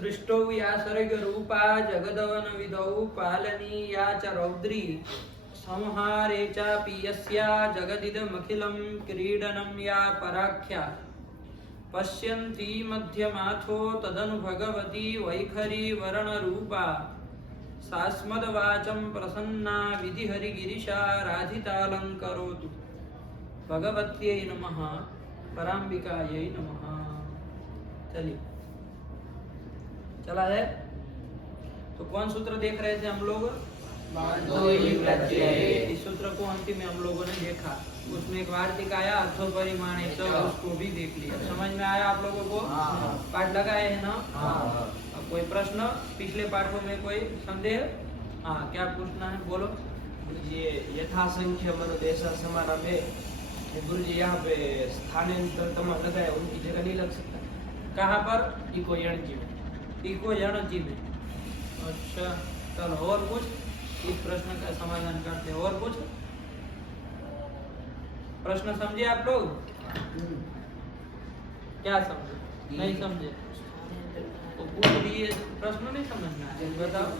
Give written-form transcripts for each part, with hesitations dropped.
सृष्टौ या सर्गरूपा जगदवन विदौ पालनी या च रौद्री संहारे चापि यस्या जगदिदमखिलं क्रीडनं या पराख्या पश्यन्ति मध्यमाथो तदनु भगवती वैखरी वर्णरूपा सास्मद्वाचं प्रसन्ना विधिहरिगिरिशा राधितालङ्करोतु भगवत्यै नमः पराम्बिकायै नमः। चलिए चला है। तो कौन सूत्र देख रहे थे हम लोग? इस सूत्र को अंतिम में हम लोगों ने देखा, उसमें एक वार्तिक आया अर्थोपरिमाण उसको भी देख लिया। समझ में आया आप लोगों को? पाठ लगाए है ना? अब कोई प्रश्न पिछले पाठों में कोई संदेह? हाँ, क्या पूछना है बोलो। ये यथासंख्य मनुदेश समाना में गुरु जी यहाँ पे स्थानांतर तमाम लगाया, उनकी जगह नहीं लग सकता? कहाँ पर? इको यणजी में। इको यणजी में। अच्छा चलो और कुछ इस प्रश्न का समाधान करते हैं। और कुछ प्रश्न समझे आप लोग? क्या समझे? नहीं समझे तो पूछ लिए। प्रश्न नहीं समझना है बताओ,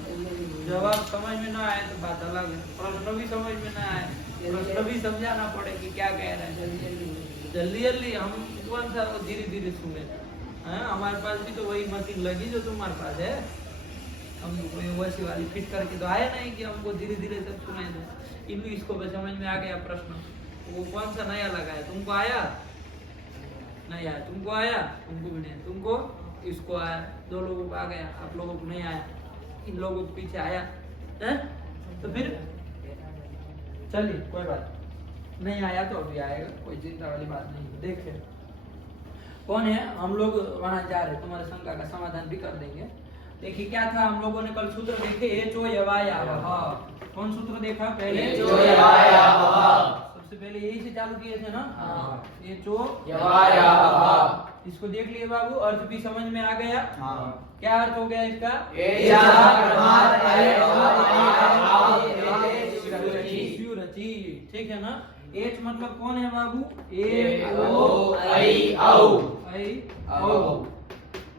जवाब समझ में ना आए तो बात अलग है। प्रश्न भी समझ में ना आए, प्रश्न भी समझाना पड़े कि क्या कह रहे हैं। जल्दी जल्दी हम कौन सा धीरे धीरे सुने? हमारे पास भी तो वही मशीन लगी जो तुम्हारे पास है। हम कोई वैसी वाली फिट करके तो आया नहीं कि हमको धीरे धीरे सब सुने दो। इंग्लिश को समझ में आ गया प्रश्न, वो कौन सा नया लगा है? तुमको आया? नहीं आया। तुमको आया? तुमको भी नहीं। तुमको इसको आया, दो लोगों को आ गया, आप लोगों को नहीं आया, इन लोगों को पीछे आया है? तो फिर चलिए कोई बात नहीं, आया तो अभी आएगा, कोई चिंता वाली बात नहीं। देखिए कौन है, हम लोग वहां जा रहे, तुम्हारे शंका का समाधान भी कर देंगे। देखिए क्या था, हम लोगों ने कल सूत्र देखे एचो यवायावह। कौन सूत्र देखा पहले? एचो यवायावह। सबसे पहले यही से चालू किए थे ना? एचो यवायावह। इसको देख लिए बाबू, अर्थ भी समझ में आ गया। क्या अर्थ हो गया इसका? ठीक है ना? एच मतलब कौन है बाबू?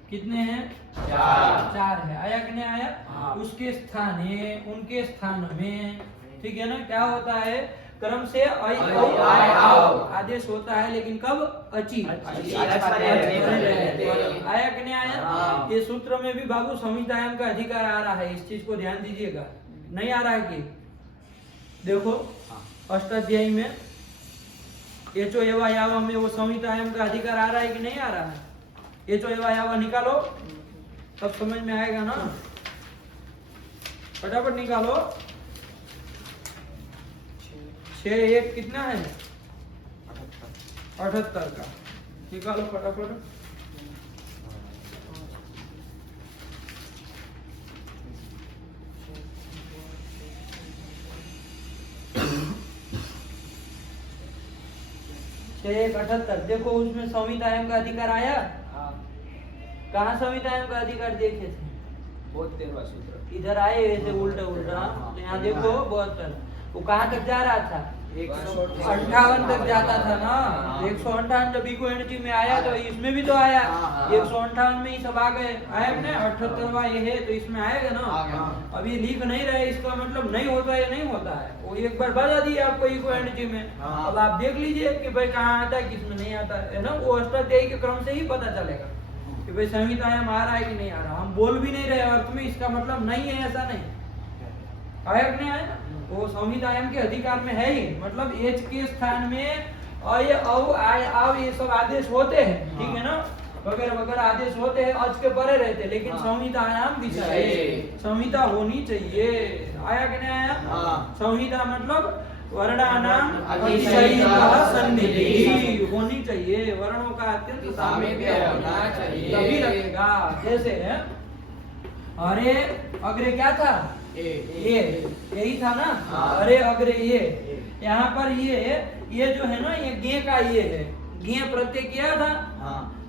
कितने हैं? चार है। आया कि नहीं आया? उसके स्थान है, उनके स्थान में, ठीक है ना? क्या होता है क्रम से आदेश होता है, लेकिन कब? अची। आया कि नहीं आया? ये सूत्र में भी बाबू संहितायाम का अधिकार आ रहा है, इस चीज को ध्यान दीजिएगा। नहीं आ रहा है कि देखो अष्टाध्यायी में एचो एवा यावा में वो संहितायाम का अधिकार आ रहा है कि नहीं आ रहा है? एचो एवा यावा निकालो तब समझ में आएगा ना। फटाफट निकालो। 6 1 कितना है? 78 का निकालो फटाफट। छह 78। देखो उसमें संहितायाम का अधिकार आया? कहाँ संहितायाम का अधिकार देखे थे? 72वां सूत्र। इधर आए ऐसे उल्टा उल्टा, तो यहाँ देखो 72। वो कहाँ तक जा रहा था? 158 तक जाता था ना। 158 जब इको एनर्जी में आया तो इसमें भी तो आया। 158 में ही सब आ गए। आया कि नहीं? 78वां ये है तो इसमें आएगा ना। अब ये लिख नहीं रहे, इसका मतलब नहीं होता है, नहीं होता है। वो एक बार बता दिया आपको इको एनर्जी में। अब आप देख लीजिए कि भाई कहाँ आता है, किसमें नहीं आता है ना। वो अष्टाध्यायी के क्रम से ही पता चलेगा कि भाई संहितायाम आ रहा है कि नहीं आ रहा। हम बोल भी नहीं रहे अर्थ में, इसका मतलब नहीं है ऐसा नहीं। आया कि नहीं आया? वो संहितायाम के अधिकार में है ही, मतलब एच के स्थान में अय औ आय आव ये सब आदेश होते हैं, ठीक है ना? वगैरह वगैरह आदेश होते हैं, अच के परे रहते हैं, लेकिन संहितायाम विषय संहिता होनी चाहिए। आया कि नहीं आया? संहिता मतलब वर्णानाम अतिशयिकः सन्निधिः होनी चाहिए, वर्णों का अत्यंत सामीप्य होना चाहिए, तभी लगेगा। जैसे अरे अग्रे क्या था? ये यही था ना? अरे अग्रे ये, यहाँ पर ये जो है ना, ये गे का ये है, गे प्रत्यय किया था।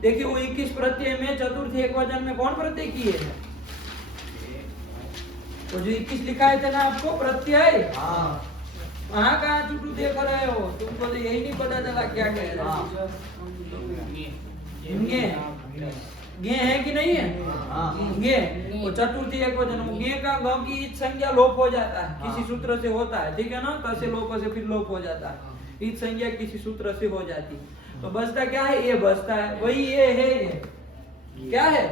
देखिए वो 21 प्रत्यय में चतुर्थ एकवचन में कौन प्रत्यय किए है? वो जो 21 लिखाए थे ना आपको प्रत्यय, वहाँ कहाँ चुटू देख रहे हो? तुमको तो यही नहीं पता चला क्या कह रहे हो? गे है कि नहीं है? गे, वो चतुर्थी एक वचन, गे का ग की ईच संज्ञा लोप हो जाता है, किसी सूत्र से होता है, ठीक है ना, तसे लोप से फिर लोप हो जाता है, ईच संज्ञा किसी सूत्र से हो जाती, तो बचता क्या है, ये बचता है, वही ये है, ये क्या है,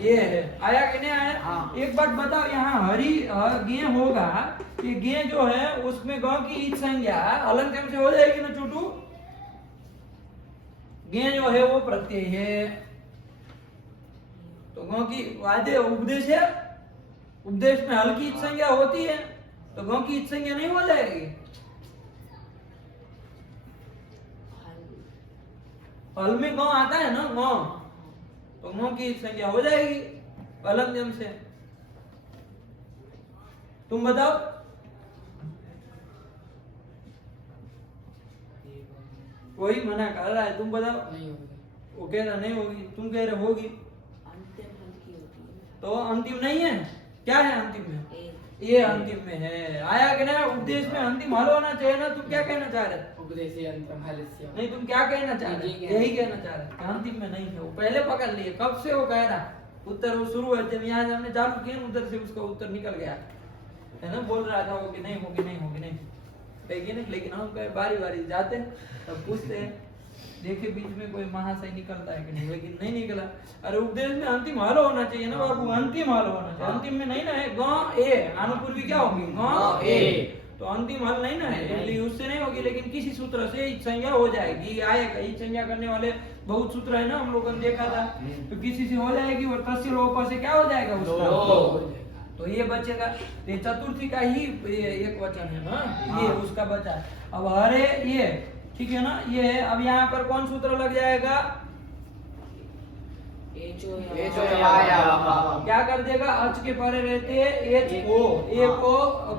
ये है, आया कि नहीं आया? एक बात बताओ, यहाँ हरी गे होगा, ये गे जो है उसमें ग की ईच संज्ञा अलग से हो जाएगी ना चूटू, गे जो है वो प्रत्यय है, तो गौ की वाद्य उपदेश है, उपदेश में हल्की ईच संज्ञा होती है, तो गौ की ईच संज्ञा नहीं हो जाएगी, फल में गौ आता है ना, गौ, तो गौ की ईच संज्ञा हो जाएगी अलग जम से, तुम बताओ, कोई मना कर रहा है, तुम बताओ, वो कह रहा नहीं होगी, तुम कह रहे होगी, तो अंतिम नहीं है, क्या है अंतिम में, ये अंतिम में है, आया कि नहीं? उपदेश में अंतिम हल होना चाहिए ना, तुम क्या कहना चाह रहे? उपदेश अंतिम हलस्य नहीं, तुम क्या कहना चाह रहे? यही कहना चाह रहे, अंतिम में नहीं है, वो पहले पकड़ लिए, कब से वो कह रहा, उत्तर वो शुरू है, जब यहाँ हमने चालू किया उधर से उसका उत्तर निकल गया है ना, बोल रहा था वो कि नहीं होगी, नहीं होगी, नहीं कहेगी नहीं, लेकिन हम बारी बारी जाते हैं तब पूछते हैं, देखिए बीच में कोई महाशय निकलता है कि नहीं, लेकिन नहीं निकला। अरे उपदेश में अंतिम हल होना चाहिए ना बाबू, अंतिम हल होना चाहिए, अंतिम में नहीं ना है, ग ए अनुपूर्वी क्या होगी, ग ए, तो अंतिम हल नहीं ना है, इसलिए उससे नहीं होगी, लेकिन किसी सूत्र से ईच संज्ञा हो जाएगी, आएगा, ईच संज्ञा करने वाले बहुत सूत्र है ना, हम लोगों ने देखा था, तो किसी से हो जाएगी और तस्य लोप से क्या हो जाएगा उसका, तो ये बचेगा, ये चतुर्थी का ही एक वचन है ना, ये उसका बचा, अब हरे ये ठीक है ना, ये है, अब यहाँ पर कौन सूत्र लग जाएगा, क्या कर देगा, अच के परे रहते एच ओ, ए को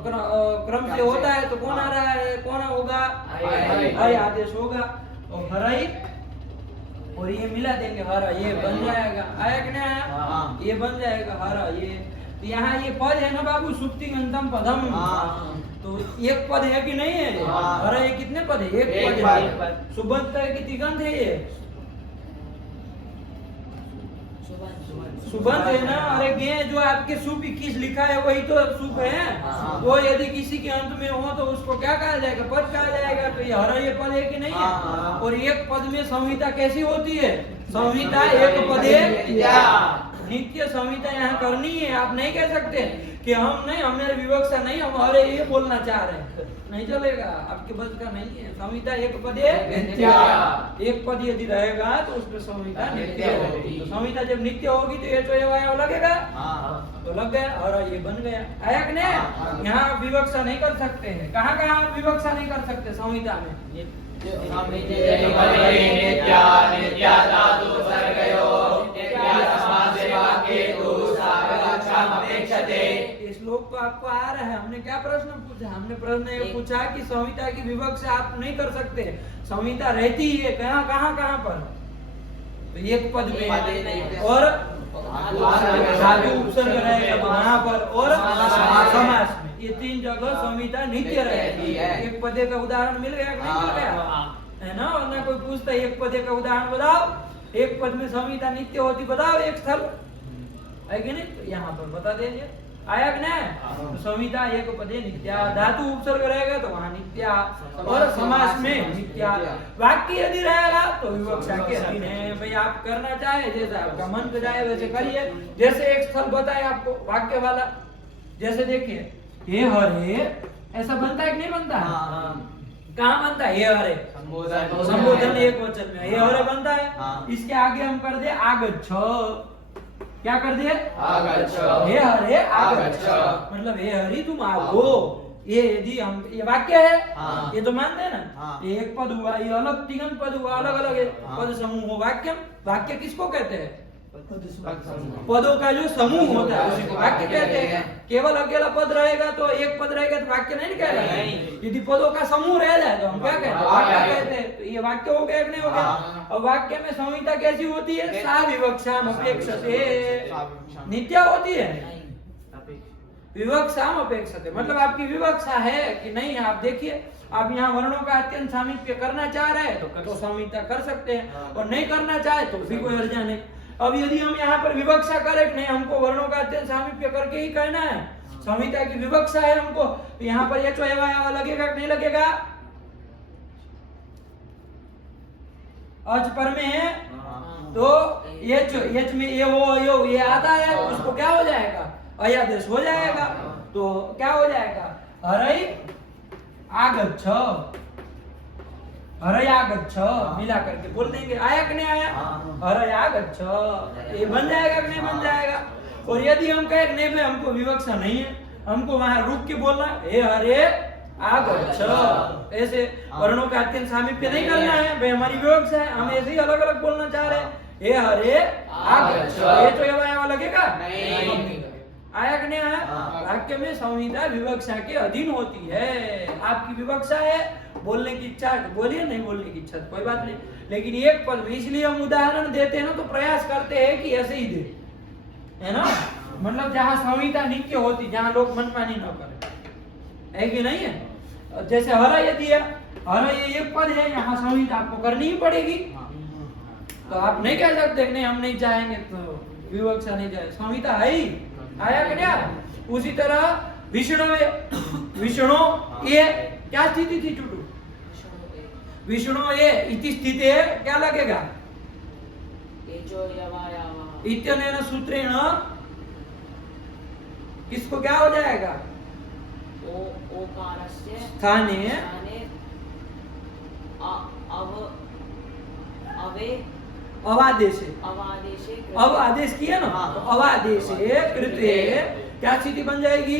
क्रम से होता है, तो कौन आ रहा है, कौन होगा, हय आदेश होगा, और हरई, और ये मिला देंगे हरा, ये बन जाएगा, आया कि नहीं आया, ये बन जाएगा हरा, ये तो यहाँ ये पद है ना बाबू, सुप्ति अंतम पदम, तो एक पद है कि नहीं है, अरे ये कितने पद है, एक पद है, सुबंत है कि तिगंत है, ये सुबंत है ना, अरे गे जो आपके सुप 21 लिखा है वही तो सुप है, वो यदि किसी के अंत में हो तो उसको क्या कहा जाएगा, पद कहा जाएगा, तो ये हरा ये पद है कि नहीं है, और एक पद में संहिता कैसी होती है, संहिता एक पदे नित्य संहिता यहाँ करनी है, आप नहीं कह सकते कि हम नहीं, हमें विवक्षा नहीं, हम अरे ये बोलना चाह रहे हैं, नहीं चलेगा, आपके बस का नहीं है, संहिता एक पदे नित्य, एक पद यदि रहेगा तो उसमें संहिता नित्य होगी, तो संहिता जब नित्य होगी तो ये तो लगेगा, तो लग गया, और ये बन गया, आया कि नहीं? यहाँ विवक्षा नहीं कर सकते हैं, कहाँ कहाँ विवक्षा नहीं कर सकते संहिता में, श्लोक तो आपको आ रहा है, हमने क्या प्रश्न पूछा, हमने प्रश्न ये पूछा कि संहिता की विवक्षा आप नहीं कर सकते, संहिता रहती है कहाँ कहाँ कहाँ पर, तो एक पद में, और धातु उपसर्ग रहेगा तो वहां पर, और समास में, ये तीन जगह संहिता नित्य रहेगी, एक पदे का उदाहरण मिल गया, नहीं मिल गया है ना, और ना कोई पूछता एक पदे का उदाहरण बताओ, एक पद में संहिता नित्य होती बताओ एक स्थल है कि नहीं, तो यहाँ पर बता देंगे, आया कि नहीं, तो संहिता एक पदे नित्या, धातु उपसर्ग रहेगा तो वहाँ नित्या, और समास में नित्या, वाक्य यदि रहेगा तो विवक्षा के अधीन है, भाई आप करना चाहे जैसा आपका मन पे जाए वैसे करिए, जैसे एक स्थल बताए आपको वाक्य वाला, जैसे देखिए हे हरे, ऐसा बनता है कि नहीं बनता है, कहाँ बनता है, हे हरे संबोधन एक वचन में हे हरे बनता है, इसके आगे हम कर दे आगच्छ, क्या कर दिए, हे हरे आगच्छ, मतलब हे हरि तुम आओ, ये यदि हम ये वाक्य है, ये तो मानते हैं ना, ये एक पद हुआ, ये अलग तिगंत पद हुआ, अलग अलग पद समूह हो, वाक्य, वाक्य किसको कहते हैं, पदों का जो समूह होता है उसी को वाक्य कहते हैं, केवल अकेला पद रहेगा तो एक पद रहेगा तो वाक्य नहीं कहलाएगा, यदि पदों का समूह रह जाए तो हम क्या कहते हैं, वाक्य कहते हैं, तो ये वाक्य हो गया कि नहीं हो गया, और वाक्य में संहिता कैसी होती है, सा विवक्षाम अपेक्षते, नित्य होती है, विवक्षाम अपेक्षते, मतलब आपकी विवक्षा है कि नहीं, आप देखिए आप यहाँ वर्णों का अत्यंत सामीप्य करना चाह रहे हैं तो संहिता कर सकते हैं, और नहीं करना चाहे तो भी कोई अर्जा नहीं, अब यदि हम यहाँ पर विवक्षा करें कि नहीं, हमको वर्णों का अध्ययन सामीप्य करके ही कहना है, संहिता की विवक्षा है हमको, तो यहाँ पर एच एवा लगेगा कि नहीं लगेगा? अच पर में है तो एच में ये वो यो ये आता है, उसको क्या हो जाएगा? अयादेश हो जाएगा। तो क्या हो जाएगा? हरई आगच्छ, हरई आगच्छ मिला करके बोल देंगे। आया कि नहीं आया? हरई आगच्छ, ये बन जाएगा कि नहीं बन जाएगा? और यदि हम कहें कि नहीं भाई हमको विवक्षा नहीं है, हमको वहां रुक के बोलना हे हरे आगच्छ, ऐसे वर्णों का अत्यंत सामीप्य नहीं करना है भाई, हमारी विवक्षा है, हम ऐसे ही अलग अलग बोलना चाह रहे हैं। हे हरे आगच्छ, ये तो ये लगेगा नहीं। आया कि नहीं आया? वाक्य में संहिता विवक्षा के अधीन होती है। आपकी विवक्षा है, बोलने की इच्छा बोलिए, नहीं बोलने की इच्छा कोई बात नहीं, लेकिन एक पद में इसलिए हम उदाहरण देते हैं ना, तो प्रयास करते हैं कि ऐसे ही दे, है ना, मतलब जहाँ संहिता नित्य होती, जहाँ लोग मनमानी न करें, है कि नहीं है? जैसे हरा ये दिया, हरा ये एक पद है, यहाँ संहिता आपको करनी ही पड़ेगी, तो आप नहीं कह सकते नहीं हम नहीं चाहेंगे तो विवक्षा नहीं जाए, संहिता है ही। आया कि नहीं? उसी तरह विष्णु विष्णु ये क्या स्थिति थी चुटू? विष्णु ये इति स्थिति है, क्या लगेगा? इत्यनेन सूत्रेण किसको क्या हो जाएगा? ओकारस्य स्थाने अवादेशे, अब आदेश किया ना, तो अवादेशे कृते क्या स्थिति बन जाएगी?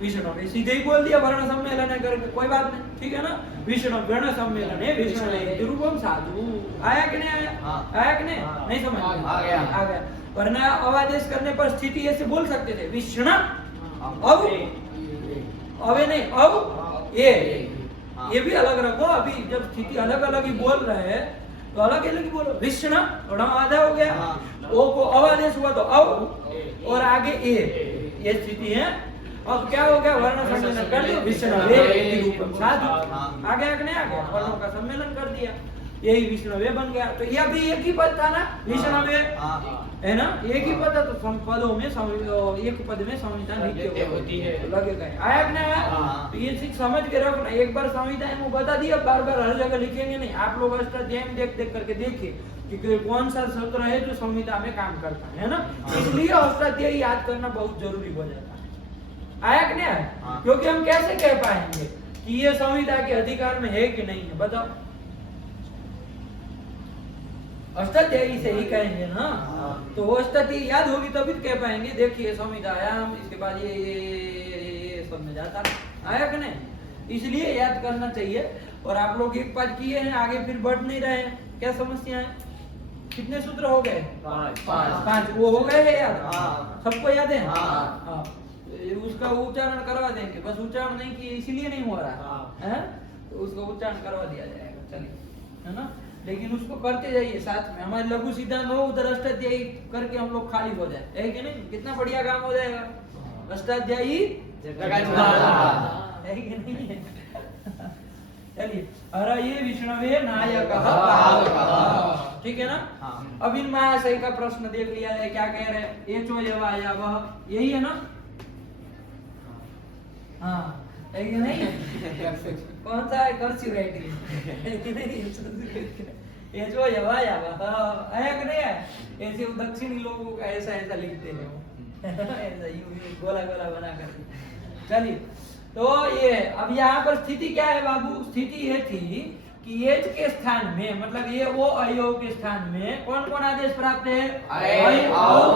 विष्णवे सीधे ही बोल दिया, वर्ण सम्मेलन है करके, कोई बात नहीं, ठीक है ना? विष्णु वर्ण सम्मेलन है, विष्णु रूपम साधु। आया कि नहीं आया? आया कि नहीं? नहीं समझ आ गया। वरना अवादेश करने पर स्थिति ऐसे बोल सकते थे, विष्णु अब अवे नहीं, अब ये भी अलग रखो। अभी जब स्थिति अलग अलग ही बोल रहे हैं तो अलग अलग ही बोलो। विष्णु थोड़ा आधा हो गया, ओ को अवादेश हुआ तो अब, और आगे ये स्थिति है। अब क्या हो गया? वर्ण सम्मेलन कर दिया, विष्णवे रूपम साधु। आगे आगे नहीं आ गया, वर्णों का सम्मेलन कर दिया, यही विष्णवे बन गया। तो ये अभी एक ही पद था ना, विष्णवे, है ना, एक ही पद था, तो पदों में एक पद में संहिता नित्य होती है, लगेगा। आया कि नहीं आया? तो ये चीज समझ के रखना। एक बार संहिता है वो बता दिया, बार बार हर जगह लिखेंगे नहीं। आप लोग अष्टाध्याय में देख देख करके देखिए कि कौन सा सूत्र है जो संहिता में काम करता है ना, इसलिए अष्टाध्याय याद करना बहुत जरूरी हो जाता है। आया कि नहीं आया? क्योंकि हम कैसे कह पाएंगे कि ये संहिता के अधिकार में है कि नहीं है? बताओ, अष्टाध्यायी से ही कहेंगे ना, तो वो अष्टाध्यायी याद होगी तभी तो कह पाएंगे। देखिए संहिता आया, हम इसके बाद ये सब में जाता। आया कि नहीं? इसलिए याद करना चाहिए। और आप लोग एक पाठ किए हैं, आगे फिर बढ़ नहीं रहे हैं, क्या समस्या है? कितने सूत्र हो गए? 5। वो हो गए है याद? सबको याद है? हाँ, उसका उच्चारण करवा देंगे, बस उच्चारण नहीं किए इसलिए नहीं हो रहा है, तो उसका उच्चारण करवा दिया जाएगा, चलिए, है ना। लेकिन उसको करते जाइए साथ में। हमारे लघु सिद्धांत हो, उधर अष्टाध्यायी करके हम लोग खाली हो जाए, है कि नहीं? कितना बढ़िया काम हो जाएगा। अष्टाध्यायी है कि नहीं है? चलिए, अरे ये विष्णवे नायक, ठीक है ना। अब इन महाशय का प्रश्न देख लिया है, क्या कह रहे हैं? ये चो या वह, यही है ना? हाँ, है कि नहीं? कौन सा है? कर्सिव राइटिंग ये जो यवा आया कि नहीं है? ऐसे दक्षिणी लोगों का ऐसा लिखते हैं वो ऐसा यूं गोला गोला बना कर। चलिए, तो ये अब यहाँ पर स्थिति क्या है बाबू? स्थिति ये थी कि एच के स्थान में, मतलब ये वो अयो के स्थान में कौन कौन आदेश प्राप्त है? आय, आओ।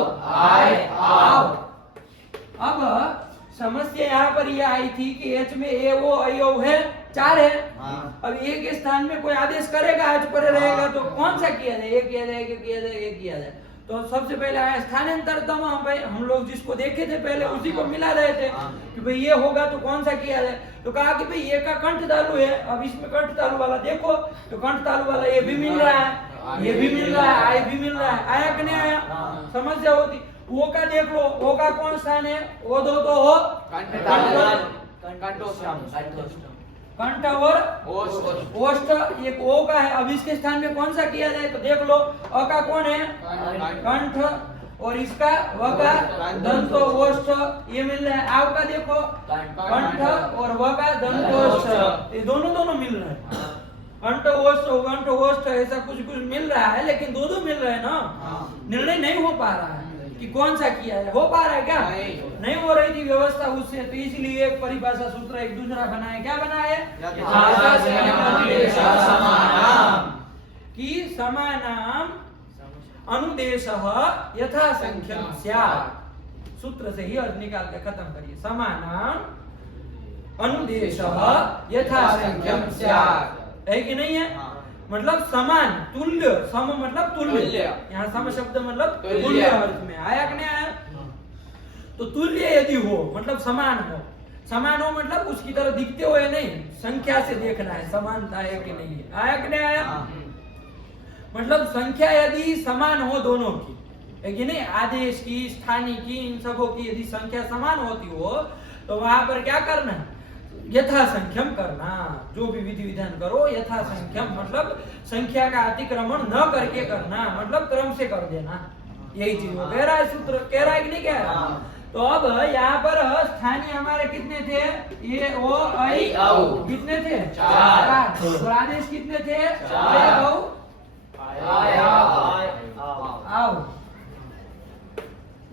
अब समस्या यहाँ पर ये आई थी कि एच में ए वो अयो है, 4 है। अब ए के स्थान में कोई आदेश करेगा, एच पर रहेगा, तो कौन सा किया जाए? एक किया जाए, एक किया जाए। तो सबसे पहले आया स्थानांतरतम। भाई हम लोग जिसको देखे थे पहले उसी को मिला रहे थे कि भाई ये होगा तो कौन सा किया जाए। तो कहा कि भाई ये का कंठ तालु है, अब इसमें कंठ तालु वाला देखो, तो कंठ तालु वाला ये भी मिल रहा है, ये भी मिल रहा है, आई भी मिल रहा है। आया कि नहीं आया? समस्या होती। वो का देख लो, वो का कौन स्थान है? वो दो तो हो कंठोष्टम, कंठ और ओष्ठ, एक ओ का है। अब इसके स्थान में कौन सा किया जाए तो देख लो, अ का कौन है कंठ, और इसका व का दंत ओष्ठ, ये मिल रहा है। आव का देखो कंठ और व का दंतोष्ठ, ये दोनों मिल रहे हैं। कंठ ओष्ठ ऐसा कुछ मिल रहा है, लेकिन दो मिल रहे हैं ना। निर्णय नहीं हो पा रहा है कि कौन सा किया है। हो पा रहा है क्या? नहीं हो रही थी व्यवस्था उससे, तो इसलिए एक परिभाषा सूत्र एक दूसरा बनाए। क्या बनाए? कि समानाम अनुदेशः यथा संख्यम स्यात्। सूत्र से ही अर्थ निकाल के खत्म करिए। समानाम अनुदेशः यथा संख्यम स्यात्, है कि नहीं है? मतलब समान, तुल्य, सम मतलब तुल्य, यहाँ सम शब्द मतलब तुल्य अर्थ में आया कि नहीं आया? तो तुल्य यदि हो मतलब समान हो, समान हो मतलब उसकी तरह दिखते हुए नहीं, संख्या से देखना है समानता है कि नहीं है। आया कि नहीं आया? मतलब संख्या यदि समान हो दोनों की, है कि नहीं, आदेश की, स्थानीय की, इन सबों की यदि संख्या समान होती हो तो वहां पर क्या करना है? यथा संख्यम करना। जो भी विधि विधान करो यथा संख्यम मतलब संख्या का अतिक्रमण न करके करना, मतलब क्रम से कर देना। यही चीज वो कह रहा है, सूत्र कह रहा है कि नहीं कह रहा? तो अब यहाँ पर स्थानीय हमारे कितने थे? ये ओ आई कितने थे? 4। और आदेश कितने थे? आओ,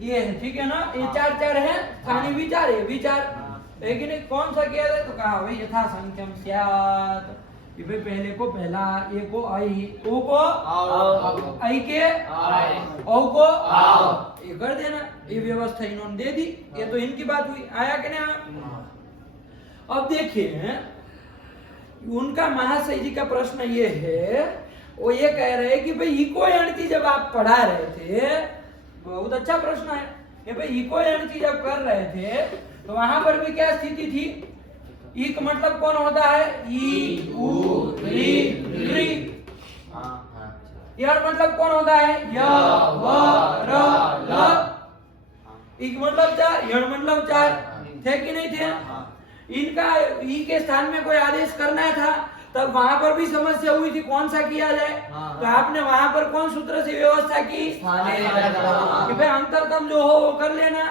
ये ठीक है ना? ये 4 है। स्थानीय विचार है, विचार, लेकिन कौन सा किया जाए तो कहा भाई यथा संख्यम स्यात्। कि भाई पहले को पहला, ए को आई, ओ को आई के औ को ये कर देना। ये व्यवस्था इन्होंने दे दी, ये तो इनकी बात हुई। आया कि नहीं? अब देखिए उनका महाशय जी का प्रश्न ये है, वो ये कह रहे हैं कि भाई इको एणती जब आप पढ़ा रहे थे, बहुत अच्छा प्रश्न है कि भाई इको एणती जब कर रहे थे तो वहां पर भी क्या स्थिति थी? इक मतलब कौन होता है? ई उ री री। यण मतलब कौन होता है? य व र ल। इक मतलब 4, यण मतलब 4। थे कि नहीं थे? इनका ई के स्थान में कोई आदेश करना था, तब वहां पर भी समस्या हुई थी कौन सा किया जाए। तो आपने वहां पर कौन सूत्र से व्यवस्था की कि भाई अंतरतम जो हो वो कर लेना,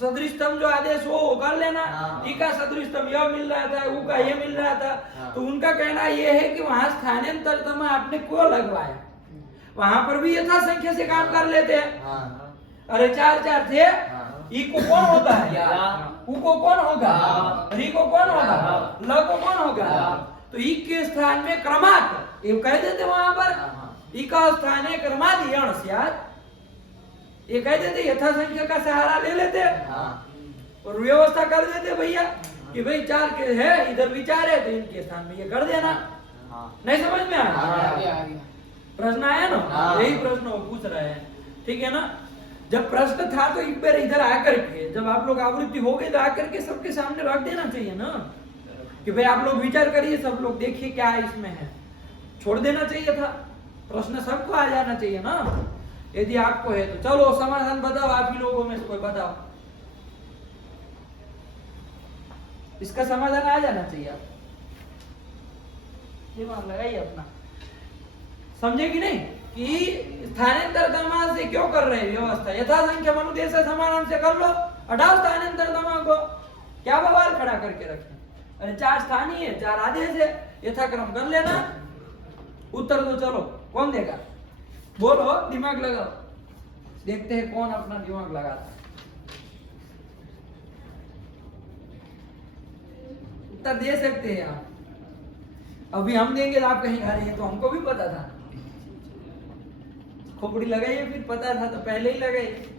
सदृशतम जो आदेश हो वो कर लेना। ई का सदृशतम यह मिल रहा था, ऊ का ये मिल रहा था। तो उनका कहना ये है कि वहां स्थानांतरतम आपने क्यों लगवाया? वहां पर भी यथा संख्या से काम कर लेते। अरे 4 थे। ई को कौन होता है? ऊ को कौन होगा? री को कौन होगा? ल को कौन होगा? तो ई के स्थान में क्रमात् ये कह देते वहां पर। ई का स्थान है क्रमात् यण स्यात्, ये कह देते यथा संख्या का सहारा ले लेते और व्यवस्था कर देते भैया कि भाई 4 के है, इधर विचार है तो इनके स्थान में ये कर देना। नहीं समझ में आया? प्रश्न आया ना? यही प्रश्न वो पूछ रहे हैं, ठीक है ना? जब प्रश्न था तो एक बार इधर आकर के, जब आप लोग आवृत्ति हो गई तो आकर के सबके सामने रख देना चाहिए ना कि भाई आप लोग विचार करिए, सब लोग देखिए क्या इसमें है। छोड़ देना चाहिए था, प्रश्न सबको आ जाना चाहिए ना। यदि आपको है तो चलो समाधान बताओ, आप ही लोगों में से कोई बताओ, इसका समाधान आ जाना चाहिए। आप दिमाग लगाइए अपना, समझे कि नहीं कि स्थानांतरतमा से क्यों कर रहे हैं व्यवस्था? यथा संख्या अनुदेश समानाम से कर लो, हटाओ स्थानांतरतमा को, क्या बवाल खड़ा करके रखे? अरे 4 स्थानीय है, 4 आदेश है, यथाक्रम कर लेना। उत्तर दो, चलो कौन देगा? बोलो, दिमाग लगाओ, देखते हैं कौन अपना दिमाग लगाता है। उत्तर दे सकते हैं आप, अभी हम देंगे तो आप कहीं आ रही है, तो हमको भी पता था। खोपड़ी लगाइए, फिर पता था तो पहले ही लगाइए।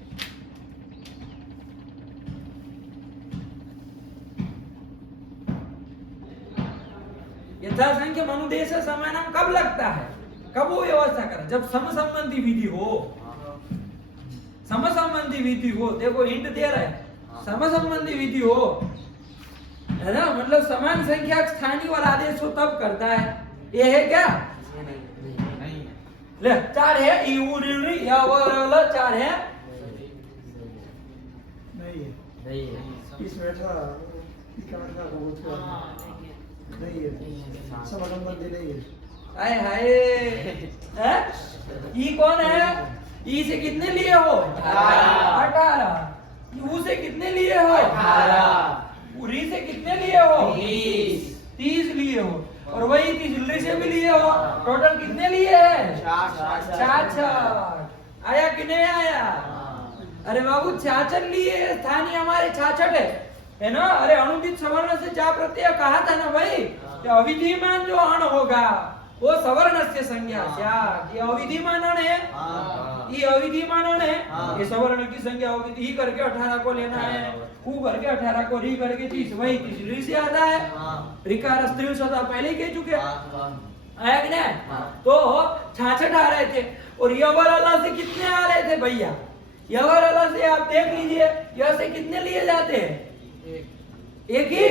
यथा संख्या अनुदेश समानाम कब लगता है? कब वो व्यवस्था करा? जब समसंबंधी विधि हो। समसंबंधी विधि हो, देखो हिंट दे रहा है, समसंबंधी विधि हो, है ना? मतलब समान संख्या स्थानीय और आदेश हो तब करता है। ये है क्या? ले 4 है, ई उ ऋ ऋ या व र ल 4 है, नहीं है, इसमें था, इसका मतलब वो हाय हाय हैं? ई कौन है? ई से कितने लिए हो? 18। यू से कितने लिए हो? 18। री से कितने लिए हो? 30 लिए हो। और वही 30 री से भी लिए हो। टोटल कितने लिए हैं? 66। आया कि नहीं आया? अरे बाबू 66 लिए, स्थानीय हमारे 66 है ना। अरे अनुदित सवर्ण से चा प्रत्यय कहा था ना भाई कि अविधिमान जो अण होगा वो सवर्ण से संज्ञा स्यात्। ये अविधिमान अण है, ये अविधिमान अण है, ये सवर्ण की संज्ञा होगी। ई करके 18 को लेना है, ऊ करके 18 को, री करके 30, वही 30 री से आता है। ऋकार स्त्री सदा पहले ही कह चुके, आया कि नहीं? तो 66 आ रहे थे। और यवर अला से कितने आ रहे थे भैया? यवर अला से आप देख लीजिए, यह से कितने लिए जाते हैं? एक ही।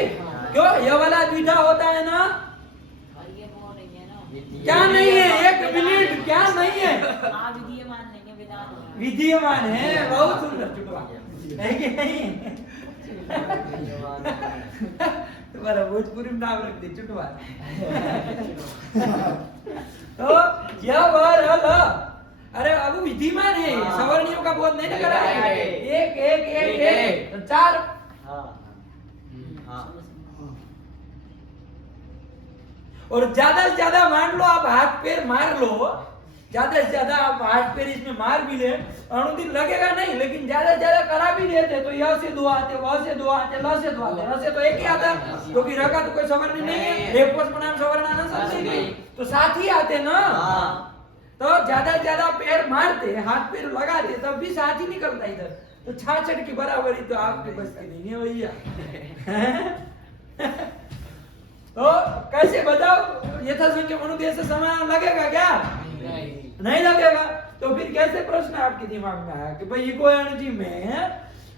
क्यों? यवला द्विधा होता है ना। क्या नहीं है? 1 मिनट, क्या नहीं है? विधीयमान है। बहुत सुंदर चुटवा है कि नहीं? तुम्हारा भोजपुरी में नाम रख दी चुटवा। तो यह वर अल, अरे अब विधिमान है, सवर्णियों का बोध नहीं ना करा है। 1 1 1 1 तो 4। और ज्यादा से ज्यादा मान लो आप हाथ पैर मार लो, ज्यादा से ज्यादा आप हाथ पैर इसमें मार भी ले, अनुदिन लगेगा नहीं। लेकिन ज्यादा से ज्यादा करा भी देते तो य से 2 आते, व से 2 आते, ल से 2 आते, र से तो एक ही आता, क्योंकि र का तो कोई सवर्ण नहीं है। रेपोस बनाम सवर्ण आना समझे नहीं, तो साथ ही आते ना। तो ज्यादा से ज्यादा पैर मारते, हाथ पैर लगाते, तब भी साथ ही निकलता इधर। तो 66 की बराबरी तो आपके बस की नहीं है भैया। तो कैसे बताओ? यथासंख्य मनुदेश समान लगेगा क्या? नहीं लगेगा। तो फिर कैसे प्रश्न आपके दिमाग में आया कि भाई इको एनर्जी में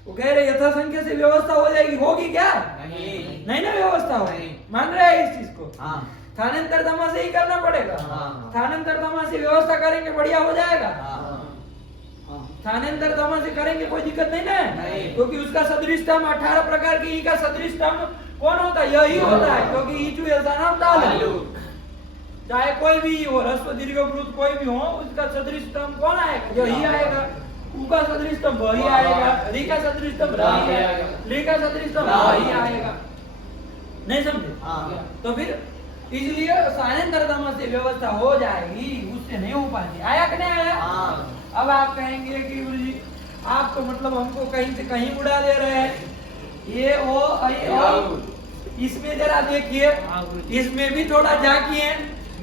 वो कह रहे यथासंख्य से व्यवस्था हो जाएगी? होगी क्या? नहीं ना व्यवस्था हो। मान रहे हैं इस चीज को? स्थानांतर दमा से ही करना पड़ेगा। स्थानांतर दमा से व्यवस्था करेंगे, बढ़िया हो जाएगा। स्थानांतर दमा से करेंगे, कोई दिक्कत नहीं ना, क्योंकि उसका सदृश स्तंभ 18 प्रकार की ई का सदृश स्तंभ कौन होता है? यही होता है, क्योंकि ईचु ऐसा नाम ताल, चाहे कोई भी हो, ह्रस्व दीर्घ वृत्त कोई भी हो, उसका सदृश स्तंभ कौन आएगा? यही आएगा। ऊ का सदृश स्तंभ वही आएगा, री का सदृश स्तंभ वही आएगा, ली का सदृश स्तंभ वही आएगा। नहीं समझे? तो फिर इसलिए स्थानांतर दमा से व्यवस्था हो जाएगी, उससे नहीं हो पाती। आया कि नहीं आया? अब आप कहेंगे कि गुरु जी आप तो मतलब हमको कहीं से कहीं उड़ा दे रहे हैं। ये ओ इसमें जरा देखिए, इसमें भी थोड़ा झांकिए,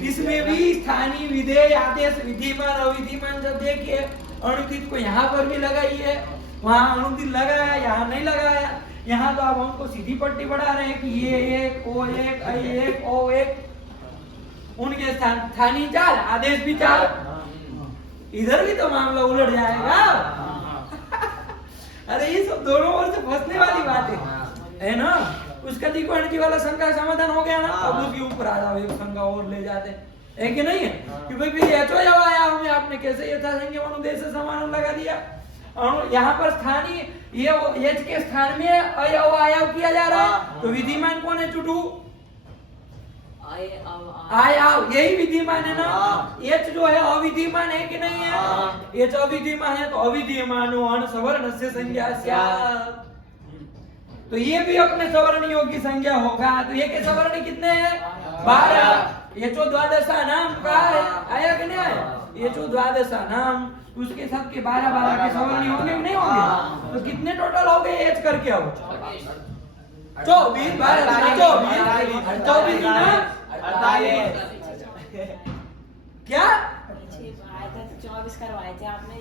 इसमें भी स्थानीय विधेय आदेश विधिमान अविधिमान जब देखिए, अनुदित को यहाँ पर भी लगाइए, वहाँ अनुदित लगाया, यहाँ नहीं लगाया। यहाँ तो आप हमको सीधी पट्टी बढ़ा रहे हैं कि ये 1 O 1 I 1 O 1, उनके स्थानीय 4 आदेश भी 4। इधर भी तो मामला उलट जाएगा। अरे ये सब दोनों ओर से फंसने वाली बात है ना। उसका दिको एनर्जी वाला शंका समाधान हो गया ना। अब उसके ऊपर आ जाओ, एक शंका और ले जाते है कि नहीं है कि भाई फिर एचो जब आया हमें आपने कैसे यथासंख्य मनुदेश से समान लगा दिया। यहाँ पर स्थानीय ये एच के स्थान में अयव किया जा रहा है, तो विधिमान कौन है? चुटू आयाव, यही विधिमान है ना। एच जो है अविधिमान है कि नहीं है? एच अविधिमान है, तो अविधिमानो अण सवर्ण से संज्ञा स्यात्। तो ये भी अपने सवर्णियों की संज्ञा होगा। तो ये के सवर्ण कितने हैं? 12। ये जो द्वादशा नाम का है, आया कि नहीं आया? ये जो द्वादशा नाम, उसके सब के 12 के सवर्णी होंगे कि नहीं होंगे? तो कितने टोटल हो गए एच करके? अब 24 24 क्या 24 करवाए थे आपने,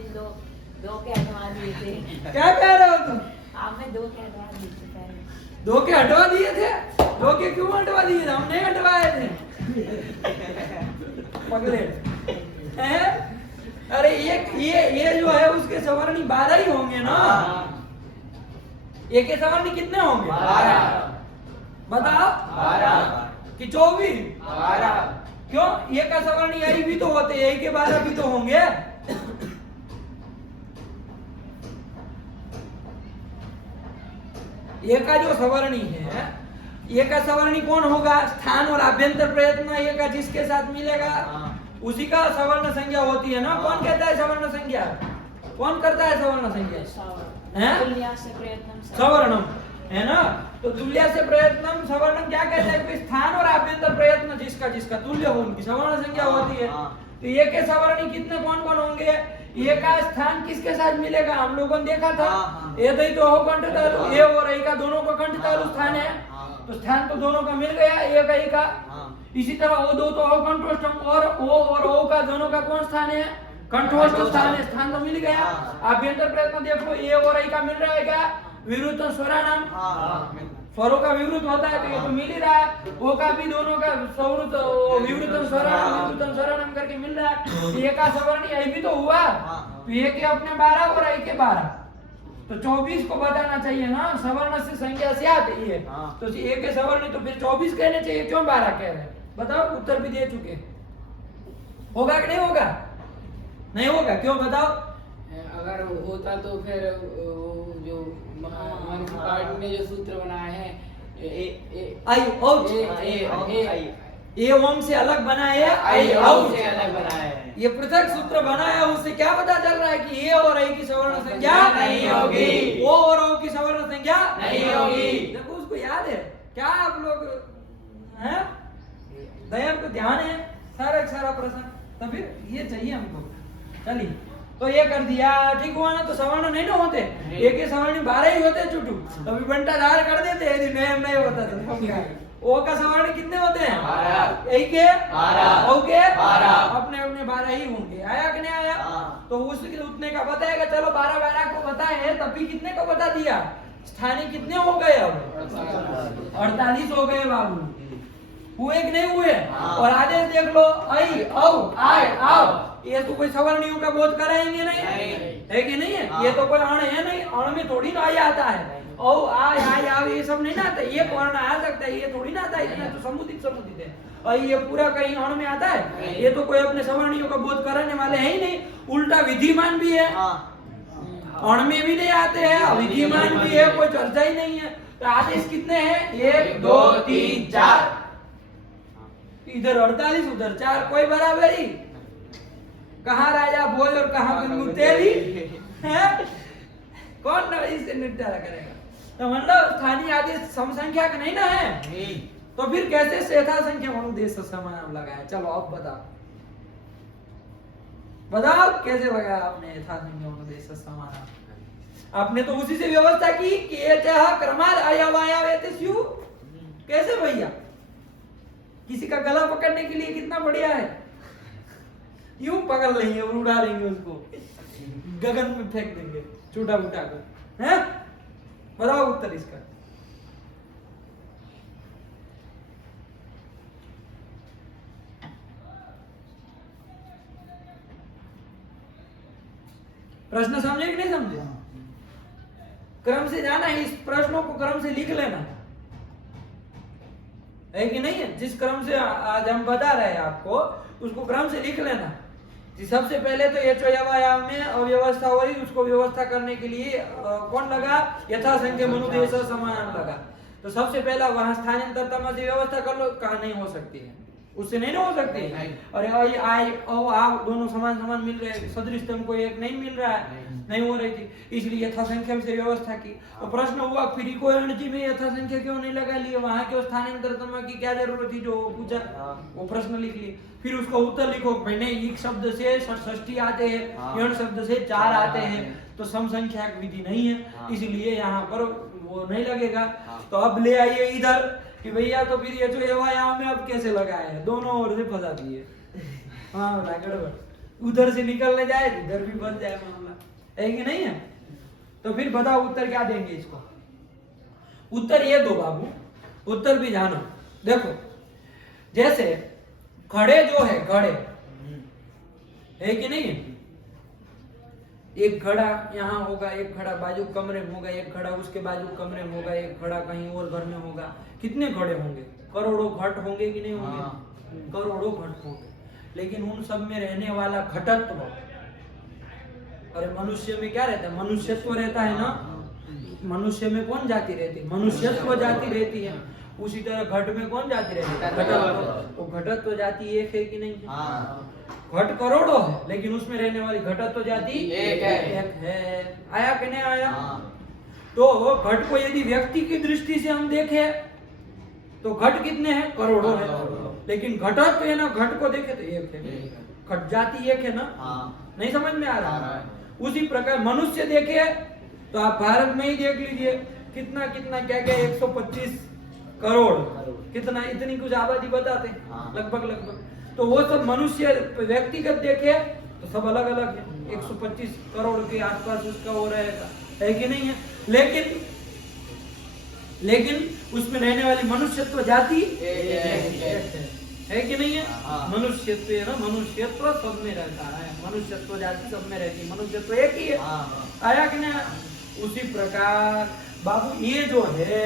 दो के हटवा दिए थे। क्या कह रहे हो तुम? आपने 2 के हटवा दिए थे पहले। 2 के हटवा दिए थे? 2 के क्यों हटवा दिए थे? हमने हटवाए थे। पगले हैं? अरे ये जो है उसके सवर्णी 12 ही होंगे ना। एक के सवर्णी कितने होंगे? 12। बताओ 12 कि 24? 12। क्यों? ये का सवर्णी यही भी तो होते, यही के 12 भी तो होंगे। ये का जो सवर्णी है ये का सवर्णी कौन होगा? स्थान और आभ्यंतर प्रयत्न ये का जिसके साथ मिलेगा उसी का सवर्ण संज्ञा होती है ना। कौन कहता है सवर्ण संज्ञा? कौन करता है सवर्ण संज्ञा? हैं? तुल्यास्य प्रयत्नम सवर्णम है ना। तो तुल्य से प्रयत्नम सवर्णम क्या कहते हैं कि स्थान और आभ्यंतर प्रयत्न जिसका जिसका तुल्य हो उनकी सवर्ण संज्ञा होती है। तो ये के सवर्णी कितने कौन कौन होंगे? ये का स्थान किसके साथ मिलेगा? हम लोगों ने देखा था ये तो हो कंठ तालु, ये और ए का दोनों का कंठ तालु स्थान है। तो स्थान तो दोनों का मिल गया, एक ए का। इसी तरह ओ दो तो हो कंठोष्ठम और ओ का दोनों का कौन स्थान है? कंठोष्ठ स्थान है। स्थान तो मिल गया। आभ्यंतर प्रयत्न देखो ए और ए का मिल रहा है क्या? विवृत स्वराणाम, स्वरों का विवृत होता है तो ये तो मिल ही रहा है। ओ का भी दोनों का सवृत विवृत स्वराणाम करके मिल रहा है। ये का सवर्ण ये भी तो हुआ। तो ये के अपने 12 और ए के 12 तो 24 को बताना चाहिए ना। सवर्ण से संज्ञा से आती है तो ए के सवर्ण तो फिर 24 कहने चाहिए, क्यों 12 कह रहे हैं? बताओ, उत्तर भी दे चुके। होगा कि नहीं होगा? नहीं होगा, क्यों बताओ? अगर होता तो फिर जो मानसिक पार्ट ने जो सूत्र बनाए हैं ये ओम से अलग बनाया है, से अलग बनाए हैं। ये पृथक सूत्र बनाया, उससे क्या पता चल रहा है कि ये और ए की सवर्ण संज्ञा नहीं होगी, ओ और ओ की सवर्ण संज्ञा नहीं होगी। देखो उसको याद है क्या आप लोग हैं? दयाल को ध्यान है सारा प्रश्न। तो फिर ये चाहिए हमको। चलिए, तो ये कर दिया, ठीक हुआ ना। तो सवर्ण नहीं ना होते, एक के सवर्ण 12 ही होते चुटू। तो अभी बंटाधार कर देते यदि नहीं होता तो। ओ का सवर्ण कितने होते हैं? 12। ए के 12, ओ के 12, अपने अपने 12 ही होंगे। आया कि नहीं आया? तो उसके उतने का बताएगा। चलो 12 को बताए, तब भी कितने को बता दिया? स्थानीय कितने हो गए? अब 48 हो गए बाबू। हुए कि नहीं हुए? और आदेश देख लो, आई औ आए आओ। ये तो कोई सवर्णियों का बोध कराएंगे नहीं, है कि नहीं है? ये तो कोई अण है नहीं। अण में थोड़ी ना आई आता है। औ आय आय आओ ये सब नहीं ना आता। ये वर्ण आ सकता है, ये थोड़ी ना आता है। इतना तो समुदित है। और ये पूरा कहीं अण में आता है? ये तो कोई अपने सवर्णियों का बोध कराने वाले है ही नहीं। उल्टा विधिमान भी है, अण में भी नहीं आते हैं, विधिमान भी है, कोई चर्चा ही नहीं है। तो आदेश कितने हैं? 1 2 3 4। इधर 48 उधर 4, कोई बराबरी? कहाँ राजा भोज और कहाँ गंगू तेली है? कौन इससे निपटारा करेगा? तो मतलब स्थानीय आदेश समसंख्या का नहीं ना है। तो फिर कैसे यथा संख्या अनुदेश समान लगाया? चलो अब बताओ कैसे लगाया आपने यथा संख्या अनुदेश समान? आपने तो उसी से व्यवस्था की कि क्रमाद आयावायावेतिस्यु। कैसे भैया? किसी का गला पकड़ने के लिए कितना बढ़िया है, यूं पकड़ लेंगे और उड़ा लेंगे उसको, गगन में फेंक देंगे छोटा बूटा को। हैं? बताओ उत्तर इसका। प्रश्न समझे कि नहीं समझे? क्रम से जाना है। इस प्रश्नों को क्रम से लिख लेना है कि नहीं है? जिस क्रम से आज हम बता रहे हैं आपको, उसको क्रम से लिख लेना। सबसे पहले तो यचोयवायाम में अव्यवस्था हुई, उसको व्यवस्था करने के लिए कौन लगा? यथा संख्या मनुदेश समान लगा। तो सबसे पहला वहां स्थानांतर तम से व्यवस्था कर लो। कहा नहीं हो सकती है, उससे नहीं हो सकती है। अरे आई ओ आ दोनों समान समान मिल रहे हैं, सदृशतम को एक नहीं मिल रहा है, नहीं हो रही थी, इसलिए यथा संख्या से व्यवस्था की। तो प्रश्न हुआ फिर को एनर्जी में यथा संख्या क्यों नहीं लगा लिए? वहां के स्थानांतर तम की क्या जरूरत थी? जो पूछा वो प्रश्न लिख लिए। फिर उसका उत्तर लिखो। मैंने एक शब्द से षष्ठी आते हैं, यण शब्द से 4 आते हैं, तो सम संख्या की विधि नहीं है, इसलिए यहाँ पर वो नहीं लगेगा। तो अब ले आइए इधर कि भैया तो फिर ये जो यवायाम में अब कैसे लगाए हैं? दोनों ओर से फंसा दिए। हाँ बता गड़बड़, उधर से निकलने जाए इधर भी बन जाए मामला, है कि नहीं है? तो फिर बताओ उत्तर क्या देंगे इसको? उत्तर ये दो बाबू, उत्तर भी जानो। देखो जैसे खड़े जो है, खड़े है कि नहीं है? एक खड़ा यहाँ होगा, एक खड़ा बाजू कमरे में होगा, एक खड़ा उसके बाजू कमरे में होगा, एक खड़ा कहीं और घर में होगा। कितने खड़े होंगे? करोड़ों घट होंगे कि नहीं होंगे? करोड़ों घट होंगे। लेकिन उन सब में रहने वाला घटत्व, अरे मनुष्य में क्या रहता है? मनुष्यत्व रहता है ना। मनुष्य में कौन जाति रहती है? मनुष्यत्व जाति रहती है। उसी तरह घट में कौन जाति रहती है? घटत्व। तो घटत्व जाति एक है कि नहीं? घट करोड़ों है लेकिन उसमें रहने वाली घटत्व जाति एक है। एक है। आया कि नहीं आया? तो घट को यदि व्यक्ति की दृष्टि से हम देखें तो घट कितने हैं? करोड़ों है। लेकिन घटत्व है ना, घट को देखे तो एक है। घट जाति एक है ना? नहीं समझ में आ रहा है? उसी प्रकार मनुष्य देखे तो आप भारत में ही देख लीजिए कितना कितना क्या क्या 125 करोड़ कितना इतनी कुछ आबादी बताते लगभग। तो वो सब मनुष्य व्यक्तिगत देखे तो सब अलग अलग है। 125 करोड़ के आसपास उसका हो रहेगा, है कि नहीं है? लेकिन उसमें रहने वाली मनुष्यत्व जाति है कि नहीं है? मनुष्यत्व है ना, मनुष्यत्व सब में रहता है, मनुष्यत्व जाति सब में रहती है, मनुष्यत्व एक ही है। आया कि नहीं? उसी प्रकार बाबू ये जो है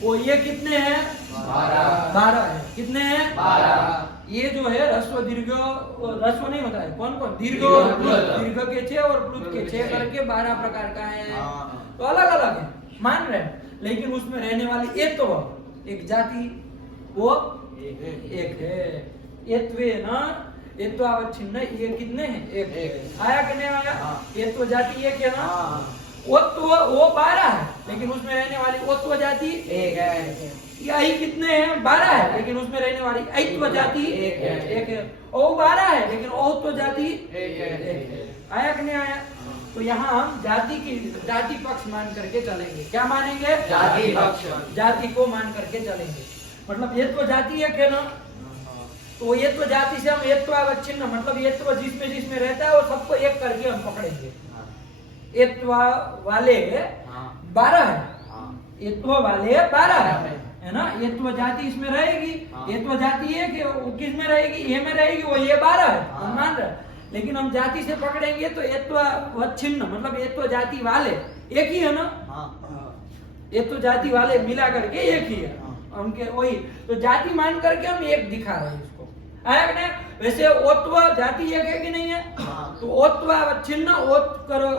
वो ये कितने हैं? 12 है। कितने हैं? 12। ये जो है रस्व दीर्घ, रस्व नहीं होता है, कौन कौन? दीर्घ दीर्घ के 6 और प्लुत के 6 करके 12 प्रकार का है। तो अलग अलग है, मान रहे हैं, लेकिन उसमें रहने वाली एत्व एक जाति वो एक है। एत्वे ना, एत्वावच्छिन्न ये कितने हैं? एक। आया कि नहीं आया? एत्व जाति एक है ना, वो 12 है लेकिन उसमें रहने वाली ओत्व जाति एक है। यही कितने हैं? 12 है लेकिन उसमें रहने वाली ऐत्व जाति एक है। और 12 है लेकिन औत्व जाति एक है। आया कि नहीं आया? तो यहाँ हम जाति पक्ष मान करके चलेंगे। क्या मानेंगे? जाति पक्ष, जाति को मान करके चलेंगे। मतलब ये तो जाति एक है ना, तो ये तो जाति से हम एत्वावच्छिन्न मतलब एत्व जिसमें रहता है वो सबको एक करके हम पकड़ेंगे। एत्वा वाले 12 है, एत्व वाले 12 है ना। एत्व जाति इसमें रहेगी, एत्व जाति एक किस में रहेगी? ये में रहेगी, वो ये 12 है, हम मान रहे। लेकिन हम जाति से पकड़ेंगे तो एत्वावच्छिन्न मतलब एत्व जाति वाले एक ही है ना, एत्व जाति वाले मिला करके एक ही है उनके, वही तो जाति मान करके हम एक दिखा रहे हैं इसको। आया कि नहीं? वैसे ओत्व जाति एक है कि नहीं है? तो ओत्वावच्छिन्न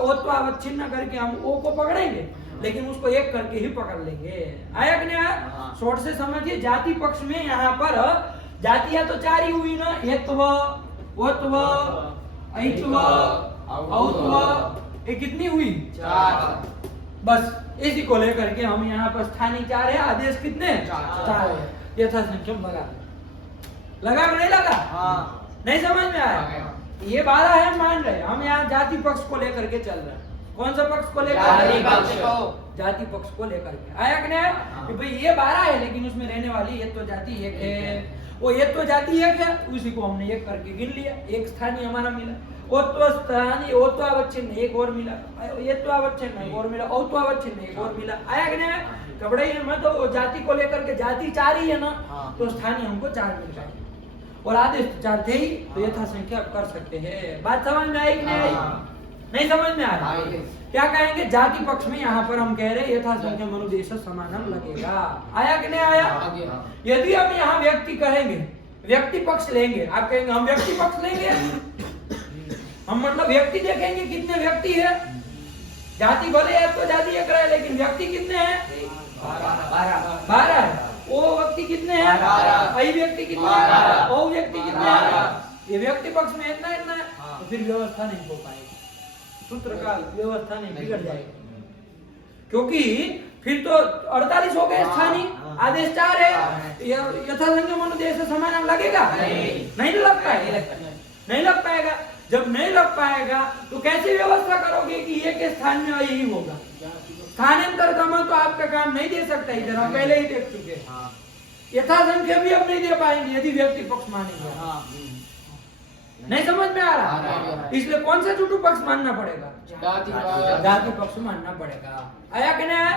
ओत्वावच्छिन्न करके हम ओ को पकड़ेंगे लेकिन उसको एक करके ही पकड़ लेंगे। आया कि नहीं आया? शॉर्ट से समझिए, जाति पक्ष में यहाँ पर जातियां तो 4 ही हुई ना, एत्व, ओत्व, ऐत्व, औत्व, ये कितनी हुई? 4। बस इसी को लेकर के हम यहाँ पर स्थानीय 4 है, आदेश कितने? 4 है। यथासंख्यम लगा कि नहीं लगा? नहीं समझ में आया? ये 12 है मान रहे, हम यहाँ जाति पक्ष को लेकर के चल रहे हैं। कौन सा पक्ष को लेकर? जाति पक्ष को लेकर के। आया कि नहीं? कि भाई ये 12 है लेकिन उसमें रहने वाली ये तो जाति एक है, वो ये तो जाति एक है, उसी को हमने एक करके गिन लिया, एक स्थानीय हमारा मिला। ओत्वस्थानीय ओत्वावच्छिन्न एक और मिला, एत्वावच्छिन्न एक और मिला, औत्वावच्छिन्न एक और मिला। आया कि नहीं? कपड़े ही में तो जाति को लेकर के जाति 4 ही है ना, तो स्थानीय हमको 4 मिल जाएंगे और आदेश 4 थे ही, तो यथासंख्या कर सकते हैं। बात समझ में आई कि नहीं आई? नहीं समझ में आ रहा? क्या कहेंगे? जाति पक्ष में यहाँ पर हम कह रहे यथासंख्या मनुदेश समानम लगेगा। आया कि नहीं आया? यदि हम यहाँ व्यक्ति कहेंगे, व्यक्ति पक्ष लेंगे, आप कहेंगे हम व्यक्ति पक्ष लेंगे, हम मतलब व्यक्ति देखेंगे कितने व्यक्ति है। जाति भले है तो जाति एक रहे लेकिन व्यक्ति कितने हैं? 12 है। वो व्यक्ति कितने हैं? 12। आई व्यक्ति कितने हैं? वो व्यक्ति कितने हैं? ये व्यक्ति पक्ष में इतना इतना है, तो फिर व्यवस्था नहीं हो पाएगी, सूत्र का व्यवस्था नहीं, बिगड़ जाएगी। क्योंकि फिर तो 48 हो गए स्थानीय, आदेश 4 है, यथासंख्य मनुदेश समानम लगेगा? नहीं लग पाएगा, नहीं लग पाएगा। जब नहीं लग पाएगा तो कैसे व्यवस्था करोगे कि एक स्थान में यही होगा? स्थानांतर क्रम तो आपका काम नहीं दे सकता, इधर हम पहले ही देख चुके हैं। यथासंख्य भी अब नहीं दे पाएंगे यदि व्यक्ति पक्ष मानेंगे। नहीं समझ में आ रहा? इसलिए कौन सा चुटू पक्ष मानना पड़ेगा? जाति पक्ष मानना पड़ेगा। आया कि नहीं?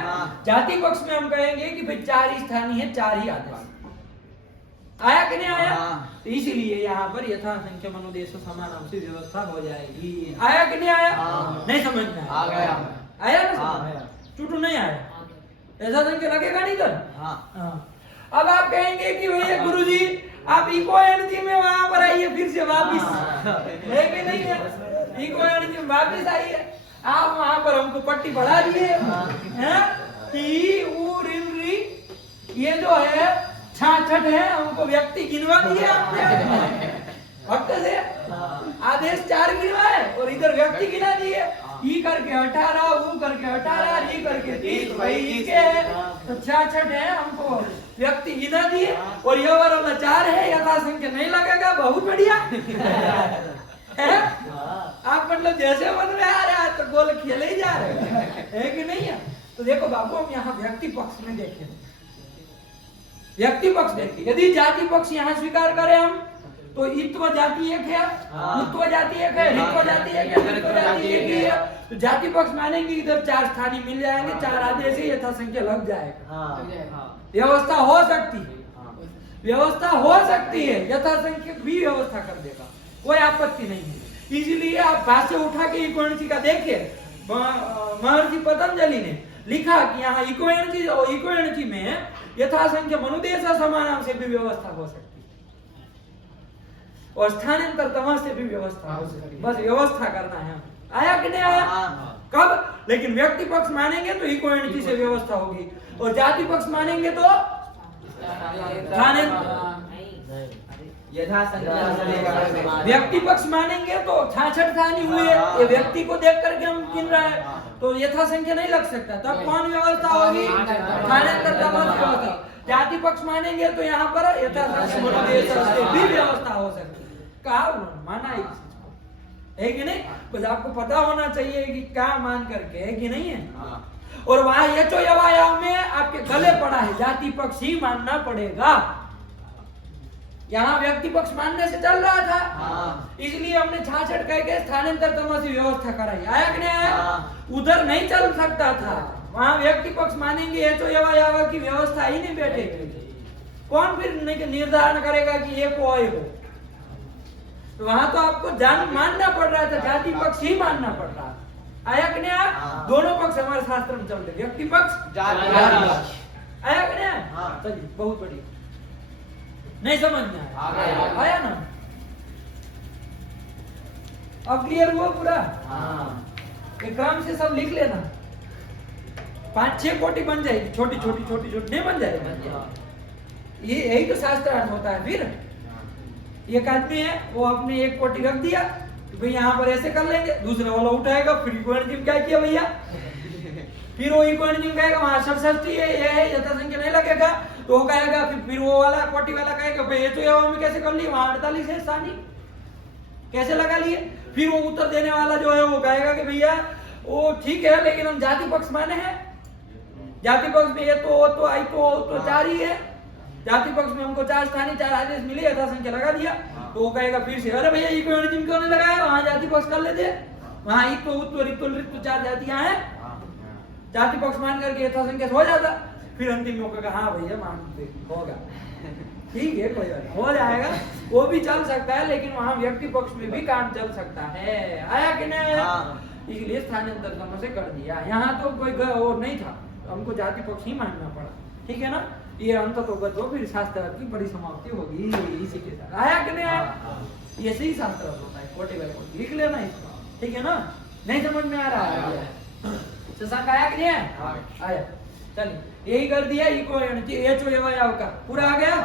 जाति पक्ष में हम कहेंगे कि भाई 4 ही स्थानीय है, 4 ही आदेश। आया कि नहीं आया? तो इसीलिए यहाँ पर यथासंख्य मनुदेश समानम से व्यवस्था हो जाएगी। आया कि नहीं आया? नहीं समझ में आया? आया ना? चुटू नहीं आया? यथासंख्य लगेगा नहीं कर? अब आप कहेंगे कि भैया गुरुजी आप इको एनर्जी में वहां पर आइए, फिर से वापिस है कि नहीं है? इको एनर्जी में वापिस आइए। आप वहां पर हमको पट्टी बढ़ा दिए हैं कि ये जो है 66 है, हमको व्यक्ति गिनवा दिए आपने भक्त से आदेश 4 गिनवाए और इधर व्यक्ति गिना दिए। ई करके 18, ऊ करके 18, री करके 30, भाई के तो 66 है, हमको व्यक्ति गिना दिए और ये वाला 4 है, यथा संख्या नहीं लगेगा। बहुत बढ़िया है। आप मतलब जैसे मन में आ रहा है तो गोल खेले ही जा रहे है कि नहीं है। तो देखो बाबू, हम यहाँ व्यक्ति पक्ष में देखें, व्यक्ति पक्ष देखिए। यदि जाति पक्ष यहाँ स्वीकार करें हम तो इत्व जाति एक है, उत्व जाति एक है, ऋत्व जाति एक है, ऋत्व जाति एक ही है। तो जाति पक्ष मानेंगे इधर 4 स्थानीय मिल जाएंगे, 4 आदेश से यथा संख्या लग जाएगा। व्यवस्था हो सकती है, व्यवस्था हो सकती है, यथा संख्या भी व्यवस्था कर देगा, कोई आपत्ति नहीं है। इसीलिए आप भाष्य उठा के इकोएनर्जी का देखिए, महर्षि पतंजलि ने लिखा कि यहाँ इकोएनर्जी और इकोएनर्जी में यथा संख्या मनुदेश समानाम से भी व्यवस्था हो सकती है और स्थानांतर तमस से भी व्यवस्था हो सकती है। बस व्यवस्था करना है। आया कि नहीं आया? कब? लेकिन व्यक्ति पक्ष मानेंगे तो इकोएनर्जी से व्यवस्था होगी और जाति पक्ष मानेंगे तो यथा संख्या। व्यक्ति पक्ष मानेंगे तो 66 स्थानीय हुए, ये व्यक्ति को देख करके हम गिन रहे हैं तो यथा संख्या नहीं लग सकता। तब कौन व्यवस्था होगी? स्थानांतर तमस व्यवस्था। जाति पक्ष मानेंगे तो यहाँ पर यथा संख्या मनुदेश से भी व्यवस्था हो सकती है। कहा माना है कि नहीं? कुछ आपको पता होना चाहिए कि क्या मान करके है कि नहीं है। और वहां यचो यवायाम में आपके गले पड़ा है, जाति पक्ष ही मानना पड़ेगा। यहाँ व्यक्ति पक्ष मानने से चल रहा था, इसलिए हमने 66 कह के स्थानांतर तमसी व्यवस्था कराई। आया कि नहीं आया? उधर नहीं चल सकता था, वहां व्यक्ति पक्ष मानेंगे यचो यवायावा की व्यवस्था ही नहीं बैठेगी। कौन फिर निर्धारण करेगा कि एक हो एक हो? तो वहां तो आपको जान मानना पड़ रहा था, जाति पक्ष ही मानना पड़ रहा था। आया कि नहीं आया? दोनों पक्ष हमारे शास्त्र में चलते, व्यक्ति पक्ष जाति पक्ष। आया कि नहीं आया? चलिए, बहुत बढ़िया। नहीं समझ में आया? आया ना? अब क्लियर हुआ पूरा? एक क्रम से सब लिख लेना, 5-6 कोटि बन जाएगी, छोटी छोटी छोटी छोटी नहीं बन जाएगी। ये यही तो शास्त्रार्थ होता है। फिर एक आदमी है, वो अपने 1 कोटि रख दिया तो भाई यहाँ पर ऐसे कर लेंगे, दूसरा वाला उठाएगा, फिर इकोएनर्जी क्या किया भैया, फिर वो इकोएनर्जी कहेगा वहां षष्ठी है, ये है, यथा संख्या नहीं लगेगा तो वो कहेगा, फिर वो वाला कोटि वाला कहेगा भाई ये तो यहाँ में कैसे कर लिए, वहां 48 है स्थानीय कैसे लगा लिए। फिर वो उत्तर देने वाला जो है वो कहेगा कि भैया वो ठीक है लेकिन हम जाति पक्ष माने हैं, जाति पक्ष में ये तो आई तो 4 ही है, जाति पक्ष में हमको 4 स्थानीय 4 आदेश मिले, यथा संख्या लगा दिया। तो वो कहेगा फिर से, अरे भैया इकोएनर्जी क्यों नहीं लगाया, वहां जाति पक्ष कर लेते, वहां इत्व उत्व ऋत्व ऋत्व 4 जातियां हैं, जाति पक्ष मान करके यथा संख्या हो जाता। फिर अंतिम मौका का हाँ भैया मानते होगा, ठीक है कोई बात हो जाएगा, वो भी चल सकता है। लेकिन वहां व्यक्ति पक्ष में भी काम चल सकता है। आया कि नहीं आया? इसलिए स्थानांतर तमस से कर दिया। यहाँ तो कोई वो नहीं था, हमको जाति पक्ष ही मानना पड़ा, ठीक है ना। ये अंत तो बचो, फिर शास्त्र की बड़ी समाप्ति होगी इसी के साथ। आया कि नहीं आया? ये सही शास्त्र होता है, कोटि बाय कोटि लिख लेना इसको, ठीक है ना। नहीं समझ में आ रहा है? शशांक आया कि नहीं आया? आया। चलिए, यही कर दिया इकोएनर्जी एचो एवयाव का पूरा आ गया।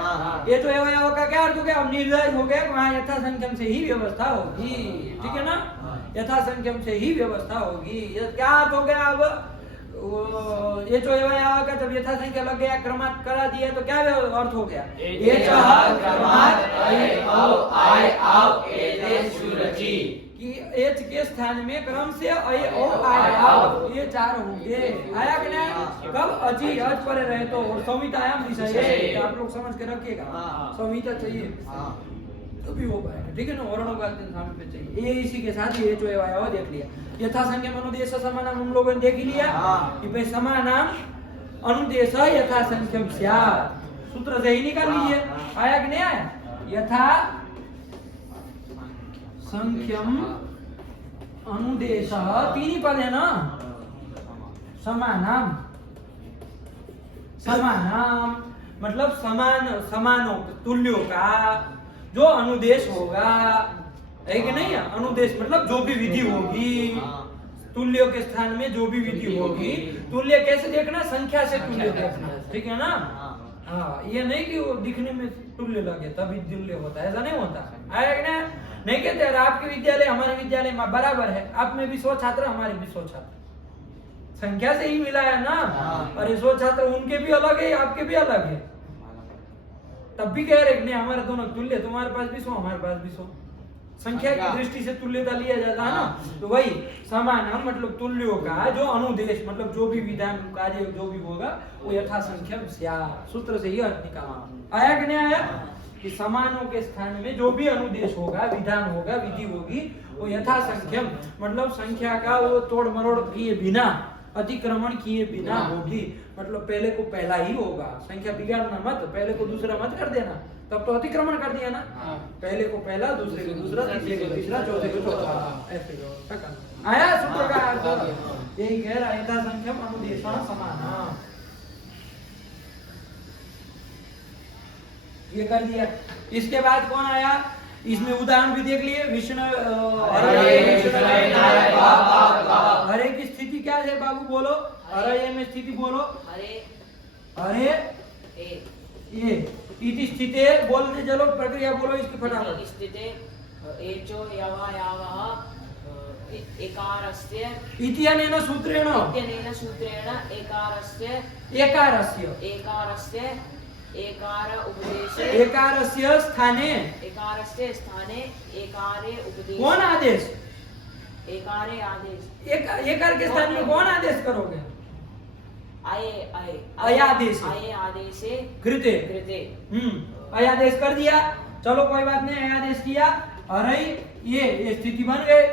एचो एवयाव का क्या अर्थ हो गया? अब निर्धारित हो गया वहां यथा संख्यम से ही व्यवस्था होगी, ठीक है ना। यथा संख्यम से ही व्यवस्था होगी, क्या अर्थ हो गया? अब ये जो एवयाव का जब यथा संख्या लग गया, क्रमात् करा दिया तो क्या अर्थ हो गया? ये एच के स्थान में क्रम से अय ओ आय आओ, ये 4 होंगे। आया कि नहीं? कब अजी अज पर रहे तो संहितायाम विषय है, आप लोग समझ के रखिएगा, संहिता चाहिए तभी हो पाएगा, ठीक है ना। वर्णों का सामने पे चाहिए। ये इसी के साथ ये जो एवयाव देख लिया। यथा संख्या अनुदेश समानाम हम लोगों ने देख लिया कि भाई समानाम अनुदेश यथा संख्यम स्यात्, सूत्र से ही निकाल लीजिए। आया कि नहीं आया? यथा संख्यम अनुदेश 3 ही पद है ना। समानाम, समानाम मतलब समान, समानों तुल्यों का जो अनुदेश होगा, है कि नहीं? अनुदेश मतलब जो भी विधि होगी, तुल्यों के स्थान में जो भी विधि होगी। तुल्य कैसे देखना? संख्या से तुल्य देखना, ठीक है ना। हाँ, ये नहीं कि वो दिखने में तुल्य लगे तभी तुल्य होता है, ऐसा नहीं होता। आया कि ना? नहीं कहते यार आपके विद्यालय हमारे विद्यालय में बराबर है, आप में भी 100 छात्र हमारे भी 100 छात्र, संख्या से ही मिला है ना। अरे 100 छात्र उनके भी अलग है आपके भी अलग है, तब भी कह रहे नहीं हमारे दोनों तुल्य, तुम्हारे पास भी 100 हमारे पास भी 100, संख्या की दृष्टि से तुल्यता लिया जाता है ना। तो वही समान मतलब तुल्यों का जो अनुदेश मतलब जो भी विधान कार्य जो भी होगा वो यथा संख्यम स्यात्, सूत्र से ही अर्थ निकालना। आया कि नहीं आया कि समानों के स्थान में जो भी अनुदेश होगा, विधान होगा, विधि होगी, वो यथा संख्यम मतलब संख्या का वो तोड़ मरोड़ किए बिना, अतिक्रमण किए बिना होगी। मतलब पहले को पहला ही होगा, संख्या बिगाड़ना मत, पहले को दूसरा मत कर देना, तब तो अतिक्रमण कर दिया ना। पहले को पहला, दूसरे को दूसरा, तीसरे को तीसरा, चौथे को चौथा, ऐसे व्यवस्था करना। आया सूत्र का अर्थ यही कह रहा है, यथा संख्यम अनुदेशः समानः। ये कर दिया। इसके बाद कौन आया? इसमें उदाहरण भी देख लिए। विष्णु हरे की स्थिति क्या है बाबू बोलो? हरे में स्थिति बोलो। हरे ये इति स्थिते बोलते चलो, प्रक्रिया बोलो इसकी फटाफट। स्थिते एचो यवा यावः एकारस्य इत्यनेन सूत्रेण एकारस्य एकार उपदेशे एकारस्य स्थाने एकारे उपदेश कौन आदेश? एकारे आदेश एकार के स्थान में कौन आदेश करोगे? आदेशे कृते अयादेश कर दिया। चलो कोई बात नहीं, अयादेश किया। अरे ये स्थिति बन गए।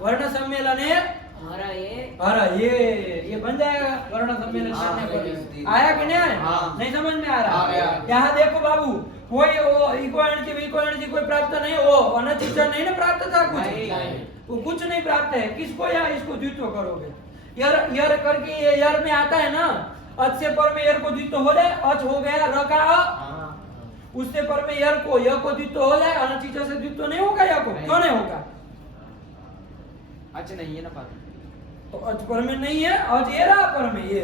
वर्ण सम्मेलन ये बन जाएगा वर्ण सम्मेलन करने पर। आया कि नहीं आया? नहीं समझ में आ रहा? यहाँ देखो बाबू, कोई इको एनर्जी कोई प्राप्त नहीं, वो अनचिचा नहीं ना प्राप्त था कुछ, वो कुछ नहीं प्राप्त है। किसको या इसको द्वित्व करोगे? यर करके ये यर में आता है ना, अच से पर में यर को द्वित्व हो जाए, अच हो गया र का अ, उससे पर में यर को य को द्वित्व हो जाए, अनचिचा से द्वित्व नहीं होगा या को? क्यों नहीं होगा? अच्छा नहीं है ना पर, तो अच पर में नहीं है, अच ये रहा पर में, ये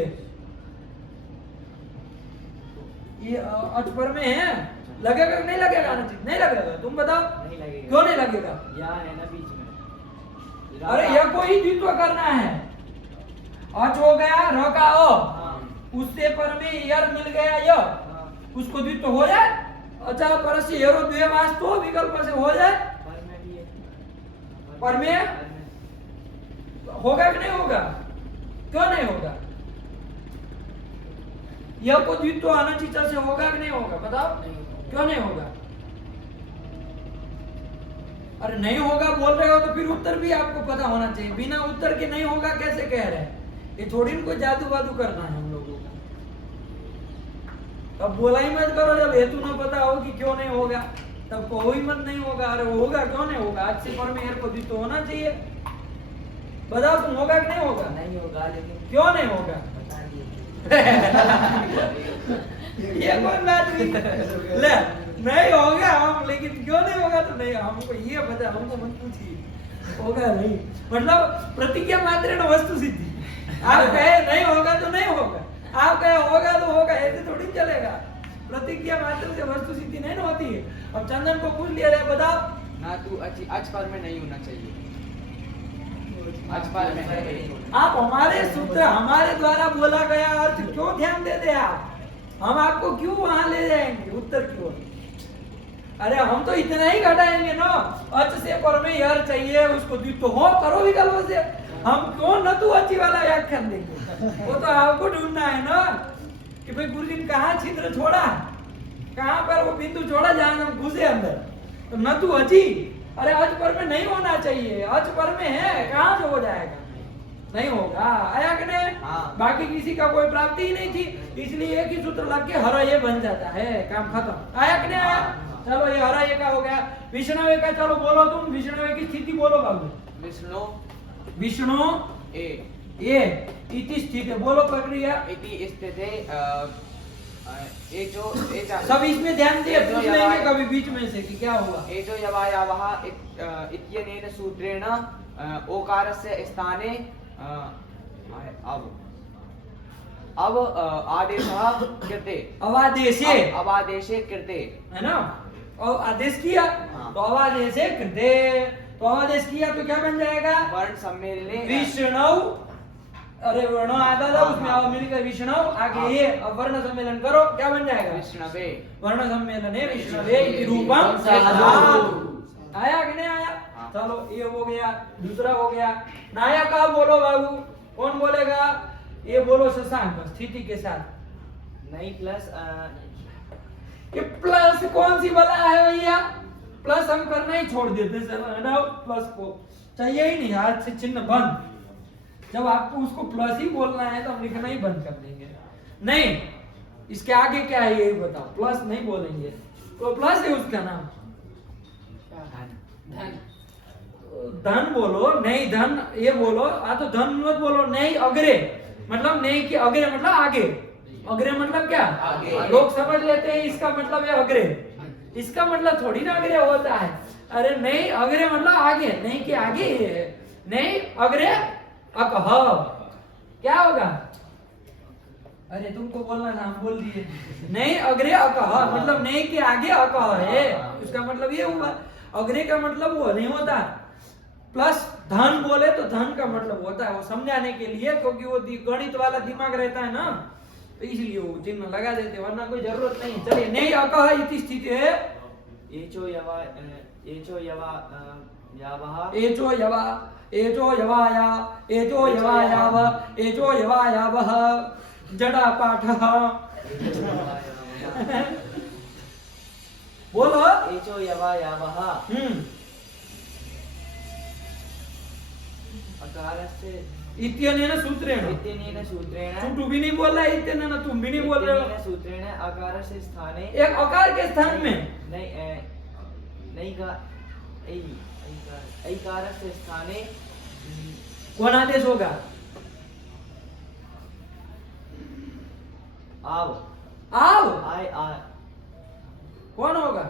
अच पर में है, लगेगा नहीं लगेगा? अनचित नहीं लगेगा, तुम बताओ। नहीं लगेगा। क्यों नहीं लगेगा? या है ना बीच में। अरे यह को ही द्वित्व करना है। अच हो गया र का अ, उससे पर में यर मिल गया य, उसको द्वित्व हो जाए। अच्छा परस्य यरो द्वयमास तो विकल्प से हो जाए, पर में होगा कि नहीं होगा? क्यों नहीं होगा? यह को द्वित्व अनचिचा से होगा कि नहीं होगा? बताओ क्यों नहीं होगा? अरे नहीं होगा बोल रहे हो तो फिर उत्तर भी आपको पता होना चाहिए। बिना उत्तर के नहीं होगा कैसे कह रहे हैं? ये थोड़ी इनको जादू वादू करना है हम लोगों को। तब बोला ही मत करो जब हेतु ना पता हो कि क्यों नहीं होगा, तब कहो ही मत नहीं होगा। अरे होगा क्यों नहीं होगा? आज से पर में एर को द्वित्व होना चाहिए। बताओ तुम होगा कि नहीं होगा? नहीं होगा, लेकिन क्यों नहीं होगा? बता दिए। ये कौन बात हुई? ले नहीं होगा हम, लेकिन क्यों नहीं होगा? तो नहीं, हमको ये बता, हमको मत पूछिए होगा नहीं। मतलब प्रतिज्ञा मात्र न वस्तु सिद्धि। आप कहे नहीं होगा तो नहीं होगा, आप कहे होगा तो होगा, ऐसे थोड़ी चलेगा। प्रतिज्ञा मात्र से वस्तु सिद्धि नहीं होती है। अब चंदन को पूछ लिया, बताओ ना तू आज पर में नहीं होना चाहिए, आज पर में नहीं। आप हमारे सूत्र हमारे द्वारा बोला गया अर्थ क्यों ध्यान देते आप? हम आपको क्यों वहां ले जाएंगे उत्तर की ओर? अरे हम तो इतना ही घटाएंगे ना, अच से पर में यर चाहिए, उसको द्वित्व हो करो विकल्प से। हम क्यों न तू अच्छी वाला व्याख्यान देंगे? वो तो आपको ढूंढना है ना कि भाई गुरुजी ने कहाँ छिद्र छोड़ा, कहाँ पर वो बिंदु छोड़ा जहां हम घुसे अंदर। तो न तू अच्छी, अरे अच पर में नहीं होना चाहिए, अच पर में है, कहाँ से हो जाएगा? नहीं होगा। आया कि नहीं? बाकी किसी का कोई प्राप्ति ही नहीं थी, इसलिए एक ही सूत्र लग के हर ये बन जाता है, काम खत्म। आया कि नहीं आया? चलो ये हर ये का हो गया। विष्णु का चलो बोलो तुम, विष्णु की स्थिति बोलो बाबू। विष्णु ये इति स्थिति बोलो, प्रक्रिया इति स्थिते ये जो सब इसमें ध्यान दिए, पूछ लेंगे कभी बीच में से कि क्या हुआ। ये जो यवायावः इत्यनेन सूत्रेण ओकारस्य स्थाने अब अब आदेशः कृते अवादेशे अवादेशे कृते है ना, और आदेश किया हाँ। तो अवादेशे कृते, तो अवादेश किया तो क्या बन जाएगा? वर्ण सम्मेलने विष्णु, अरे वर्ण आता था उसमें अब मिलकर विष्णु आगे ये, अब वर्ण सम्मेलन करो क्या बन जाएगा? विष्णवे वर्ण सम्मेलने विष्णवे इति रूपम साधु। आया कि नहीं आया? हाँ। चलो ये हो गया, दूसरा हो गया। नायक का बोलो बाबू, कौन बोलेगा? ये बोलो शशांक स्थिति के साथ। नहीं प्लस ये प्लस कौन सी बला है भैया? प्लस हम करना ही छोड़ देते हैं, चलो हटाओ प्लस को, चाहिए ही नहीं, आज से चिन्ह बंद। जब आपको उसको प्लस ही बोलना है तो हम लिखना ही बंद कर देंगे। नहीं, इसके आगे क्या है यही बताओ, प्लस नहीं बोलेंगे तो प्लस है उसका नाम। धन धन बोलो, नहीं धन ये बोलो, तो धन मत बोलो, नहीं अग्रे मतलब नहीं कि अग्रे मतलब आगे, अग्रे मतलब क्या? आगे। लोग समझ लेते हैं इसका मतलब है अग्रे, इसका मतलब थोड़ी ना अग्रे होता है। अरे नहीं अग्रे मतलब आगे, नहीं कि आगे है, नहीं अग्रे अकह क्या होगा? अरे तुमको बोलना था, हम बोल दिए। नहीं अग्रे अकह मतलब नहीं कि आगे अकह है, उसका मतलब ये हुआ। अग्रे का मतलब वो नहीं होता। प्लस धन बोले तो धन का मतलब होता है वो समझाने के लिए, क्योंकि वो गणित वाला दिमाग रहता है ना, तो इसलिए वो चिन्ह लगा देते, वरना कोई जरूरत नहीं। चलिए नहीं अकह इति स्थिति है एचो यवा यावः एचो यवा एचो यवाया एचो यवायाव एचो यवायावः जड़ा पाठः बोलो। एचो यवा यावः अकारस्य इत्यनेन सूत्रेण, इत्यनेन सूत्रेण तू भी नहीं बोल रहा है, इत्यनेन तुम भी नहीं बोल रहे हो। इत्यनेन सूत्रेण अकारस्य स्थाने एक अकार के स्थान में नहीं का ऐकारस्य स्थाने कौन आदेश होगा? आव आव आय आ कौन होगा?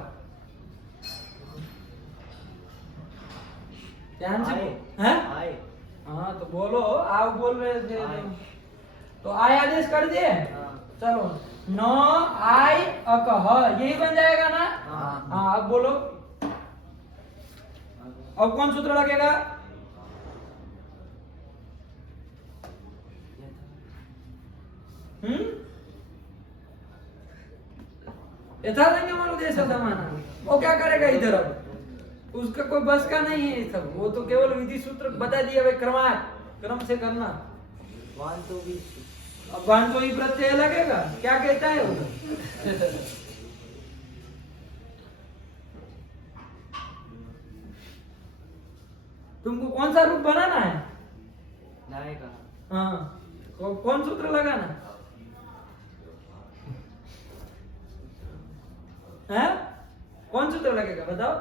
ध्यान से आय हैं? आय हाँ तो बोलो, आव बोल रहे थे आय। तो आय आदेश कर दिए। हाँ। चलो न आय अकह यही बन जाएगा ना? हाँ। हाँ अब बोलो, अब कौन सूत्र लगेगा? यथासंख्यम अनुदेश समाना, वो क्या करेगा इधर? अब उसका कोई बस का नहीं है सब, वो तो केवल विधि सूत्र बता दिया भाई, क्रम से करना। वान तो भी अब वान तो ही प्रत्यय लगेगा, क्या कहता है वो? तुमको कौन सा रूप बनाना है? नायका हाँ कौन सूत्र लगाना है? कौन सूत्र लगेगा बताओ?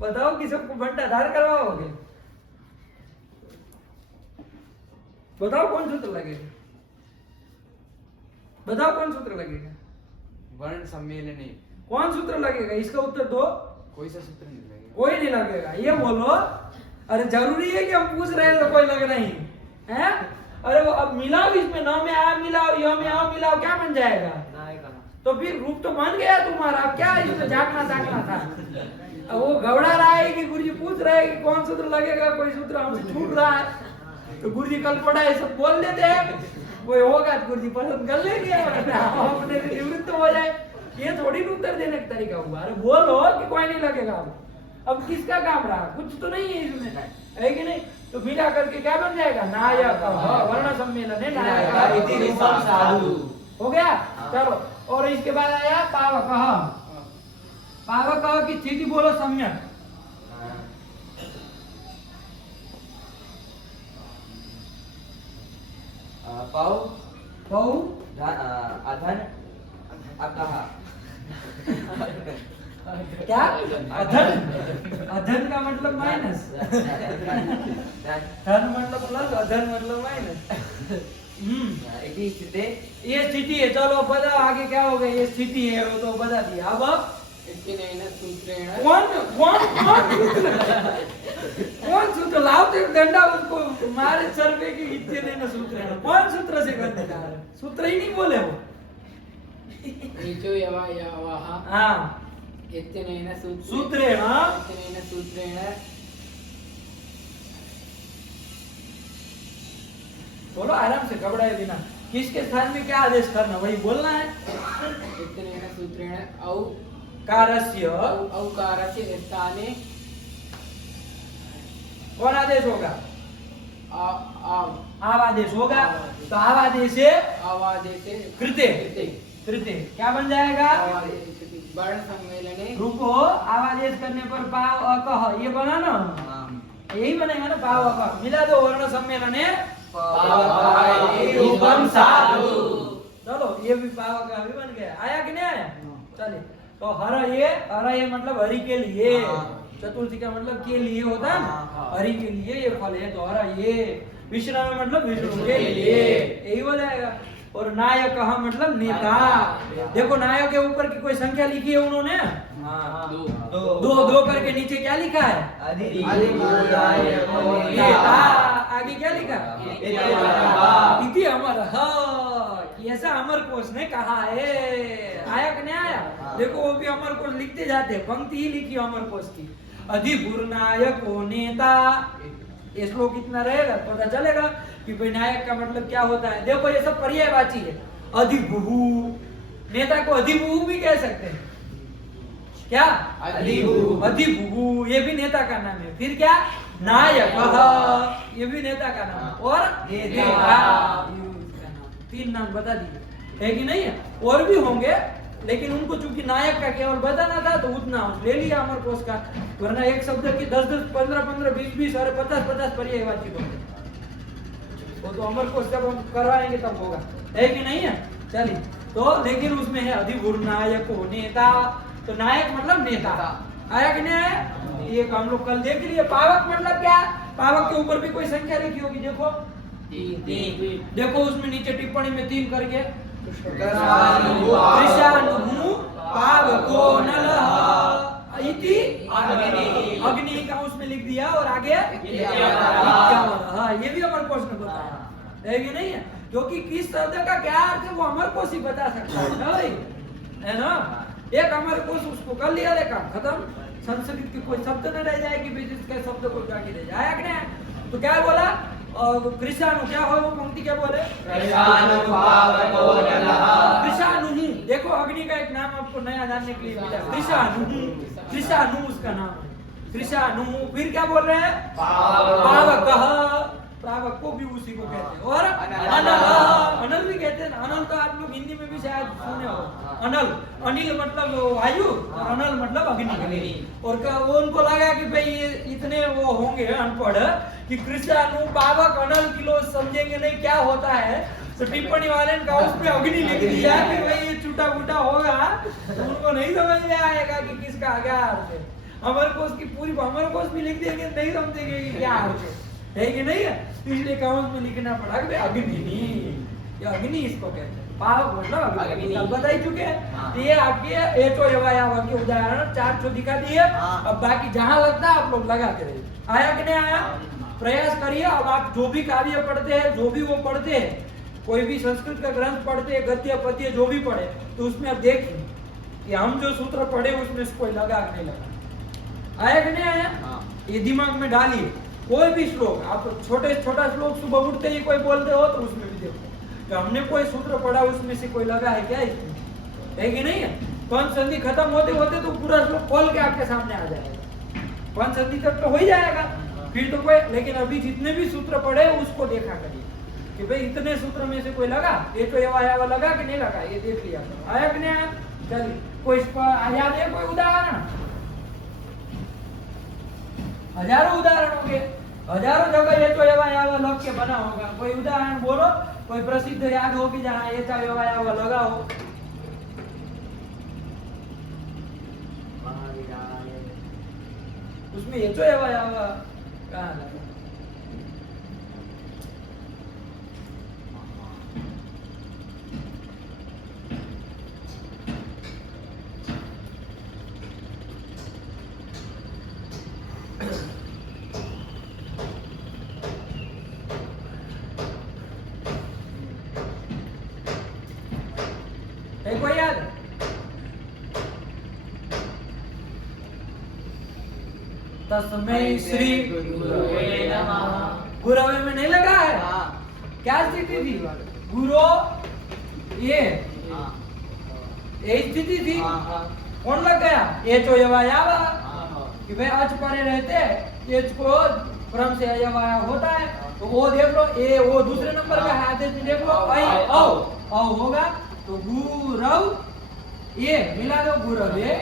बताओ कि सबको भंडाधार करवाओगे? बताओ कौन सूत्र लगेगा? बताओ कौन सूत्र लगेगा? वर्ण सम्मेलने कौन सूत्र लगेगा? इसका उत्तर दो। कोई सा सूत्र नहीं लगेगा। कोई नहीं लगेगा, ये बोलो। अरे जरूरी है कि हम पूछ रहे हैं तो कोई लग नहीं है? अरे वो अब मिलाओ, इसमें न में आ मिलाओ, य में आ मिलाओ, क्या बन जाएगा? नायका तो फिर रूप तो बन गया तुम्हारा, अब क्या इसमें झांकना था? अब वो घबरा रहा है कि गुरुजी पूछ रहे हैं कि कौन सूत्र लगेगा, कोई सूत्र हमसे छूट रहा है, तो गुरुजी कल पड़ा है सब बोल देते हैं, कोई होगा तो गुरुजी पसंद कर लेंगे, अपने से निवृत्त हो जाए। ये थोड़ी उत्तर देने का तरीका हुआ। अरे बोलो कि कोई नहीं लगेगा। अब किसका काम रहा? कुछ तो नहीं है इसमें, है कि नहीं? तो मिला करके क्या बन जाएगा? नायक वर्ण सम्मेलन है नायक इति रूपम साधु। हो गया? चलो, और इसके बाद आया पावकः। पावकः की स्थिति बोलो सम्यक। पौ पौ अधन अकः क्या? अधन? अधन का मतलब माइनस, धन मतलब प्लस, अधन मतलब माइनस। इति स्थिते ये स्थिति है। चलो बताओ आगे क्या हो गया? ये स्थिति है वो तो बता दिया। अब इत्यनेन सूत्रेण कौन सूत्र लाओ तो एक डंडा उसको मारे सर पे कि इत्यनेन सूत्रेण, कौन सूत्र से करने जा रहे? सूत्र ही नहीं बोले वो। नीचो यवा यावाह हाँ इत्यनेन सूत्रेण इत्यनेन सूत्रेण बोलो आराम से, घबराए बिना। किसके स्थान में क्या आदेश करना वही बोलना है। इत्यनेन सूत्रेण औ कारस्य औकारस्य स्थाने कौन आदेश होगा? आव आवादेश होगा। तो आवादेशे आवादेशे कृते कृते क्या बन जाएगा? वर्ण सम्मेलने रुको, आवादेश करने पर पाव अकह ये बना ना, यही बनेगा ना पाव अकह। मिला दो वर्ण सम्मेलने रूपम साधु। चलो ये भी पाव अकह भी बन गया। आया कि नहीं आया? चलिए तो हर ये मतलब हरि के लिए, चतुर्थी का मतलब के लिए होता है ना, हरि के लिए ये फल है। तो हर ये विश्राम मतलब विष्णु के लिए, यही हो जाएगा। और नायक मतलब नेता। देखो नायक के ऊपर की कोई संख्या लिखी है उन्होंने? दो करके नीचे क्या लिखा है? नेता। आगे क्या लिखा? इति अमरः। ऐसा अमर कोश ने कहा है। आया कि नहीं आया? देखो वो भी अमर कोश लिखते जाते हैं, पंक्ति ही लिखी अमर कोश की। अधिभूर नायको नेता। ये श्लोक इतना रहेगा पता चलेगा कि भाई नायक का मतलब क्या होता है। देखो ये सब पर्यायवाची है। अधिभूहु, नेता को अधिभूहु भी कह सकते हैं। क्या? अधिभूहु ये भी नेता का नाम है। फिर क्या? नायक ये भी नेता का नाम है। और नेता तीन नाम बता दिए, है कि नहीं है? और भी होंगे लेकिन उनको चूंकि नायक का केवल बताना था तो उतना ले लिया अमर कोश का। वरना एक शब्द की 10-10, 15-15, 20-20 और 50-50 पर्यायवाची होंगे। वो तो अमर कोश जब हम करवाएंगे तब होगा, है कि नहीं है? चलिए तो लेकिन उसमें है अधिभूर नायको नेता। तो नायक मतलब नेता। आया कि नहीं आया? ये हम लोग कल देख लिए। पावक मतलब क्या? पावक के ऊपर भी कोई संख्या लिखी होगी, देखो देखो उसमें नीचे टिप्पणी में 3 करके कृशानु पावको नलः इति अग्नि का उसमें लिख दिया और आगे हाँ ये भी अमर कोश ने बताया, है कि नहीं है? क्योंकि किस शब्द का क्या अर्थ है वो अमर कोश ही बता सकता है ना। एक अमर कोश उसको कर लिया, लेकर खत्म। संस्कृत की कोई शब्द न रह जाए कि जिसके शब्द को जाके रह जाए। आया कि नहीं? तो क्या बोला? कृषाणु क्या हो वो पंक्ति क्या बोले? कृषाणु ही। देखो अग्नि का एक नाम आपको नया जानने के लिए मिला, कृषाणु। कृषाणु उसका नाम है, कृषाणु। फिर क्या बोल रहे हैं? पावकः, पावक को भी उसी को कहते हैं। और अनल, अनल भी कहते हैं। अनल तो आप लोग हिंदी में भी शायद सुने हो। अनल, अनिल मतलब वायु और अनल मतलब अग्नि। और वो उनको लगा कि भाई ये इतने वो होंगे अनपढ़ कि कृष्णाणु पावक अनल किलो समझेंगे नहीं क्या होता है। तो टिप्पणी वाले ने कहा उसमें अग्नि लिख दिया कि भाई ये छूटा फूटा होगा, तो उनको नहीं समझ में आएगा कि किसका क्या अर्थ है। अमर कोश की पूरी अमर कोश भी लिख देंगे नहीं समझेंगे कि क्या अर्थ है कि नहीं है? इसलिए काउंस में लिखना पड़ा कि अग्नि, ये अग्नि इसको कहते हैं। पावक मतलब अग्नि, अब बता ही चुके हैं। ये आपके एचो यवायाव के उदाहरण 4 दिखा दिए। अब बाकी जहां लगता है आप लोग लगाते रहिए। आया कि नहीं आया? प्रयास करिए। अब आप जो भी काव्य पढ़ते हैं, जो भी वो पढ़ते हैं, कोई भी संस्कृत का ग्रंथ पढ़ते हैं, गद्य पद्य जो भी पढ़े, तो उसमें आप देखिए कि हम जो सूत्र पढ़े उसमें से कोई लगा कि नहीं लगा। आया कि नहीं आया? ये दिमाग में डालिए। कोई भी श्लोक आप छोटा श्लोक सुबह उठते ही कोई बोलते हो तो उसमें भी देखो कि हमने कोई सूत्र पढ़ा उसमें से कोई लगा है क्या इसमें, है कि नहीं है? पंच संधि खत्म होते होते तो पूरा श्लोक खोल के आपके सामने आ जाएगा। पंच संधि तक तो हो ही जाएगा फिर तो कोई। लेकिन अभी जितने भी सूत्र पढ़े उसको देखा करिए कि भाई इतने सूत्र में से कोई लगा, ये तो यवा लगा कि नहीं लगा, ये देख लिया। आया कि नहीं आया? चलिए कोई याद है कोई उदाहरण? हजारों उदाहरण होंगे, हजारों जगह ये तो यवा लग के बना होगा। कोई उदाहरण बोलो, कोई प्रसिद्ध याद हो कि जहाँ ये तो यवा लगा हो। उसमें ये तो यवा कहाँ लगा? तस्मै श्री गुरवे नमः। गुरवे में नहीं लगा है? हाँ। क्या स्थिति थी? गुरो ये हाँ। ये स्थिति थी। हाँ। कौन लग गया? ये तो यवायावा हाँ। कि भाई अच परे रहते ये को क्रम से यवाया होता है। तो वो देख लो, ये वो दूसरे नंबर का है, आदेश में देख लो ऐ औ होगा तो गुरव ये मिला दो गुरवे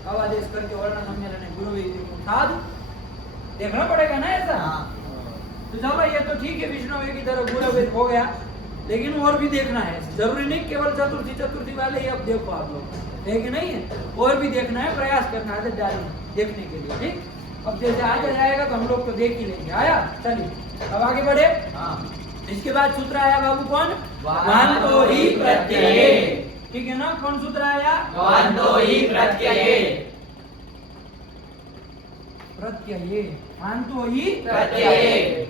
अब आदेश करके वर्ण सम्मेलन है गुरवे साधु देखना पड़ेगा ना ऐसा। तो चलो ये तो ठीक है विष्णु की तरह गुरवे हो गया, लेकिन और भी देखना है। जरूरी नहीं केवल चतुर्थी वाले ही अब देखो आप लोग, है कि नहीं है? और भी देखना है, प्रयास करना है देखने के लिए। ठीक, अब जैसे आ जाएगा तो हम लोग तो देख ही लेंगे। आया, चलिए अब आगे बढ़े। इसके बाद सूत्र आया बाबू कौन? वान्तो ही प्रत्यये। ठीक है ना? कौन सूत्र आया? वान्तो ही प्रत्यये। प्रत्यये, वान्तो ही प्रत्यये।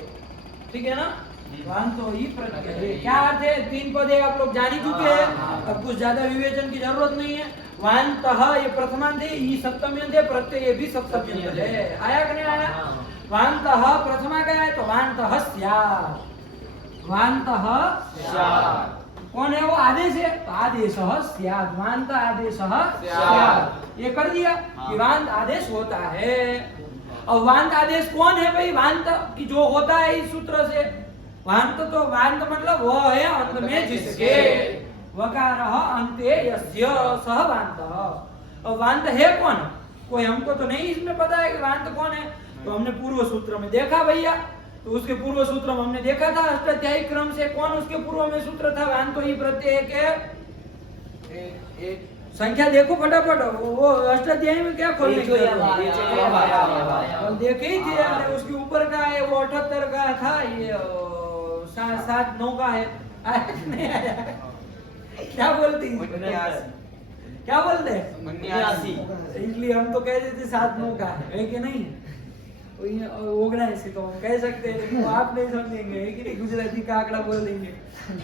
ठीक है ना? वान्तो ही प्रत्यये क्या अर्थ है? 3 पदे आप लोग जान ही चुके हैं, अब कुछ ज्यादा विवेचन की जरूरत नहीं है। वान्तः ये प्रथमांत है, ई सप्तम्यंत है, प्रत्यय भी सप्तम्यंत है। आया कि नहीं आया? वान्तः प्रथमा का है तो वान्तः स्यात्। वान्तः स्यात्। कौन है वो? आदेश है, तो आदेशः स्यात्। वान्त आदेशः स्यात्, ये कर दिया कि वान्त आदेश होता है। और वान्त आदेश कौन है भाई? वान्त की जो होता है इस सूत्र से। वान्त तो वान्त मतलब वो है अंत में जिसके, वकारः अन्ते यस्य सः वान्तः। और वान्त है कौन? कोई हमको तो नहीं इसमें पता है कि वान्त कौन है। तो हमने पूर्व सूत्र में देखा भैया, तो उसके पूर्व सूत्र में हमने देखा था अष्टाध्यायी क्रम से कौन उसके पूर्व में सूत्र था? वान्तो ही प्रत्यय के संख्या देखो फटाफट, वो अष्टाध्यायी में क्या खोलने की देखे ही थे। अरे उसके ऊपर का है वो 78 का था, ये 7-9 का है। नहीं आया? क्या बोलती? क्या बोलते? 79। इसलिए हम तो कह देते 7-9 का है कि नहीं? ऑर्गेनाइज तो हम कह सकते हैं, लेकिन आप नहीं समझेंगे, है कि नहीं? गुजराती का आंकड़ा बोल देंगे।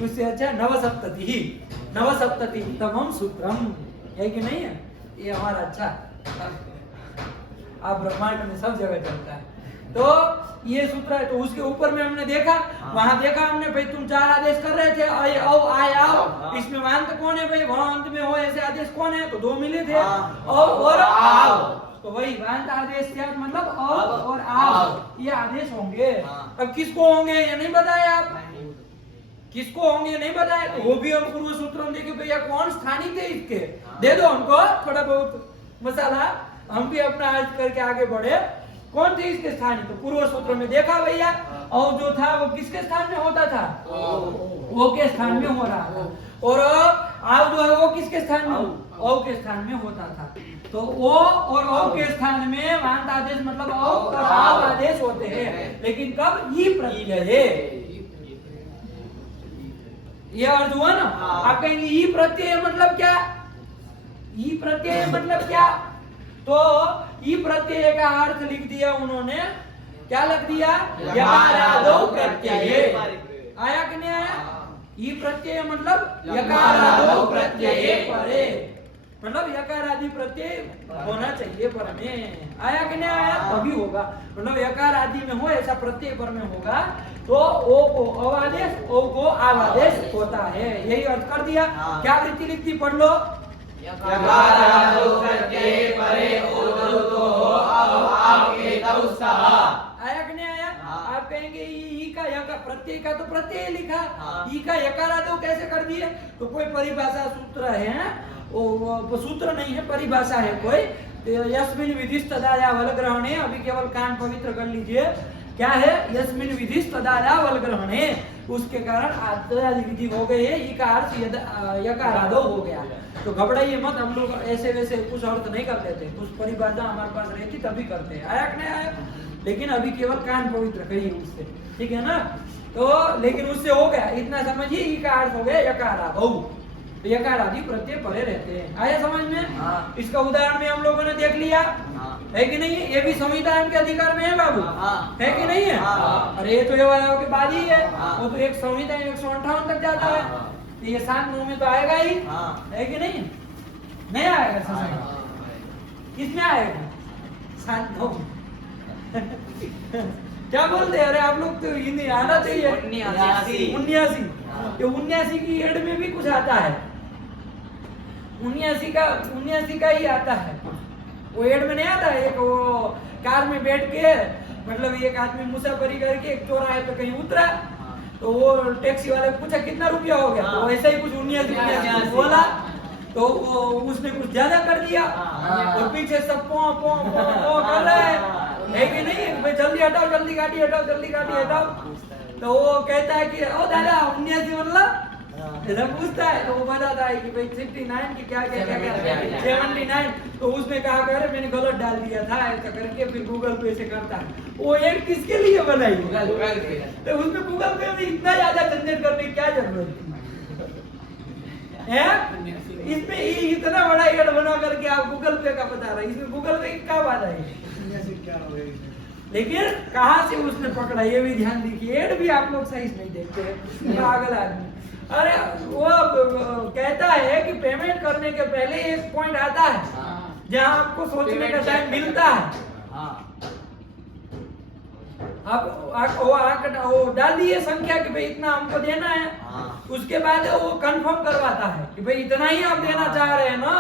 उससे अच्छा नवसप्तति तमम सूत्रम, है कि नहीं है? ये हमारा अच्छा आप ब्रह्मांड में सब जगह चलता है। तो ये सूत्र है, तो उसके ऊपर में हमने देखा, वहां देखा हमने भाई तुम 4 आदेश कर रहे थे, आय औ आय आओ। इसमें वांत कौन है भाई? वहां अंत में हो ऐसे आदेश कौन है? तो 2 मिले थे, औ और आओ। तो वही वांत आदेश क्या मतलब औ और आओ, ये आदेश होंगे। अब किसको होंगे ये नहीं बताया आप, किसको होंगे नहीं बताया, तो वो भी हम पूर्व सूत्र में देखे भैया कौन स्थानिक है इसके, दे दो हमको थोड़ा बहुत मसाला, हम भी अपना आज करके आगे बढ़े। कौन थे इसके स्थान? तो पूर्व सूत्र में देखा भैया, और जो था वो किसके स्थान में होता था? वो के स्थान में हो रहा था। और आव जो है वो किसके स्थान में? औ के स्थान में होता था। तो ओ और औ के स्थान में वांत आदेश मतलब औ और आव आदेश होते हैं, लेकिन कब? ई प्रत्यय। ये अर्थ हुआ ना? आप कहेंगे ई प्रत्यय मतलब क्या? ई प्रत्यय मतलब क्या? तो ई प्रत्यय का अर्थ लिख दिया उन्होंने, क्या लिख दिया? यकारादौ प्रत्यये। आया कि नहीं आया? ई प्रत्यय मतलब यकारादौ प्रत्यये परे, मतलब यकार आदि प्रत्यय होना चाहिए पर में। आया कि नहीं आया? तभी होगा, मतलब यकार आदि में हो ऐसा प्रत्यय पर में होगा तो ओ को अ आदेश, ओ को आव आदेश होता है। यही अर्थ कर दिया। क्या वृत्ति लिखती? पढ़ लो। यकारादौ प्रत्यये परे उद्धृतो अव आवेतौ सः। आया कि नहीं आया? आप कहेंगे ई का यकार प्रत्यय का तो प्रत्यय लिखा, ई का यकारादौ कैसे कर दिए? तो कोई परिभाषा सूत्र है, वो सूत्र नहीं है, परिभाषा है कोई। यस्मिन् विधिस् तदा वल ग्रहणे, अभी केवल कान पवित्र कर लीजिए। क्या है? यस्मिन् विधिस् तदा वल ग्रहणे, उसके कारण आदि विधि हो गई है, ई का अर्थ यकारादौ हो गया। तो घबराइए मत, हम लोग ऐसे वैसे कुछ अर्थ नहीं कर लेते, कुछ परिभाषा हमारे पास रहती तभी करते। आया कि नहीं आया? लेकिन अभी केवल कान पवित्र करिए उससे, ठीक है ना? तो लेकिन उससे हो गया, इतना समझिए, ई का अर्थ हो गया यकारादौ। तो यकार आदि प्रत्यय परे रहते हैं। आया समझ में? इसका उदाहरण भी हम लोगों ने देख लिया, है कि नहीं? ये भी संविधान के अधिकार में है बाबू, है कि नहीं है? अरे ये तो ये के बाद ही है, वो तो एक संविधान 158 तक जाता है, तो ये 7-9 में तो आएगा ही, है कि नहीं? नहीं आएगा? किसमें आएगा? 7-9। क्या बोलते हैं? अरे आप लोग तो हिंदी आना चाहिए। 79 ये 79 की एड में भी कुछ आता है। 79 का ही आता है। वो एड में नहीं आता है, एक वो कार में बैठ के मतलब एक आदमी मुसाफरी करके एक चौराहे पे कहीं उतरा, तो वो टैक्सी वाले पूछा कितना रुपया हो गया, तो वैसा ही कुछ 79 बोला, तो वो उसने कुछ ज्यादा कर दिया और पीछे सब पो कर रहा है कि नहीं, भाई जल्दी हटाओ, जल्दी गाड़ी हटाओ, जल्दी गाड़ी हटाओ। तो वो कहता है कि ओ दादा 79 मतलब ऐसा पूछता है, तो वो बताता है कि भाई 69 की क्या 79। तो उसने कहा कि अरे मैंने गलत डाल दिया था ऐसा करके, फिर गूगल पे से करता है। वो एड किसके लिए बनाई? गूगल पे। तो उसमें गूगल पे में इतना ज्यादा झंझट करने की क्या जरूरत है? इसमें इतना बड़ा एड बना करके आप गूगल पे का बता रहे हैं, इसमें गूगल पे क्या बात है? लेकिन कहाँ से उसने पकड़ा ये भी ध्यान दीजिए। एड भी आप लोग सही से नहीं देखते, पागल आदमी। अरे वो कहता है कि पेमेंट करने के पहले एक पॉइंट आता है जहां आपको सोचने का टाइम मिलता है। आप वो डाल दिए संख्या कि भाई इतना हमको देना है, उसके बाद वो कंफर्म करवाता है कि भाई इतना ही आप देना चाह रहे हैं ना,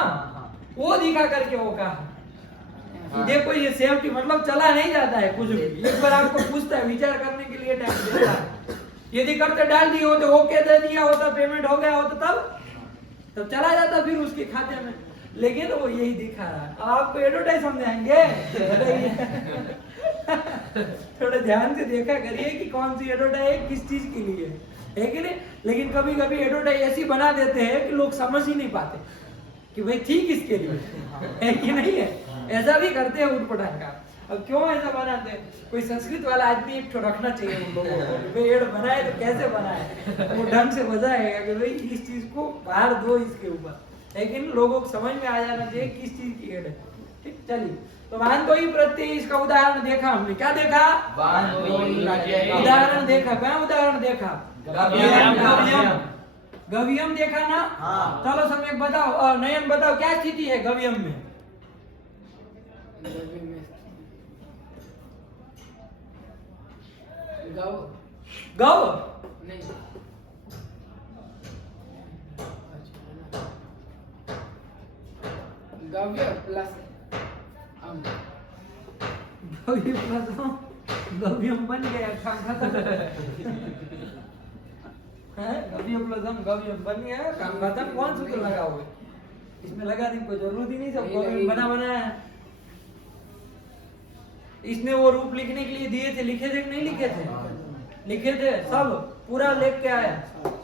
वो दिखा करके वो कहा देखो ये सेफ्टी मतलब चला नहीं जाता है कुछ भी। एक बार आपको पूछता है, विचार करने के लिए टाइम देता है। यदि करते डाल दिए होते, ओके दे दिया होता, पेमेंट हो गया होता, तब चला जाता फिर उसके खाते में। लेकिन वो यही दिखा रहा है। आपको एडवर्टाइज समझाएंगे थोड़ा ध्यान से देखा करिए कि कौन सी एडवर्टाइज किस चीज के लिए है कि नहीं। लेकिन कभी कभी एडवर्टाइज ऐसी बना देते हैं कि लोग समझ ही नहीं पाते कि भाई ठीक इसके लिए है कि नहीं है। ऐसा भी करते हैं उठपटांग का। अब क्यों ऐसा बनाते हैं? कोई संस्कृत वाला आदमी एक तो रखना चाहिए उन लोगों को, भाई एड बनाए तो कैसे बनाए, वो ढंग से बताएगा कि भाई इस चीज को बाहर दो इसके ऊपर। लेकिन लोगों को समझ में आ जाना चाहिए किस चीज की एड है। ठीक, चलिए। तो वाहनद्वयी प्रत्यय इसका उदाहरण देखा हमने। क्या देखा? उदाहरण देखा। क्या उदाहरण देखा? गव्यम देखा ना। चलो सब एक बताओ, नयन बताओ क्या स्थिति है गव्यम में? गव नहीं, गव्य प्लस अम। गव्य प्लस गव्यम बन गया, काम खत्म है। गव्य प्लस हम गव्यम बन गया, काम खत्म। कौन सूत्र लगा हुआ है इसमें? लगा दी कोई जरूरत ही नहीं, सब गव्यम बना बनाया है। इसने वो रूप लिखने के लिए दिए थे, लिखे थे कि नहीं लिखे थे? लिखे थे सब, पूरा लिख के आया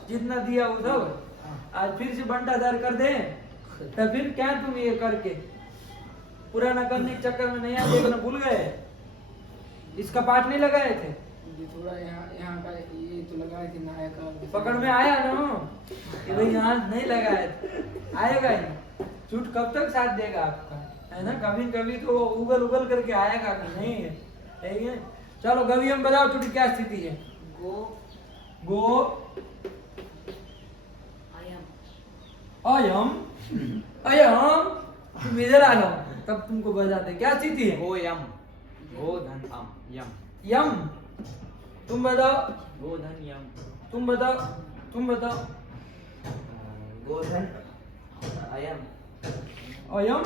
जितना दिया वो सब। आज फिर से बंटाधार कर दे तो फिर क्या तुम ये करके पुराना करने के चक्कर में नया देखना भूल गए? इसका पाठ नहीं लगाए थे? ये थोड़ा यहाँ का ये तो लगाए थे नायक का। पकड़ में आया ना कि भाई यहाँ नहीं लगाए थे, आएगा ही। झूठ कब तक साथ देगा आपका, है ना? कभी कभी तो उगल उगल करके आएगा कि नहीं है, ठीक है? चलो गव्यम बताओ छुट्टी क्या स्थिति है? गो अयम अयम। तुम इधर आ जाओ तब तुमको बताते क्या स्थिति है। गोयम गोधन अम यम यम। तुम बताओ, गोधन यम। तुम बताओ, तुम बताओ। गोधन अयम अयम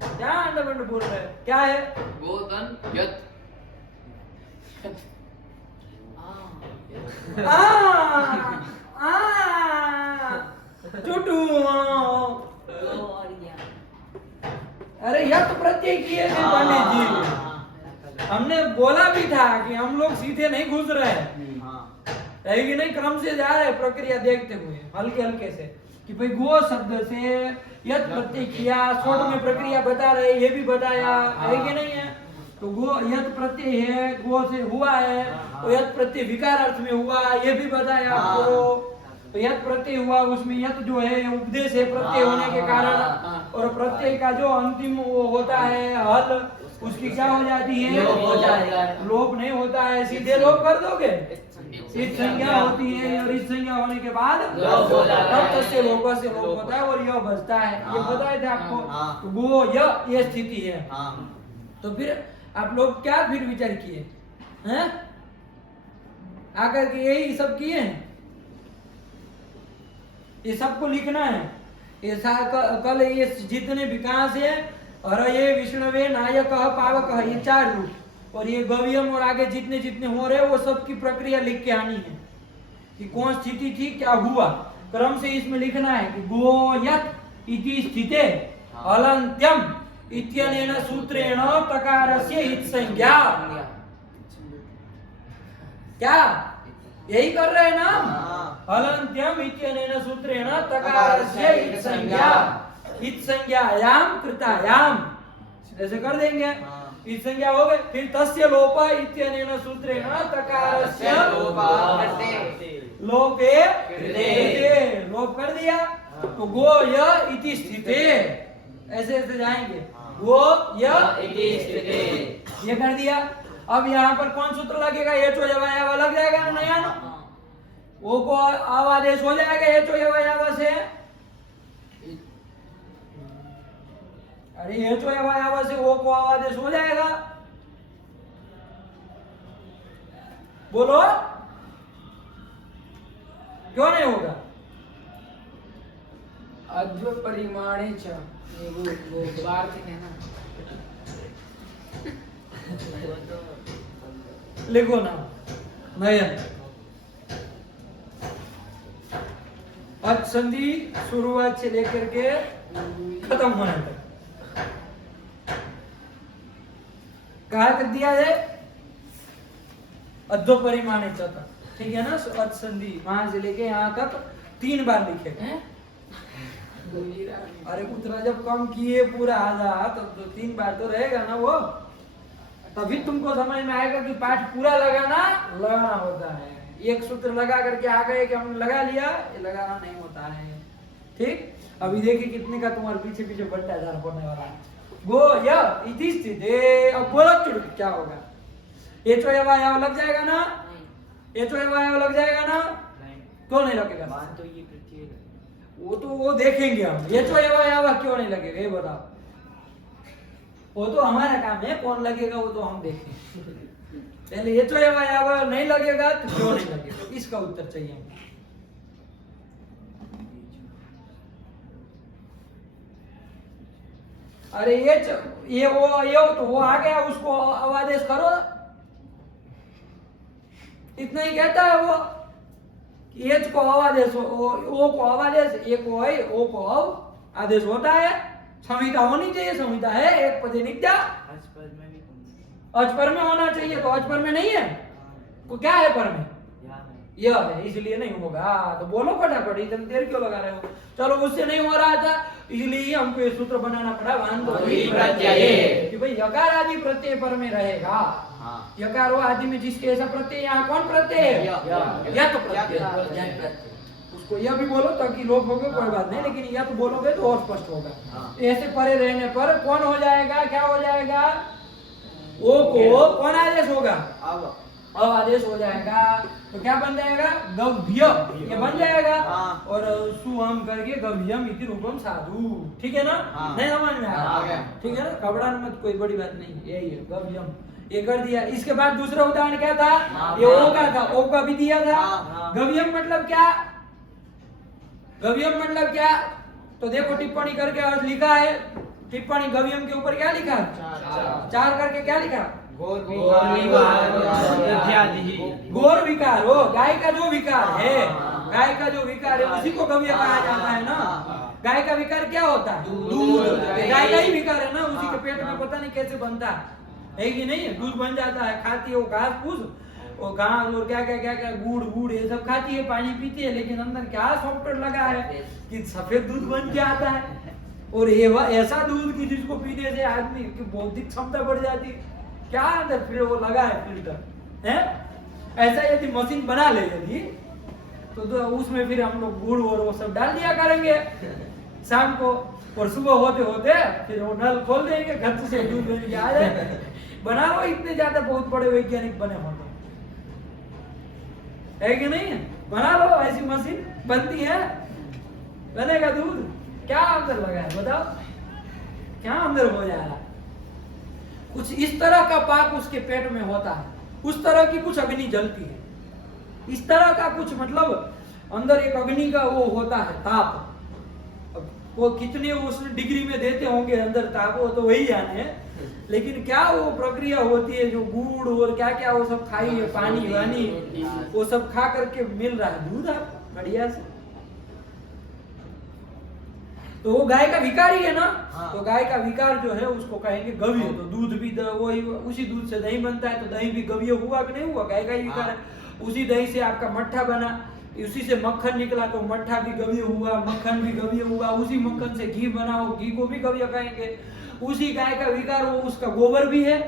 क्या अंडरबंड बोल रहे हैं? क्या है? गोधन यत। चुटू। अरे यह तो प्रत्यय किए थे पंडित जी। हमने बोला भी था कि हम लोग सीधे नहीं घुस रहे हैं, है कि नहीं? क्रम से जा रहे प्रक्रिया देखते हुए हल्के हल्के से कि भाई गो शब्द से यत प्रत्यय किया, शॉर्ट में प्रक्रिया बता रहे, ये भी बताया, है कि नहीं है? तो गो यत प्रत्यय है, गो से हुआ है, तो यत प्रत्यय विकार अर्थ में हुआ, ये भी बताया आपको। तो यत प्रत्यय हुआ, उसमें यत जो है उपदेश है प्रत्यय होने के कारण, और प्रत्यय का जो अंतिम वो होता है हल, उसकी क्या हो जाती है? लोप नहीं होता है। सीधे लोप कर दोगे, इस संज्ञा होती है, और इस संज्ञा होने के बाद तब तस्य लोप से लोप होता है और यह बचता है। ये बताए थे आपको। तो गो ये स्थिति है। तो फिर आप लोग क्या फिर विचार किए हैं? आकर के यही सब किए हैं। ये सबको लिखना है। ये कल ये जितने विकास है और ये विष्णवे नायक पावक ये 4 रूप और ये गव्यम और आगे जितने जितने हो रहे वो सब की प्रक्रिया लिख के आनी है कि कौन स्थिति थी, क्या हुआ, क्रम से इसमें लिखना है कि गोयत इति स्थिते अलंत्यम इत्यनेन सूत्रेण प्रकारस्य इत संज्ञा। क्या यही कर रहे हैं ना? अलंत्यम इत्यनेन सूत्रेण प्रकारस्य इत संज्ञा, इत संज्ञायाम कृतायाम ऐसे कर देंगे। इत संज्ञा हो गए। फिर तस्य लोप इत्यनेन सूत्रेण प्रकारस्य लोपे कृते लोप कर दिया तो गोय इति स्थिते ऐसे ऐसे जाएंगे। गोय इति स्थिते ये कर दिया। अब यहाँ पर कौन सूत्र लगेगा? एचो यवयव लग जाएगा ना? नया ना वो को आवादेश हो जाएगा एचो यवयव से। अरे एचो यवयव से वो को आवादेश हो जाएगा। बोलो क्यों नहीं होगा? अद्व परिमाणे च वो वार्तिक है ना। लिखो ना नयन अच संधि शुरुआत से लेकर के खत्म होने तक कहा कर दिया है अद्व परिमाणे च तक। ठीक है ना? अच संधि वहां से लेके यहाँ तक 3 बार लिखेगा। अरे उतना जब कम किए पूरा आधा तो 3 बार तो रहेगा ना वो, तभी तुमको समझ में आएगा कि पाठ पूरा लगाना होता है। एक सूत्र लगा करके आ गए कि हमने लगा लिया, ये लगाना नहीं होता है। ठीक, अभी देखिए कितने का तुम्हारे पीछे पीछे भ्रष्टाचार होने वाला है। गो या इति स्थिते। अब बोलो चुड़ क्या होगा? एचो यवयव लग जाएगा ना? एचो यवयव लग जाएगा ना? क्यों नहीं लगेगा? तो ये प्रत्यय वो देखेंगे हम। एचो यवयव क्यों नहीं लगेगा ये बताओ। वो तो हमारा काम है, कौन लगेगा वो तो हम देखेंगे। पहले एचो यवयव नहीं लगेगा तो क्यों नहीं लगेगा, इसका उत्तर चाहिए हमें। अरे ये तो वो आ गया, उसको आदेश करो। इतना ही कहता है वो कि एच को आदेश ओ को आदेश, ए को है, ओ को आदेश होता है। संहिता होनी चाहिए, संहिता है एक पदे नित्या। अजपर में होना चाहिए, तो अजपर में नहीं है। तो क्या है पर में? यह है, इसलिए नहीं होगा। तो बोलो फटाफट, इतनी देर क्यों लगा रहे हो? चलो उससे नहीं हो रहा था, इसलिए हमको ये सूत्र बनाना पड़ा। कि भाई यकार आदि प्रत्यय पर में रहेगा। यकार आदि में जिसके ऐसा प्रत्यय, यहाँ कौन प्रत्यय है? यत प्रत्यय। उसको यह भी बोलो ताकि लोग हो गए, कोई बात नहीं, लेकिन यह तो बोलोगे तो और स्पष्ट होगा। ऐसे परे रहने पर कौन हो जाएगा? क्या हो जाएगा? ओ को कौन आदेश होगा? अब आदेश हो जाएगा तो क्या बन जाएगा? गव्य, ये बन जाएगा। और सुहम करके गव्यम इति रूपम साधु। ठीक है ना? नहीं समझ में आया? ठीक है ना? घबराना मत, कोई बड़ी बात नहीं, यही है गव्यम। ये कर दिया। इसके बाद दूसरा उदाहरण क्या था? ये ओ का था, ओ का भी दिया था। गव्यम मतलब क्या? गव्यम मतलब क्या? तो देखो टिप्पणी करके और लिखा है। टिप्पणी गव्यम के ऊपर क्या लिखा? 4 करके क्या लिखा? गौर विकार हो, गाय का जो विकार है, गाय का जो विकार है उसी को गव्य कहा जाता है ना। गाय का विकार क्या होता है? दूध। गाय का ही विकार है ना, उसी के पेट में पता नहीं कैसे बनता है कि नहीं? दूध बन जाता है, खाती है वो घास फूस, वो घास और क्या क्या क्या क्या गुड़ ये सब खाती है, पानी पीती है, लेकिन अंदर क्या सॉफ्टवेयर लगा है कि सफेद दूध बन के आता है। और ये ऐसा दूध की जिसको पीने से आदमी की बौद्धिक क्षमता बढ़ जाती है। क्या अंदर फिर वो लगा है फिल्टर है। ऐसा यदि मशीन बना ले यदि तो उसमें फिर हम लोग गुड़ और वो सब डाल दिया करेंगे शाम को, और सुबह होते होते फिर वो नल खोल देंगे, घर से दूध लेके आ जाए। बना लो, इतने ज्यादा बहुत बड़े वैज्ञानिक बने हो तो है कि नहीं? बना लो, ऐसी मशीन बनती है, बनेगा दूध। क्या अंदर लगा है बताओ? क्या अंदर हो जा रहा? कुछ इस तरह का पाप उसके पेट में होता है, उस तरह की कुछ अग्नि जलती है, इस तरह का कुछ मतलब अंदर एक अग्नि का वो होता है ताप। अब वो कितने उस डिग्री में देते होंगे अंदर ताप, वो तो वही जाने है, लेकिन क्या वो प्रक्रिया होती है जो गुड़ और क्या क्या वो सब खाई है, पानी वानी वो सब खा करके मिल रहा है दूध आप बढ़िया से। तो वो गाय का विकार ही है ना, तो गाय का विकार जो है उसको कहेंगे गव्य। तो दूध भी वही, उसी दूध से दही बनता है, तो दही भी गव्य हुआ कि नहीं हुआ, गाय का ही विकार है। उसी दही से आपका मट्ठा बना, उसी से मक्खन निकला, तो मट्ठा भी गव्य हुआ, मक्खन भी गव्य हुआ। उसी मक्खन से घी बना, वो घी को भी गव्य कहेंगे। उसी गाय का विकार वो उसका गोबर भी है,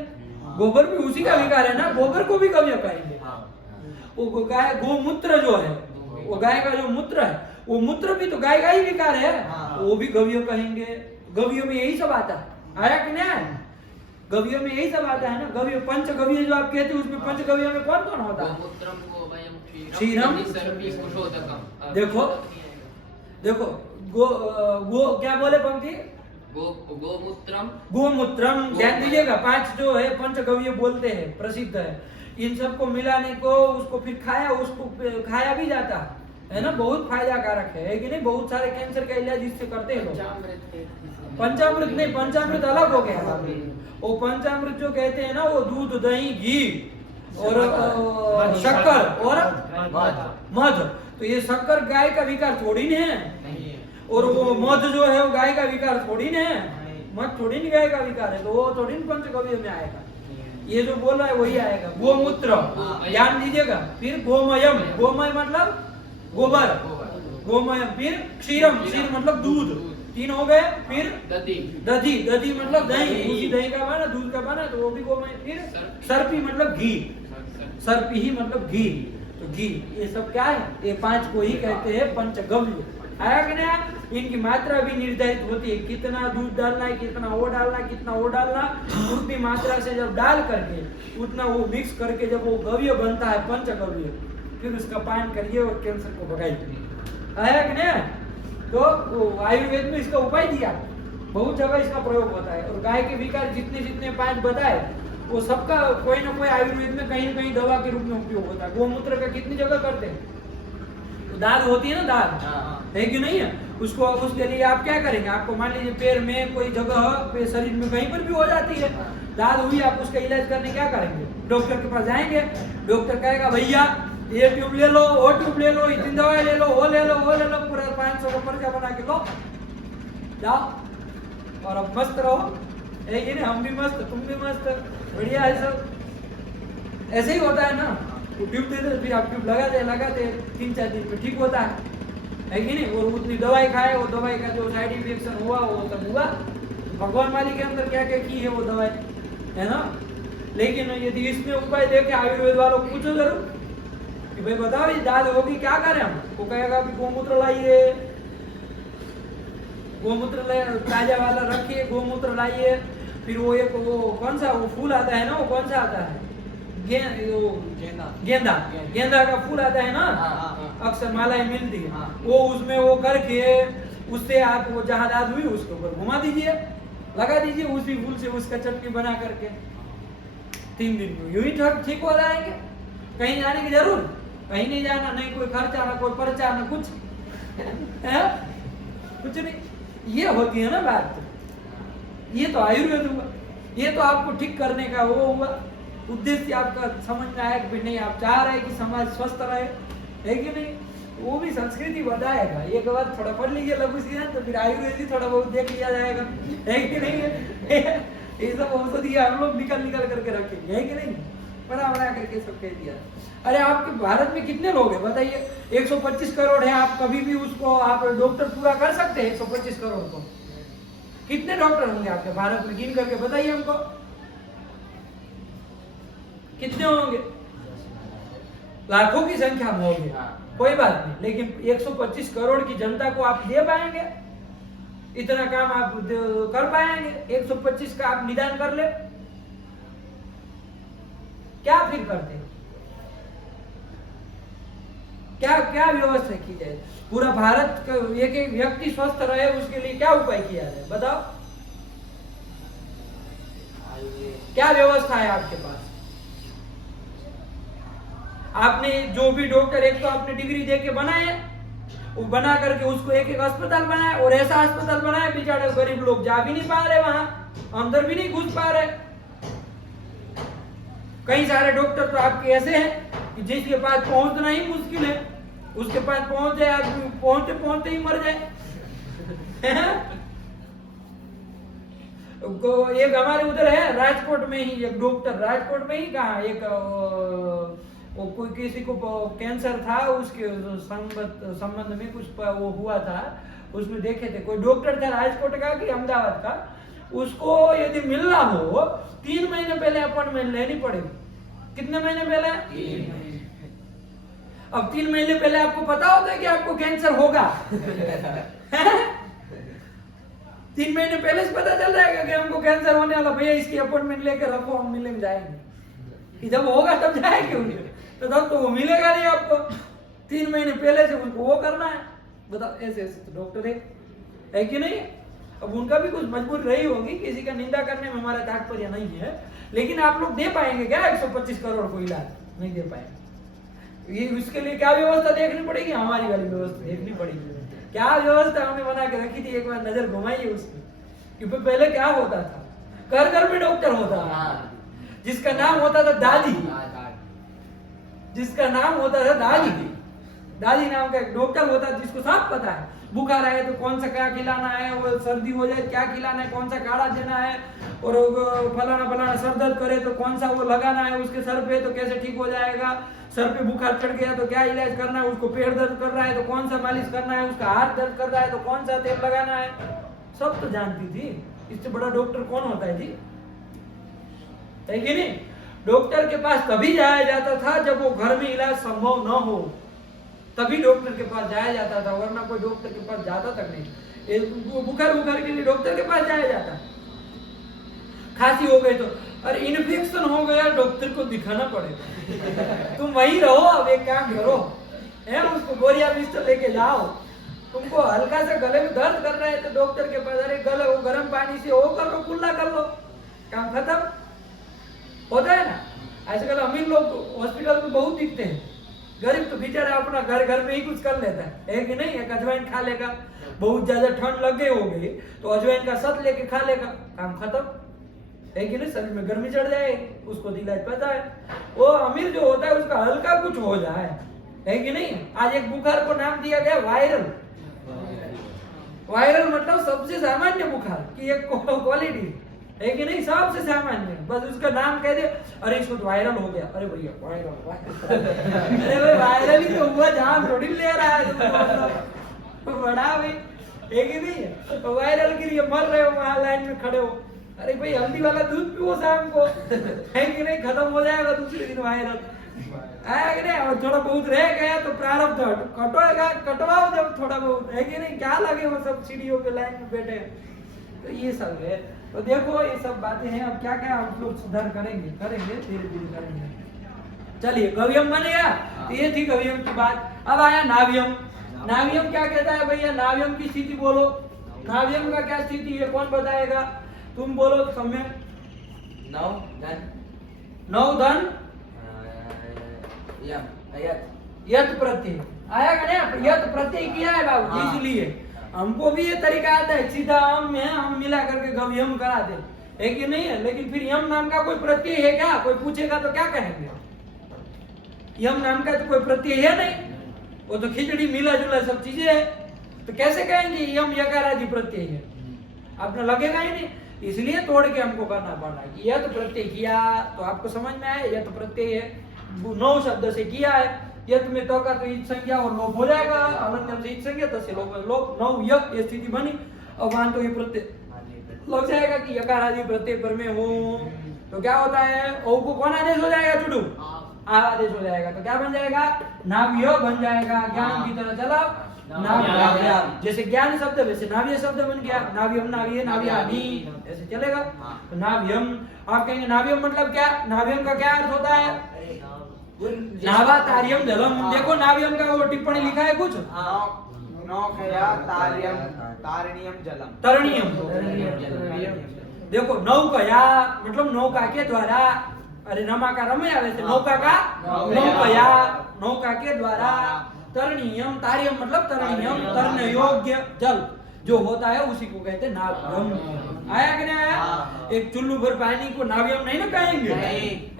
गोबर भी उसी का विकार है ना, गोबर को भी गव्य कहेंगे। वो गाय गोमूत्र जो है, वो गाय का जो मूत्र है, वो मूत्र भी तो गाय का ही विकार है, वो भी गव्य कहेंगे। गव्य में यही सब आता है, आया कि नहीं? गव्य में यही सब आता है ना। गव्य पंच गव्य जो आप कहते हैं, उसमें पंच गव्य में कौन कौन होता है? क्षीरम, देखो देखो गो क्या बोले पंक्ति? गोमूत्रम, ध्यान दीजिएगा। 5 जो है पंचगव्य बोलते हैं, प्रसिद्ध है। इन सबको मिलाने को उसको फिर खाया, उसको खाया भी जाता है ना, बहुत फायदा कारक है कि नहीं? बहुत सारे कैंसर का इलाज इससे करते हैं लोग। पंचामृत नहीं, पंचामृत अलग हो गया। वो पंचामृत जो कहते हैं ना, वो दूध, दही, घी और शक्कर और मध। तो ये शक्कर गाय का विकार थोड़ी नहीं है, और वो मध जो है वो गाय का विकार थोड़ी नहीं है, मध थोड़ी नहीं गाय का विकार है, तो वो थोड़ी नहीं पंचगव्य में आएगा। ये जो बोल रहा है वही आएगा। गोमूत्र, ध्यान दीजिएगा। फिर गोमयम, गोमय मतलब गोबर, गोमय। फिर क्षीरम, क्षीर मतलब दूध, 3 हो गए। फिर दधी, दधी मतलब दही, उसी दही का बना, दूध का बना, तो वो भी गोमय। फिर सर्पी मतलब घी, सर्पी ही मतलब घी, तो घी। ये सब क्या है? ये 5 को ही कहते हैं पंचगव्य। आया कि नहीं? इनकी मात्रा भी निर्धारित होती है, कितना दूध डालना है, कितना वो डालना, कितना वो डालना। उतनी मात्रा से जब डाल करके उतना वो मिक्स करके जब वो गव्य बनता है पंचगव्य, फिर उसका पान करिए और कैंसर को भगाइए। आया कि नहीं? तो आयुर्वेद में इसका उपाय दिया, बहुत जगह इसका प्रयोग होता है। और गाय के विकार जितने जितने 5 बताए, वो सबका कोई ना कोई आयुर्वेद में कहीं न कहीं दवा के रूप में उपयोग होता है। गोमूत्र का कितनी जगह करते हैं? दाद होती है ना, दाद है कि नहीं है? उसको उसके लिए आप क्या करेंगे? आपको मान लीजिए पैर में कोई जगह पे, शरीर में कहीं पर भी हो जाती है दाद हुई, आप उसका इलाज करने क्या करेंगे? डॉक्टर के पास जाएंगे, डॉक्टर कहेगा भैया ये ट्यूब ले लो, वो ट्यूब ले लो, इतनी दवाई ले लो, वो ले लो, वो ले लो, पूरा 500 का पर्चा बना के लो, जाओ और अब मस्त रहो। है नहीं? हम भी मस्त, तुम भी मस्त, बढ़िया है सब। ऐसे ही होता है ना, वो ट्यूब देते, फिर आप ट्यूब लगाते 3-4 दिन में ठीक होता है कि नहीं? और उतनी दवाई खाए, वो दवाई का जो साइड इफेक्शन हुआ वो सब हुआ। भगवान मालिक के अंदर क्या क्या की है वो दवाई, है ना? लेकिन यदि इसमें उपाय देखे आयुर्वेद वालों को पूछो जरूर कि भाई बताओ ये दाद होगी क्या करें हम? वो कहेगा कि गोमूत्र लाइए, गोमूत्र ताजा वाला रखिए, गोमूत्र लाइए। फिर वो एक वो कौन सा वो फूल आता है ना, वो कौन सा आता है? गेंदा, गेंदा का फूल आता है ना, अक्सर मालाएं मिलती है, वो उसमें वो करके उससे आप वो जहाँ दाद हुई उसके ऊपर घुमा दीजिए, लगा दीजिए, उसी फूल से उसका चटनी बना करके 3 दिन में यूं ही ठीक हो जाएंगे। कहीं जाने की जरूर कहीं नहीं जाना, नहीं कोई खर्चा, ना कोई पर्चा, ना कुछ है? कुछ नहीं। ये होती है ना बात। ये तो आयुर्वेद हुआ, ये तो आपको ठीक करने का वो हुआ। उद्देश्य आपका समझ में आया कि नहीं आप चाह रहे कि समाज स्वस्थ रहे, है कि नहीं? वो भी संस्कृति बताएगा। एक बार थोड़ा पढ़ लीजिए लघु सिद्धांत, तो फिर आयुर्वेद ही थोड़ा बहुत देख लिया जाएगा, है कि नहीं? ये सब औषधि हम लोग निकल करके रखेंगे, है कि नहीं? बड़ा करके सब कह दिया। अरे आपके भारत में कितने लोग हैं बताइए? 125 करोड़ है। आप कभी भी उसको आप डॉक्टर पूरा कर सकते हैं 125 करोड़ को? कितने डॉक्टर होंगे आपके भारत में? गिन करके बताइए हमको, कितने होंगे? लाखों की संख्या में होंगे, कोई बात नहीं। लेकिन 125 करोड़ की जनता को आप दे पाएंगे? इतना काम आप कर पाएंगे? 125 का आप निदान कर ले, क्या फिर करते? क्या क्या व्यवस्था की जाए? पूरा भारत का एक एक व्यक्ति स्वस्थ रहे उसके लिए क्या उपाय किया जाए बताओ? क्या व्यवस्था है आपके पास? आपने जो भी डॉक्टर, एक तो आपने डिग्री दे के बनाए, वो बना करके उसको एक एक अस्पताल बनाए, और ऐसा अस्पताल बनाए बेचारे गरीब लोग जा भी नहीं पा रहे, वहां अंदर भी नहीं घुस पा रहे। कई सारे डॉक्टर तो आपके ऐसे हैं कि जिसके पास पहुंचना ही मुश्किल है, उसके पास पहुंच जाए आदमी, पहुंचते पहुंचते ही मर जाए। तो एक हमारे उधर है राजकोट में ही एक डॉक्टर, राजकोट में ही कहा एक वो कोई किसी को कैंसर था, उसके संबंध में कुछ वो हुआ था, उसमें देखे थे, कोई डॉक्टर था राजकोट का कि अहमदाबाद का, उसको यदि मिलना हो 3 महीने पहले अपॉइंटमेंट लेनी पड़ेगी। कितने महीने पहले? 3 महीने। अब 3 महीने पहले आपको पता होता है कि आपको कैंसर होगा? 3 महीने पहले से पता चल जाएगा कि हमको कैंसर होने वाला, भैया इसकी अपॉइंटमेंट लेकर रखो, हम मिलने जाएंगे। कि जब होगा तब जाएंगे उन्हें, तो तब तो वो मिलेगा नहीं आपको। 3 महीने पहले से उनको वो करना है। बताओ, ऐसे ऐसे तो डॉक्टर है कि नहीं? अब उनका भी कुछ मजबूरी रही होगी, किसी का निंदा करने में हमारा तात्पर्य नहीं है, लेकिन आप लोग दे पाएंगे क्या 125 करोड़ को इलाज? नहीं दे पाएंगे। ये उसके लिए क्या व्यवस्था देखनी पड़ेगी? हमारी वाली व्यवस्था देखनी पड़ेगी। क्या व्यवस्था हमने बना के रखी थी, एक बार नजर घुमाइए उसकी। क्योंकि पहले क्या होता था, घर घर में डॉक्टर होता था, जिसका नाम होता था दादी, जिसका नाम होता था दादी, दादी नाम का एक डॉक्टर होता है, जिसको सब पता है। बुखार आए तो कौन सा क्या खिलाना है, वो सर्दी हो जाए क्या खिलाना है, कौन सा काढ़ा देना है, और फलाना फलाना सर दर्द करे तो कौन सा वो लगाना है उसके सर पे, तो कैसे ठीक हो जाएगा, सर पे बुखार चढ़ गया तो क्या इलाज करना है, उसको पेट दर्द कर रहा है तो कौन सा मालिश करना है, उसका हाथ दर्द कर रहा है तो कौन सा तेल लगाना है, सब तो जानती थी। इससे बड़ा डॉक्टर कौन होता है जी? है कि नहीं? डॉक्टर के पास तभी जाया जाता था जब वो घर में इलाज संभव न हो, तभी डॉक्टर के पास जाया जाता था, वरना कोई डॉक्टर के पास जाता तक नहीं। बुखार के लिए डॉक्टर के पास जाया जाता। खांसी हो गई तो अरे इन्फेक्शन हो गया, डॉक्टर को दिखाना पड़ेगा। तुम वहीं रहो, अब एक काम करो, है उसको बोरिया बिस्तर लेके जाओ। तुमको हल्का सा गले में दर्द कर रहा है तो डॉक्टर के पास, अरे गले वो गर्म पानी से वो कर लो, कुल्ला कर लो, काम खत्म। होता है ना आजकल? अमीर लोग हॉस्पिटल में बहुत दिखते हैं, गरीब तो बेचारा अपना घर घर में ही कुछ कर लेता है कि नहीं? एक अजवाइन खा लेगा, बहुत ज्यादा ठंड लग गई हो गई तो अजवाइन का सत लेके खा लेगा, काम खत्म, है कि नहीं? शरीर में गर्मी चढ़ जाएगी, उसको इलाज पता है। वो अमीर जो होता है उसका हल्का कुछ हो जाए, है कि नहीं? आज एक बुखार को नाम दिया गया वायरल। वायरल मतलब सबसे सामान्य बुखार की एक क्वालिटी, है कि नहीं? सबसे सामान्य, बस उसका नाम कह दे, अरे इसको तो वायरल हो गया, अरे भैया वायरल अरे भाई वायरल ही तो हुआ, जहां थोड़ी ले रहा है तो बड़ा भाई, है कि नहीं? तो वायरल के लिए मर रहे हो, वहां लाइन में खड़े हो, अरे भाई हल्दी वाला दूध पियो शाम को, है कि नहीं? खत्म हो जाएगा दूसरे दिन वायरल, आया कि नहीं? और थोड़ा बहुत रह गया तो प्रारब्ध कटवाएगा, कटवाओ जब थोड़ा बहुत, है कि नहीं? क्या लगे वो सब सीढ़ियों पे लाइन में बैठे, तो ये सब है। तो देखो ये सब बातें हैं, अब क्या क्या हम लोग सुधार करेंगे धीरे धीरे करेंगे। चलिए गव्यम बन गया, ये थी गव्यम की बात। अब आया नाव्यम। नाव्यम क्या कहता है भैया? नाव्यम की स्थिति बोलो, नाव्यम का क्या स्थिति है, कौन बताएगा? तुम बोलो सम्यक। नौ धन यत प्रत्यय आया का नहीं? यत प्रत्यय किया है बाबू, इसलिए हमको भी ये तरीका आता है, सीधा हम में हम मिला करके गव्यम करा दे, है कि नहीं है? लेकिन फिर यम नाम का कोई प्रत्यय है क्या? कोई पूछेगा तो क्या कहेंगे? यम नाम का तो कोई प्रत्यय है नहीं, वो तो खिचड़ी मिला जुला सब चीजें है, तो कैसे कहेंगे यम यकार आदि प्रत्यय है? आपने लगेगा ही नहीं, इसलिए तोड़ के हमको करना पड़ा कि यत प्रत्यय किया, तो आपको समझ में आया यत प्रत्यय है, 9 शब्द से किया है। यत में तो का तो ईद संज्ञा और लोप हो जाएगा, अनन्यम से ईद संज्ञा तस्य लोप 9 यक ये स्थिति बनी। अब वहां तो ये प्रत्यय लग जाएगा कि यकार आदि प्रत्यय पर में हो, तो क्या होता है? ओ को कौन आदेश हो जाएगा? चुडू आ आदेश हो जाएगा, तो क्या बन जाएगा? नाव्य बन जाएगा। ज्ञान की तरह चला नाव्य, जैसे ज्ञान शब्द वैसे नाव्य शब्द बन गया। नाव्यम नाव्य नाव्यानि ऐसे चलेगा। तो नाव्यम आप कहेंगे नाव्यम मतलब क्या? नाव्यम का क्या अर्थ होता है? नावा तार्यम जलम। देखो नाव्यम का वो टिप्पणी लिखा है कुछ, तार्यम तारणीयम जलम, तरणीयम देखो नौकया मतलब नौका के द्वारा, अरे रमा का रमे आवे से नौका का नौकया, नौका के द्वारा तरणीयम, तार्यम मतलब तरणीयम, तरण योग्य जल जो होता है उसी को कहते हैं नाव्यम। आया कि नहीं आया? एक चुल्लू भर पानी को नाव्यम नहीं ना कहेंगे,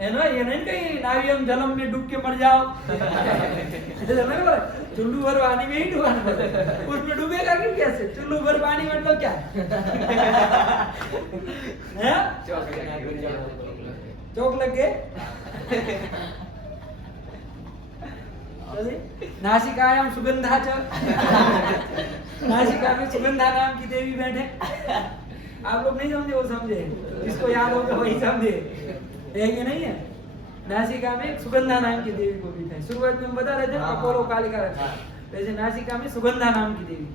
है ना? ये नहीं कहेंगे नाव्यम जलम में डूब के मर जाओ चुल्लू भर पानी में ही डूबाना, उसमें डूबेगा कि कैसे? चुल्लू भर पानी मतलब क्या है? चौक लग गए। नासिकायाम सुगंधा च, नासिका में सुगंधा नाम की देवी बैठे। आप लोग नहीं समझे, वो समझे, जिसको याद होगा वही समझे, है कि नहीं है? नासिका में सुगंधा नाम की देवी को भी था। शुरुआत में हम बता रहे थे ना अपोलो कालिका रखा, वैसे नासिका में सुगंधा नाम की देवी।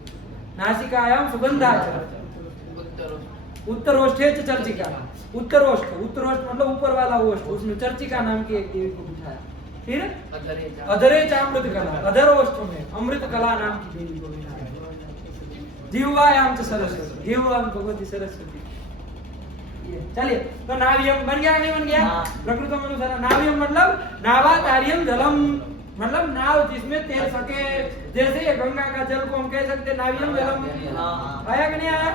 नासिकायाम सुगंधा च, उत्तरोष्ठे च चर्चिका, उत्तरोष्ठ, उत्तरोष्ठ मतलब ऊपर वाला ओष्ठ, उसमें चर्चिका नाम की एक देवी को बिठाया। फिर अधरे चामृत कला, अधर ओष्ठ में अमृत कला नाम की देवी को बिठाया। जीवायाम च सरस्वती, जीवा भगवती सरस्वती। चलिए, तो नाव्यम बन गया नहीं बन गया? प्रकृतम अनुसार नाव्यम मतलब नावा तार्यम जलम, मतलब नाव जिसमें तैर सके, जैसे ये गंगा का जल को हम कह सकते हैं नाव्यम जलम। आया कि नहीं आया?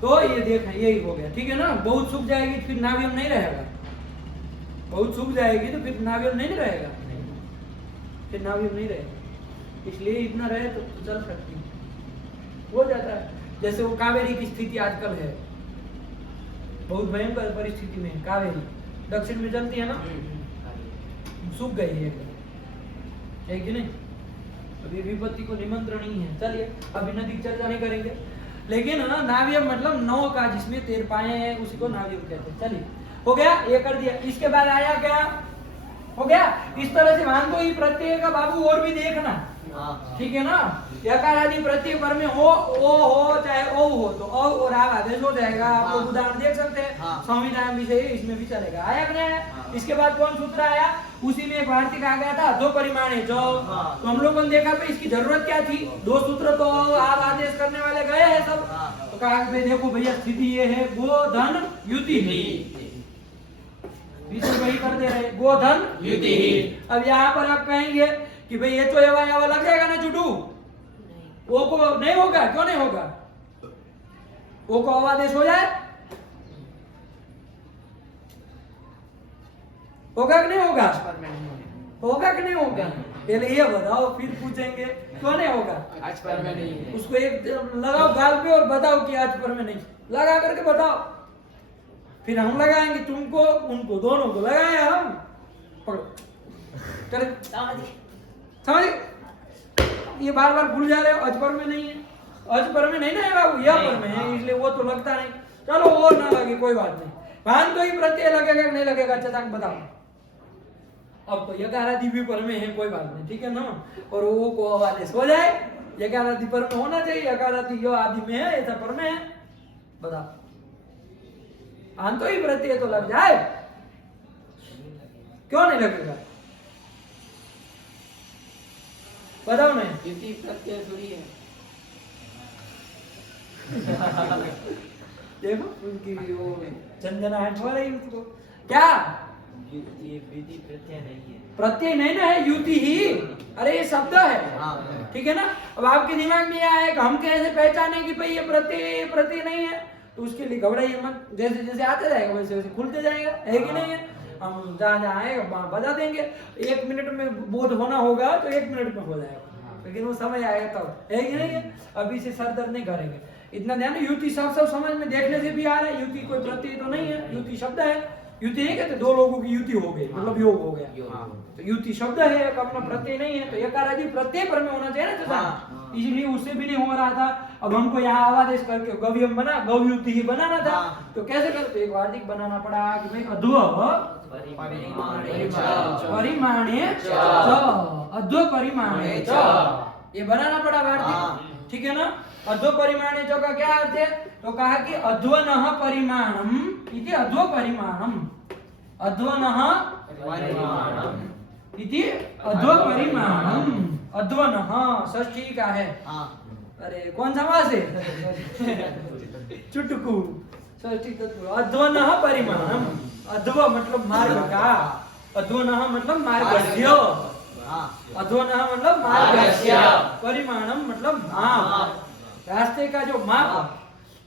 तो ये देखा यही हो गया, ठीक है ना? बहुत सूख जाएगी फिर नाव्यम नहीं रहेगा, बहुत सूख जाएगी तो फिर नाव्यम नहीं रहेगा, फिर नाव्यम नहीं रहेगा। इसलिए इतना रहे तो चल सकती है, हो जाता है। जैसे वो कावेरी की स्थिति आजकल है, बहुत भयंकर परिस्थिति में कावेरी दक्षिण में चलती है ना, सूख गई है एकदम, है कि नहीं? अभी विपत्ति को निमंत्रण ही है। चलिए अभी नदी की चर्चा नहीं करेंगे, लेकिन ना नाव्यम मतलब नौ का जिसमें तैर पाए हैं उसी को नाव्यम कहते हैं। चलिए हो गया, ये कर दिया। इसके बाद आया क्या? हो गया। इस तरह से मान दो ही प्रत्यय का बाबू और भी देखना, ठीक है ना? यकार आदि प्रत्यय पर में हो, ओ हो चाहे ओ हो तो ओ और आव आदेश हो जाएगा। आप लोग उदाहरण देख सकते हैं, संविधान विषय इसमें भी चलेगा। आया कि नहीं? इसके बाद कौन सूत्र आया? उसी में एक वार्तिक आ गया था, दो परिमाणे जो, तो हम लोगों ने देखा पे इसकी जरूरत क्या थी? दो सूत्र तो आव आदेश करने वाले गए हैं सब, तो कहा देखो भैया स्थिति ये है, गो धन युति ही, वही कर दे रहे, गोधन युति ही। अब यहाँ पर आप कहेंगे कि भाई ये तो यवा लग जाएगा ना चुटू, वो को नहीं होगा, क्यों नहीं होगा? वो को अवादेश हो जाए, होगा कि नहीं होगा? होगा कि नहीं होगा? पहले ये बताओ, फिर पूछेंगे क्यों नहीं होगा? आज पर में नहीं है। उसको एक लगाओ गाल पे और बताओ कि आज पर में नहीं, लगा करके बताओ, फिर हम लगाएंगे तुमको उनको दोनों को लगाए हम। पकड़ो, चले समझ? ये बार बार भूल जा रहे हो, अजपर में नहीं है, अजपर में नहीं ना है बाबू, यह पर में है, इसलिए वो तो लगता नहीं। चलो वो ना लगे कोई बात नहीं, मान तो ही प्रत्यय लगेगा कि नहीं लगेगा? अच्छा बताओ। अब तो यकारादि भी पर में है, कोई बात नहीं, ठीक है ना? और वो को आदेश हो जाए, यकारादि पर में होना चाहिए, यकारादि यो आदि में है, ऐसा पर में है, बताओ। आंतो ही प्रत्यय तो लग जाए, क्यों नहीं लगेगा? बताओ नहीं। युति प्रत्यय थोड़ी है। देखो उनकी वो झंझनाहट हो रही उसको, क्या ये विधि प्रत्यय नहीं है, प्रत्यय नहीं ना है, युति ही। अरे ये शब्द है, ठीक है ना? अब आपके दिमाग में यह है कि हम कैसे पहचाने कि भाई ये प्रत्यय नहीं है, तो उसके लिए घबराइए मत, जैसे जैसे आता जाएगा वैसे वैसे खुलते जाएगा, है कि नहीं है? हम जहाँ आएगा वहाँ बता देंगे। 1 मिनट में बोध होना होगा तो 1 मिनट में हो जाएगा, लेकिन वो समय आएगा तब, है कि नहीं है? अभी से सर दर्द नहीं करेंगे। इतना ध्यान, युति सब समझ में देखने से भी आ रहा है, युति कोई प्रत्यय तो नहीं है, युति शब्द है। युति नहीं कहते दो लोगों की युति हो गई, मतलब योग हो गया, तो युति शब्द है, अपना प्रत्यय नहीं है, तो यकार आदि प्रत्यय पर में होना चाहिए ना चाचा, इसलिए उससे भी नहीं हो रहा था। अब हमको यहाँ आवादेश करके गव्यम बना, गव्युति ही बनाना था, तो कैसे करते? एक वार्तिक बनाना पड़ा कि भाई अध्व परिमाणे च, अध्व परिमाणे च, ये बनाना पड़ा वार्तिक, ठीक है ना? अध्व परिमाणे च का क्या अर्थ है? तो कहा कि अध्वनः परिमाणम इति अध्व परिमाणम, अध्वनः इति अध्व परिमाणम, अध्वनः षष्ठी का है। अरे कौन सा मास है? चुटकू, षष्ठी तत्पुरुष अध्वनः परिमाणम, अध्व मतलब मार्ग का, अध्वनः मतलब मार्गस्य, हाँ अध्वनः मतलब मार्गस्य, परिमाणम मतलब माप, रास्ते का जो माप,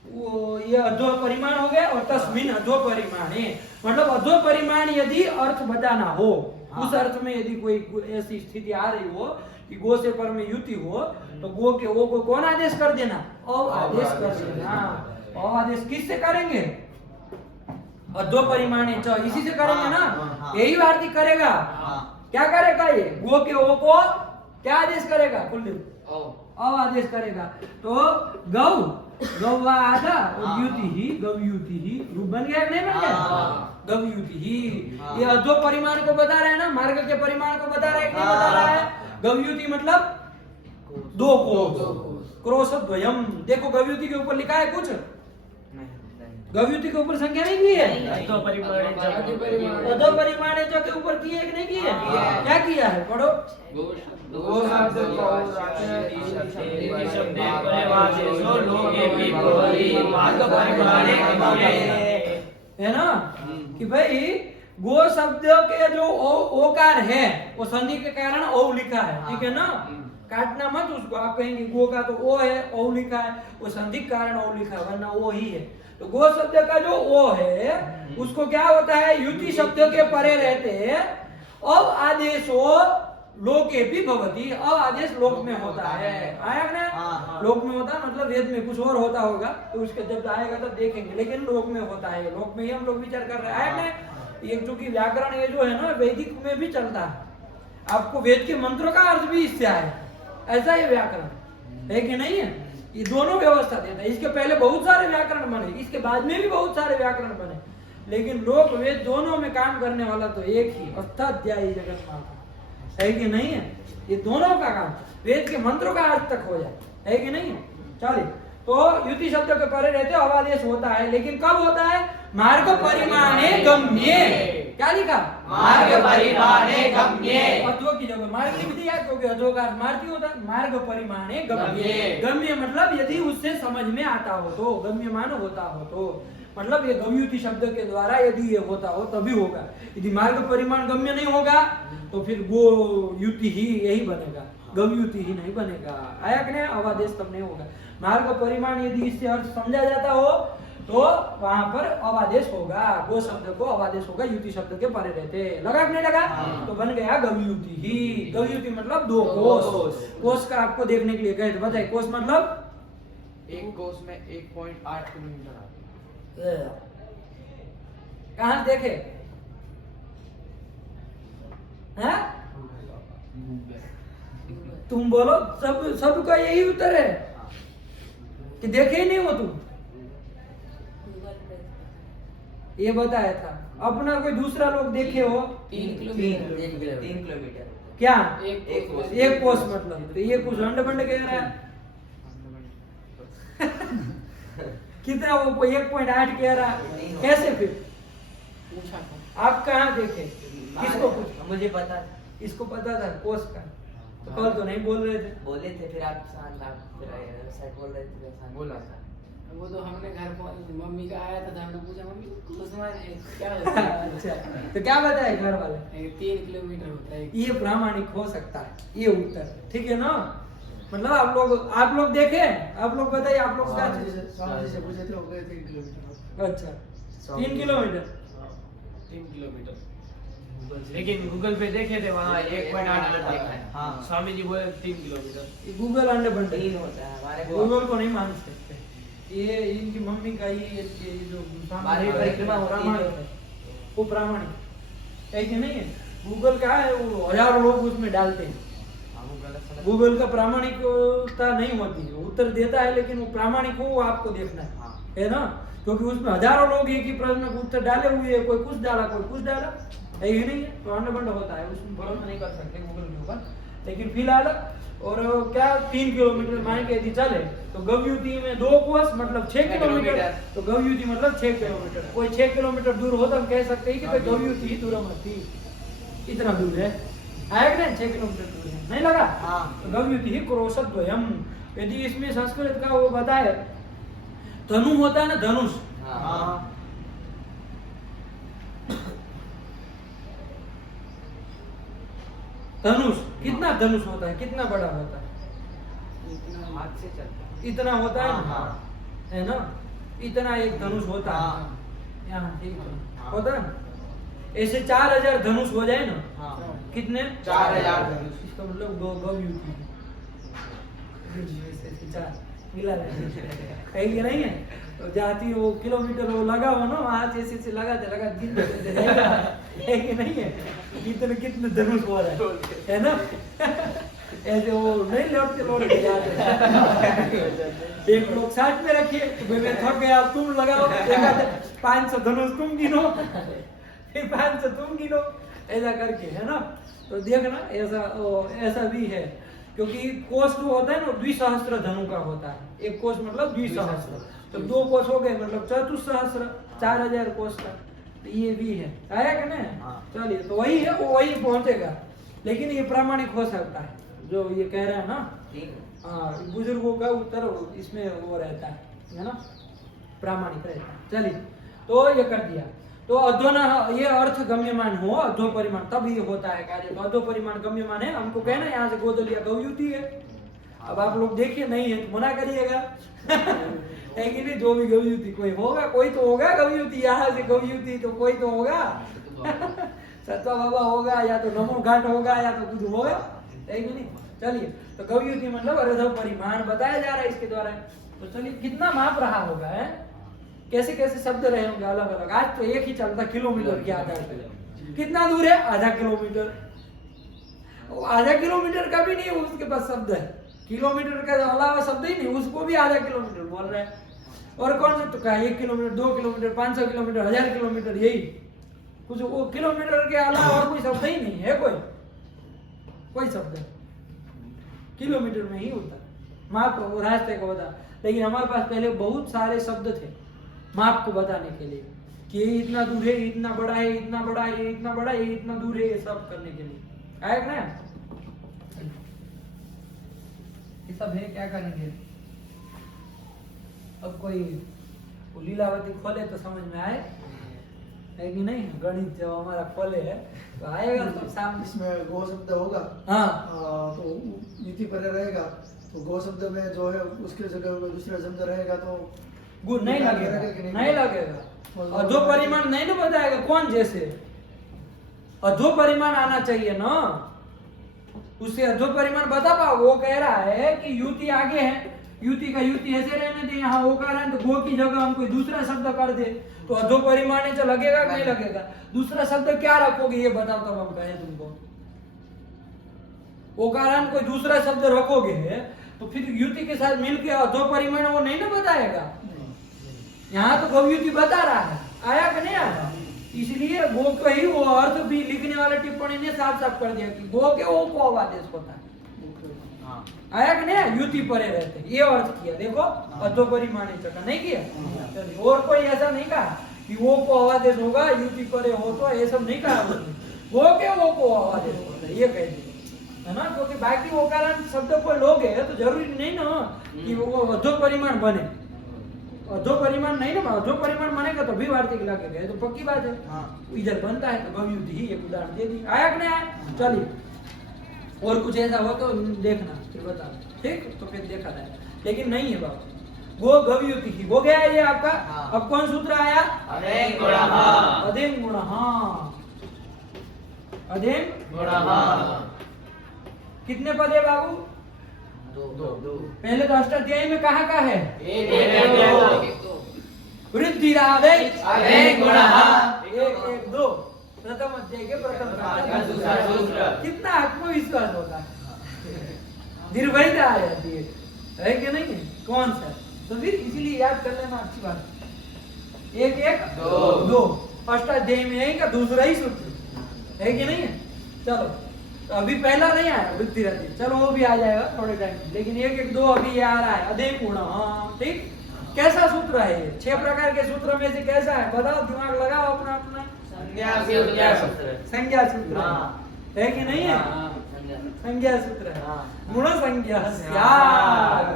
वो ये अध्व परिमाण हो गया। और तस्मिन अध्व परिमाणे मतलब अध्व परिमाण यदि अर्थ बताना हो, उस अर्थ में यदि कोई ऐसी स्थिति आ रही हो कि गो से पर में युति हो, तो गो के ओ को कौन आदेश कर देना? अ आदेश कर देना। अ आदेश किससे करेंगे? अध्व परिमाणे च, इसी से करेंगे ना, यही वार्तिक करेगा। क्या करेगा ये? गो के ओ को क्या आदेश करेगा? कुलदीप अ आदेश करेगा। तो गौ गौवा आधा और युति ही गवयुति ही रूप बन गया कि नहीं बन गया? गवयुति ही। ये अध्व परिमाण को बता रहा है ना, मार्ग के परिमाण को बता रहा है कि नहीं बता रहा है? गवयुति मतलब दो कोस, क्रोशद्वयम। देखो गवयुति के ऊपर लिखा है कुछ? गवयुति के ऊपर संख्या नहीं की है? अध्व परिमाणे च के ऊपर की है कि नहीं की है? क्या किया है? पढ़ो। है ना कि भाई गो शब्द के जो ओकार है वो संधि के कारण ओ लिखा है, ठीक है ना? काटना मत उसको, आप कहेंगे गो का तो ओ है, ओ लिखा है, वो संधि के कारण ओ लिखा है, वरना वो ही है। तो गो शब्द का जो ओ है उसको क्या होता है? युति शब्द के परे रहते अब आदेशो लोके भी भवति, अब आदेश लोक में होता है। आया ना? लोक में होता है मतलब वेद में कुछ और होता होगा, तो उसके जब आएगा तो देखेंगे, लेकिन लोक में होता है। लोक में ही हम लोग विचार कर रहे हैं। आया ना? ये क्योंकि व्याकरण ये जो है ना वैदिक में भी चलता है, आपको वेद के मंत्रों का अर्थ भी इससे आया, ऐसा ये व्याकरण है कि नहीं है? ये दोनों व्यवस्था देता है। इसके पहले बहुत सारे व्याकरण बने, इसके बाद में भी बहुत सारे व्याकरण बने, लेकिन लोक वेद दोनों में काम करने वाला तो एक ही, अष्टाध्यायी जगन्नाथ, है कि नहीं है? ये दोनों का काम वेद के मंत्रों का अर्थ तक हो जाए, है कि नहीं है? चलिए, तो युति शब्द के परे रहते अवादेश होता है, लेकिन कब होता है? मार्ग परिमाणे गम्ये। क्या लिखा? मार्ग परिमाणे गम्ये। अध्व की जगह मार्ग लिख दिया क्योंकि अध्व का मार्ग होता है। मार्ग परिमाणे गम्ये। गम्य मतलब यदि उससे समझ में आता हो तो, गम्यमान होता हो तो, मतलब ये गमयुति शब्द के द्वारा यदि ये होता हो तभी होगा। यदि मार्ग परिमाण गम्य नहीं होगा तो फिर गो युति ही यही बनेगा, गमयुति ही नहीं बनेगा। आया कि नहीं? अवादेश तब नहीं होगा। मार्ग परिमाण यदि इससे अर्थ समझा जाता हो तो वहां पर अवादेश होगा, गो शब्द को अवादेश होगा, युति शब्द के परे रहते। लगा कि नहीं लगा? तो बन गया गवयुति ही। गवयुति मतलब दो कोस। कोस का आपको देखने के लिए कहे तो बताइए, कोस मतलब? एक कोस में 1.8 किलोमीटर आता है। कहां देखे? हैं? तुम बोलो, सबका यही उत्तर है कि देखे ही नहीं हो तुम? ये बताया था। अपना कोई दूसरा लोग देखे हो? 3 किलोमीटर। क्या? एक कोस मतलब तो ये कुछ लंड बंड कह रहा है। कितना वो 1.8 कह रहा है, कैसे फिर? पूछा था। आप कहाँ देखे? किसको पूछा? मुझे पता, इसको पता था कोस का, तो कल तो नहीं बोल रहे थे। बोले थे, फिर आप शायद बोल रहे थे, बोला था। वो तो हमने घर पर मम्मी का आया था, हमने पूछा मम्मी कुसुमान है क्या होता है? अच्छा, तो क्या बताए घर वाले? 3 किलोमीटर होता है। ये प्रामाणिक हो सकता है ये उत्तर, ठीक है ना? मतलब आप लोग देखे, आप लोग बताइए, आप लोग क्या चीज है? स्वामी से पूछे थे, हो गए 3 किलोमीटर। अच्छा, 3 किलोमीटर। 3 किलोमीटर। लेकिन गूगल पे देखे थे वहाँ 1.8 लिखा है। हाँ। स्वामी जी बोले 3 किलोमीटर। ये गूगल अंडे बंडे तीन होता है हमारे को। गूगल को नहीं मान सकते। ये इनकी मम्मी का ये जो बारहवीं परिक्रमा होती है। प्रामाणिक है, वो प्रामाणिक है कि नहीं है? गूगल का है, वो हजारों लोग उसमें डालते हैं। गूगल का प्रामाणिकता नहीं होती है, उत्तर देता है लेकिन वो प्रामाणिक हो वो आपको देखना है ना? क्योंकि उसमें हजारों लोग एक ही प्रश्न को उत्तर डाले हुए हैं, कोई कुछ डाला कोई कुछ डाला, है ही नहीं है? तो अंडबंड होता है, उसमें भरोसा नहीं कर सकते गूगल के ऊपर। लेकिन फिलहाल और क्या 3 किलोमीटर मान के यदि चले तो गवयुति में 2 कोस मतलब 6 किलोमीटर, तो गवयुति मतलब 6 किलोमीटर। कोई 6 किलोमीटर दूर हो तो हम कह सकते हैं कि भाई गवयुति ही दूरमती, इतना दूर है। आया कि नहीं? 6 किलोमीटर दूर है, नहीं लगा? तो गवयुति ही क्रोशद्वयम। यदि इसमें संस्कृत का वो बताए, धनु होता है ना, धनुष, हाँ। धनुष, कितना धनुष होता है, कितना बड़ा होता है? हाथ से चलता है। इतना होता है ना, हाँ। है ना? इतना एक धनुष होता है हाँ। यहाँ, ठीक है, हाँ। होता है ना? ऐसे 4000 धनुष हो जाए ना, हाँ। कितने? 4000 धनुष। इसका मतलब दो गौ चार मिला है कि नहीं है? तो जाती वो किलोमीटर वो लगा हो ना, वहां से ऐसे लगाते गिनते रहेगा, है कि नहीं है? कितने कितने धनुष हो रहा है ना? ऐसे वो नहीं लौटते जाते। एक लोग 60 में रखिए, तो मैं थक गया, तुम लगाओ, 500 धनुष तुम गिनो, फिर 500 तुम गिनो, ऐसा करके, है ना? तो देखना ऐसा भी है, क्योंकि कोष जो होता है ना, द्विसहस्त्र धनु का होता है। एक कोष मतलब द्विसहस्त्र, तो 2 कोष हो गए मतलब चतुस्सहस्त्र, 4000 कोष का। तो ये भी है, आया कि नहीं? चलिए, तो वही है, वो वही पहुंचेगा, लेकिन ये प्रामाणिक हो सकता है जो ये कह रहा है ना। हाँ, बुजुर्गों का उत्तर इसमें वो रहता है ना, प्रामाणिक रहता है। चलिए, तो ये कर दिया। तो अध्वना ये अर्थ गम्यमान हो, अध्व परिमाण, तब ये होता है कार्य। तो अध्व परिमाण गम्यमान है, हमको कहना यहाँ से गोदलिया गौयुति है। अब आप लोग देखिए, नहीं है तो मना करिएगा है कि नहीं? जो भी गौयुति कोई होगा, कोई तो होगा गौयुति, यहाँ से गौयुति तो कोई तो होगा सत्वा बाबा होगा, या तो नमो घाट होगा, या तो कुछ होगा, है कि नहीं? चलिए, तो गौयुति मतलब अध्व परिमाण बताया जा रहा है इसके द्वारा। तो चलिए, कितना माप रहा होगा, है? कैसे कैसे शब्द रहे होंगे अलग अलग। आज तो एक ही चलता किलोमीटर के आधार पर। कितना दूर है? आधा किलोमीटर। आधा किलोमीटर का भी नहीं उसके पास शब्द है, किलोमीटर का अलावा शब्द ही नहीं, उसको भी आधा किलोमीटर बोल रहा है। और कौन सा तो कहा 1 किलोमीटर, 2 किलोमीटर, 500 किलोमीटर, 1000 किलोमीटर, यही कुछ। वो किलोमीटर के अलावा और कोई शब्द ही नहीं है, कोई शब्द है किलोमीटर में ही होता है माप, रास्ते को बता। लेकिन हमारे पास पहले बहुत सारे शब्द थे माप को बताने के लिए, कि ये इतना दूर है, इतना बड़ा है, इतना बड़ा है, ये इतना बड़ा है, ये इतना दूर है, ये सब करने के लिए। आया ना? ये सब है, क्या करेंगे अब? कोई लीलावती खोले तो समझ में आए, है कि नहीं? गणित जब हमारा खोले है तो आएगा सब सामने। इसमें गो शब्द होगा, हाँ, तो नीति पर रहेगा, तो गो शब्द में जो है उसके जगह में दूसरा शब्द रहेगा, तो गुण नहीं लगेगा, नहीं लगेगा। अधो परिमाण नहीं ना बताएगा, कौन जैसे अधो परिमाण आना चाहिए ना, उससे अधो परिमाण बता पाओ। वो कह रहा है कि युति आगे है, युति का युति ऐसे रहने दे, यहाँ वो कह रहा है तो गो की जगह हम कोई दूसरा शब्द कर दे, तो अधो परिमाण तो लगेगा कि नहीं लगेगा? दूसरा शब्द क्या रखोगे ये बताओ, तब हम कहें तुमको। वो कह रहा है कोई दूसरा शब्द रखोगे तो फिर युति के साथ मिलकर अधो परिमाण वो नहीं ना बताएगा। यहाँ तो गौयुति बता रहा है, आया कि नहीं आया? इसलिए गो को ही वो अर्थ भी लिखने वाले टिप्पणी ने साफ साफ कर दिया कि गो के वो को आदेश होता है। आया कि नहीं? युति परे रहते, ये अर्थ किया। देखो, अधो परिमाणे चका नहीं किया। चलिए, और कोई ऐसा नहीं कहा कि वो को आदेश होगा, युति परे हो, तो ये सब नहीं कहा। गो के वो को आदेश होता है, ये कह दिया, है ना? क्योंकि बाकी वो कारण शब्द कोई लोग है तो जरूरी नहीं ना कि वो अधो परिमाण बने। अधो परिमाण नहीं ना, अधो परिमाण बनेगा तो भी वार्तिक लगेगा, तो पक्की बात है। इधर बनता है तो गौयुति ही एक उदाहरण दे दी। आया कि नहीं आया? चलिए, और कुछ ऐसा हो तो देखना, फिर बता, ठीक? तो फिर देखा जाए, लेकिन नहीं है बाबू। वो गौयुति ही हो गया ये आपका। अब कौन सूत्र आया? अधेन गुणः। अधेन गुणः, अधेन गुणः। कितने पद है बाबू? 2। पहले तो अष्टाध्यायी में कहाँ का है? 1 वृद्धिरादेश अधेन गुणः। 1 2 प्रथम अध्याय के प्रथम का दूसरा सूत्र। कितना आत्मविश्वास होता है, निर्भयता आ जाती है कि नहीं है? कौन सा? तो फिर इसीलिए याद कर लेना, अच्छी बात। 1 1 2 अष्टाध्यायी में यही का दूसरा ही सूत्र है कि नहीं है? चलो, तो अभी पहला नहीं आया वृद्धिरादेश, चलो वो भी आ जाएगा थोड़े टाइम में, लेकिन 1 1 2 अभी ये आ रहा है अधेन गुण। हाँ, ठीक। कैसा सूत्र है ये? 6 प्रकार के सूत्र में से कैसा है बताओ, दिमाग लगाओ अपना अपना। संज्ञा सूत्र। संज्ञा सूत्र है कि नहीं है? संज्ञा सूत्र है, गुण संज्ञा,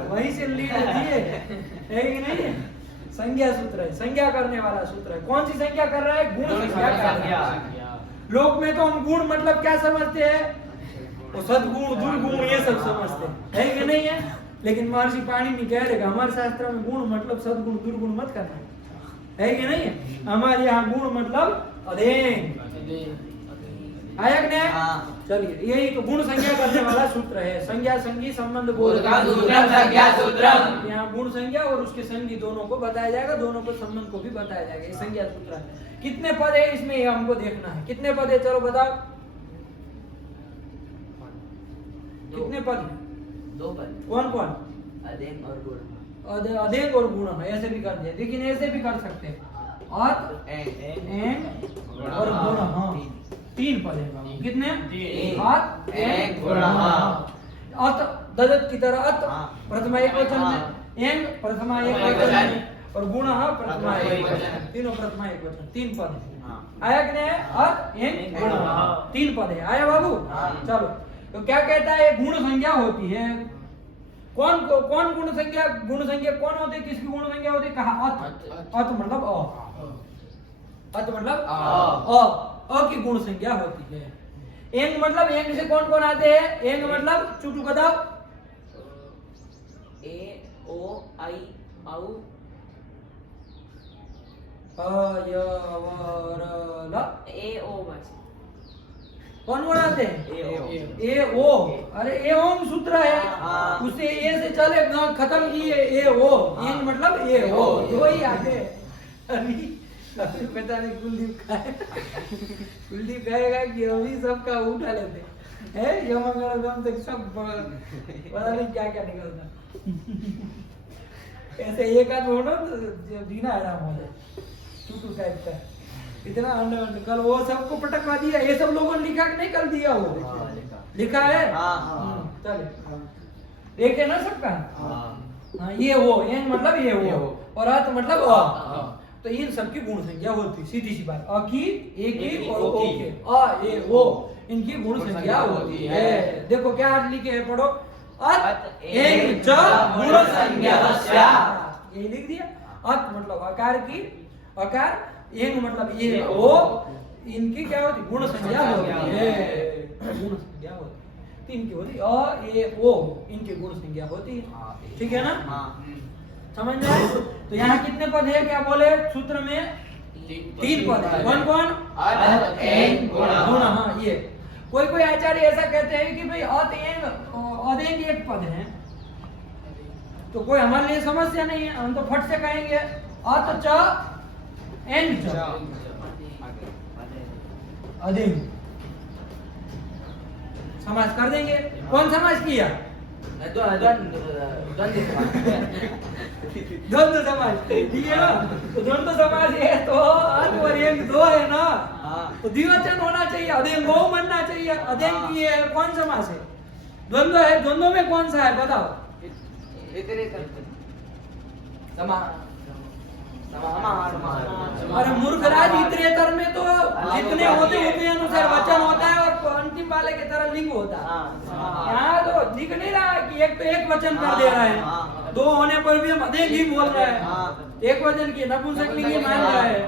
वहीं से लीड दिए, है कि नहीं है? संज्ञा सूत्र है, संज्ञा करने वाला सूत्र है। कौन सी संज्ञा कर रहा है? गुण संज्ञा कर रहा है। लोक में तो हम गुण मतलब क्या समझते हैं? वो सद्गुण दुर्गुण ये सब समझते हैं, है कि नहीं है? लेकिन महर्षि पाणिनि कह रहे हमारे शास्त्र में गुण मतलब सद्गुण दुर्गुण मत करना, है कि नहीं है? हमारे यहाँ गुण मतलब अधेन, आया कि नहीं? चलिए यही तो गुण संज्ञा करने वाला सूत्र है। संज्ञा संगी संबंध बोध का सूत्रम संज्ञा सूत्रम। यहाँ गुण संज्ञा और उसके संगी दोनों को बताया जाएगा, दोनों को संबंध को भी बताया जाएगा। ये संज्ञा सूत्र है। कितने पद है इसमें ये हमको देखना है। कितने पद है? चलो बताओ कितने पद है? 2 पद। कौन कौन? अदेन और गुण। अदेन और गुण है, ऐसे भी कर दिया, लेकिन ऐसे भी कर सकते हैं अत एन और गुण। हाँ 3 पद है बाबू। कितने? अत एन गुण। अत ददत की तरह अत प्रथमा एक वचन में, एन प्रथमा एक वचन में और गुण प्रथमा एक वचन, तीनों प्रथमा एक वचन, 3 पद है। आया कि नहीं? अत एन गुण 3 पद है। आया बाबू? चलो तो क्या कहता है? गुण संज्ञा होती है। कौन गुण संज्ञा? गुण संज्ञा कौन होती है? किसकी गुण संज्ञा होती है? कहा अत। अत मतलब अत मतलब अ की गुण संज्ञा होती है। एंग मतलब एंग से कौन कौन आते हैं? एंग मतलब चुटू बताओ। ए ओ आई औ अ य व र ल ए ओ बस। कौन कौन आते हैं? ए ओ। अरे ए ओम सूत्र है, उससे ए से चले खत्म किए ए ओ। एंग मतलब ए ओ, दो ही आते हैं। अभी पता नहीं कुलदीप का है, कुलदीप कहेगा कि अभी सबका उठा लेते हैं, यमंगलम तक सब पता नहीं क्या क्या निकलता। ऐसे एक आध हो ना तो जीना आराम हो जाए, टूटू टाइप का इतना कल वो सबको पटकवा दिया। ये सब लोगों ने लिखा कि नहीं? कल दिया वो लिखा है। चले देखे ना सबका। हाँ ये वो एन मतलब ये वो और अत मतलब अ। तो इन सबकी गुण संज्ञा होती, सीधी सी बात। अ की, ए की और ओ के, अ ए ओ, इनकी गुण संज्ञा होती है। देखो क्या अर्थ लिखे हैं, पढ़ो। अत एंग च गुण संज्ञा, ये लिख दिया। अत मतलब आकार की, आकार, एंग मतलब ये ओ, इनकी क्या होती? गुण संज्ञा होती है। गुण संज्ञा होती है। तीन की होती अ ए ओ, इनकी गुण संज्ञा होती है। ठीक है ना? समझ में आया? तो यहाँ कितने पद है? क्या बोले सूत्र में? 3 पद है। कौन कौन? अत एंग गुण। हाँ ये कोई कोई आचार्य ऐसा कहते हैं कि भाई अत एंग अदेंग एक पद है, तो कोई हमारे लिए समस्या नहीं है, हम तो फट से कहेंगे अत च एंग च अदेंग समास कर देंगे। कौन समास किया? द्वंद्व समास, ठीक है ना? तो द्वंद्व समास है तो अत और एंग 2 है ना, तो द्विवचन होना चाहिए, अदेंग गो बनना चाहिए। अदेंग की है कौन समास है? द्वंद्व है। द्वंद्व में कौन सा है बताओ? अरे मूर्खराज, इतरेतर में तो जितने होते उतने अनुसार वचन होता है और अंतिम वाले की तरह लिंग होता है। यहाँ तो लिख नहीं रहा कि एक तो एक वचन कर दे रहा है, 2 होने पर भी हम अदेंग ही बोल रहे हैं, एक वचन की नपुंसक लिंग ही मान रहा है।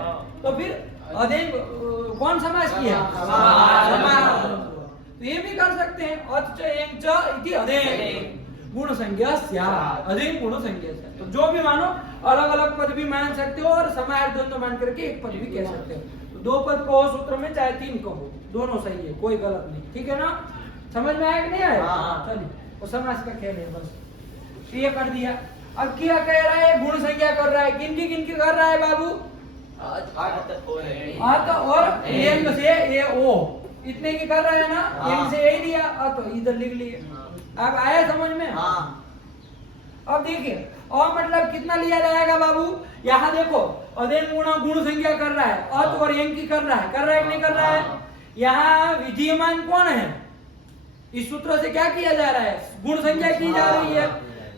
तो फिर अदेंग कौन समास किया? तो ये भी कर सकते हैं, अत च एंग च इति अदेंग गुण संज्ञा स्यात्, अदेंग गुण संज्ञा स्यात्। तो जो भी मानो, अलग अलग पद भी मान सकते हो और समाहार द्वंद्व मान करके एक पद भी कह सकते हो। तो 2 पद कहो सूत्र में, चाहे 3 कहो, दोनों सही है, कोई गलत नहीं। ठीक है ना? समझ में आया कि नहीं आया? चलिए, वो समास का खेल है बस। ये कर दिया। अब क्या कह रहा है? गुण संज्ञा कर रहा है। किनकी किनकी कर रहा है बाबू? अत और एंग से ए ओ, इतने की कर रहा है ना? एंग से ए लिया, अत इधर लिख लिए। अब आया समझ में? अब देखिए और मतलब कितना लिया जाएगा बाबू? यहाँ देखो अदेंग गुणा गुण संज्ञा कर रहा है, अत और एंग की कर रहा है कि नहीं कर रहा है? यहाँ विधीयमान कौन है? इस सूत्र से क्या किया जा रहा है? गुण संज्ञा की जा रही है।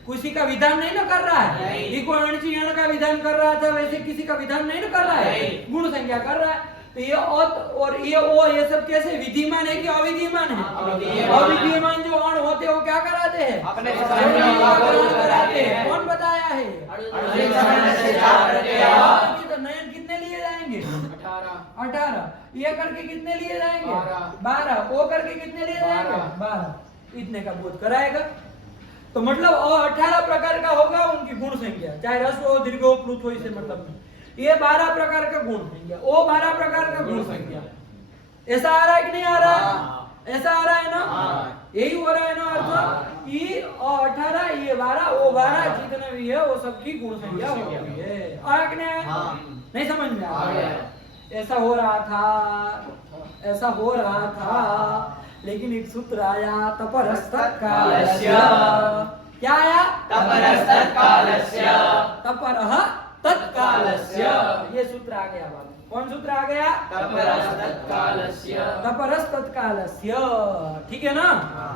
किसी का विधान नहीं ना कर रहा है। इको अणची अण का विधान कर रहा था, वैसे किसी का विधान नहीं ना कर रहा है, गुण संज्ञा कर रहा है। तो ये औत और ये ओ ये सब कैसे विधिमान है कि अविधिमान है? अविधिमान जो अण होते हैं वो क्या कराते हैं? अपने कराते हैं। कौन बताया है? तो नयन कितने लिए जाएंगे? 18। ये करके कितने लिए जाएंगे? 12। ओ करके कितने लिए जाएंगे? 12। इतने का बोध कराएगा। तो मतलब 18 प्रकार का होगा उनकी गुण संख्या, चाहे रस्व हो, दीर्घ हो, प्लुत हो, इससे मतलब नहीं। ये 12 प्रकार का गुण संख्या, वो 12 प्रकार का गुण संख्या। ऐसा आ रहा है कि नहीं आ रहा है? ऐसा आ रहा है ना? यही हो रहा है ना अर्थ कि 18 ये 12 वो 12 जितने भी है वो सबकी गुण संख्या हो गई है। आया कि नहीं आया? नहीं समझ में आ गया? ऐसा हो रहा था, ऐसा हो रहा था, लेकिन एक सूत्र आया तपरस्तत्कालस्य। क्या आया? तपरस्तत्कालस्य। तपरः तत्कालस्य। ये सूत्र आ गया बाबू। कौन सूत्र आ गया? तपरस्तत्कालस्य। तपरस्तत्कालस्य। ठीक है ना?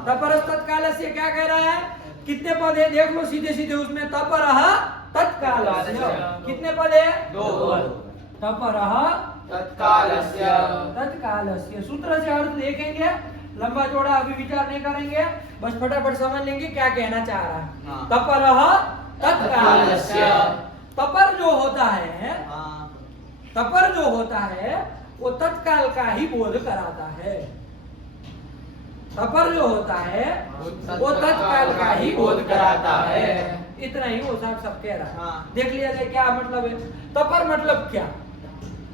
तपरस्तत्कालस्य क्या कह रहा है? कितने पद है देख लो सीधे सीधे उसमें। तपरः तत्कालस्य कितने पद है? 2। तपरः तत्कालस्य। तत्कालस्य सूत्र से अर्थ देखेंगे, लंबा चौड़ा अभी विचार नहीं करेंगे, बस फटाफट समझ लेंगे क्या कहना चाह रहा है। तपरः तत्कालस्य। तपर जो होता है, तपर जो होता है वो तत्काल का ही बोध कराता है। तपर जो होता है वो तत्काल का ही बोध कराता है। इतना ही वो सब कह रहा है। देख लिया जाए क्या मतलब है। तपर मतलब क्या,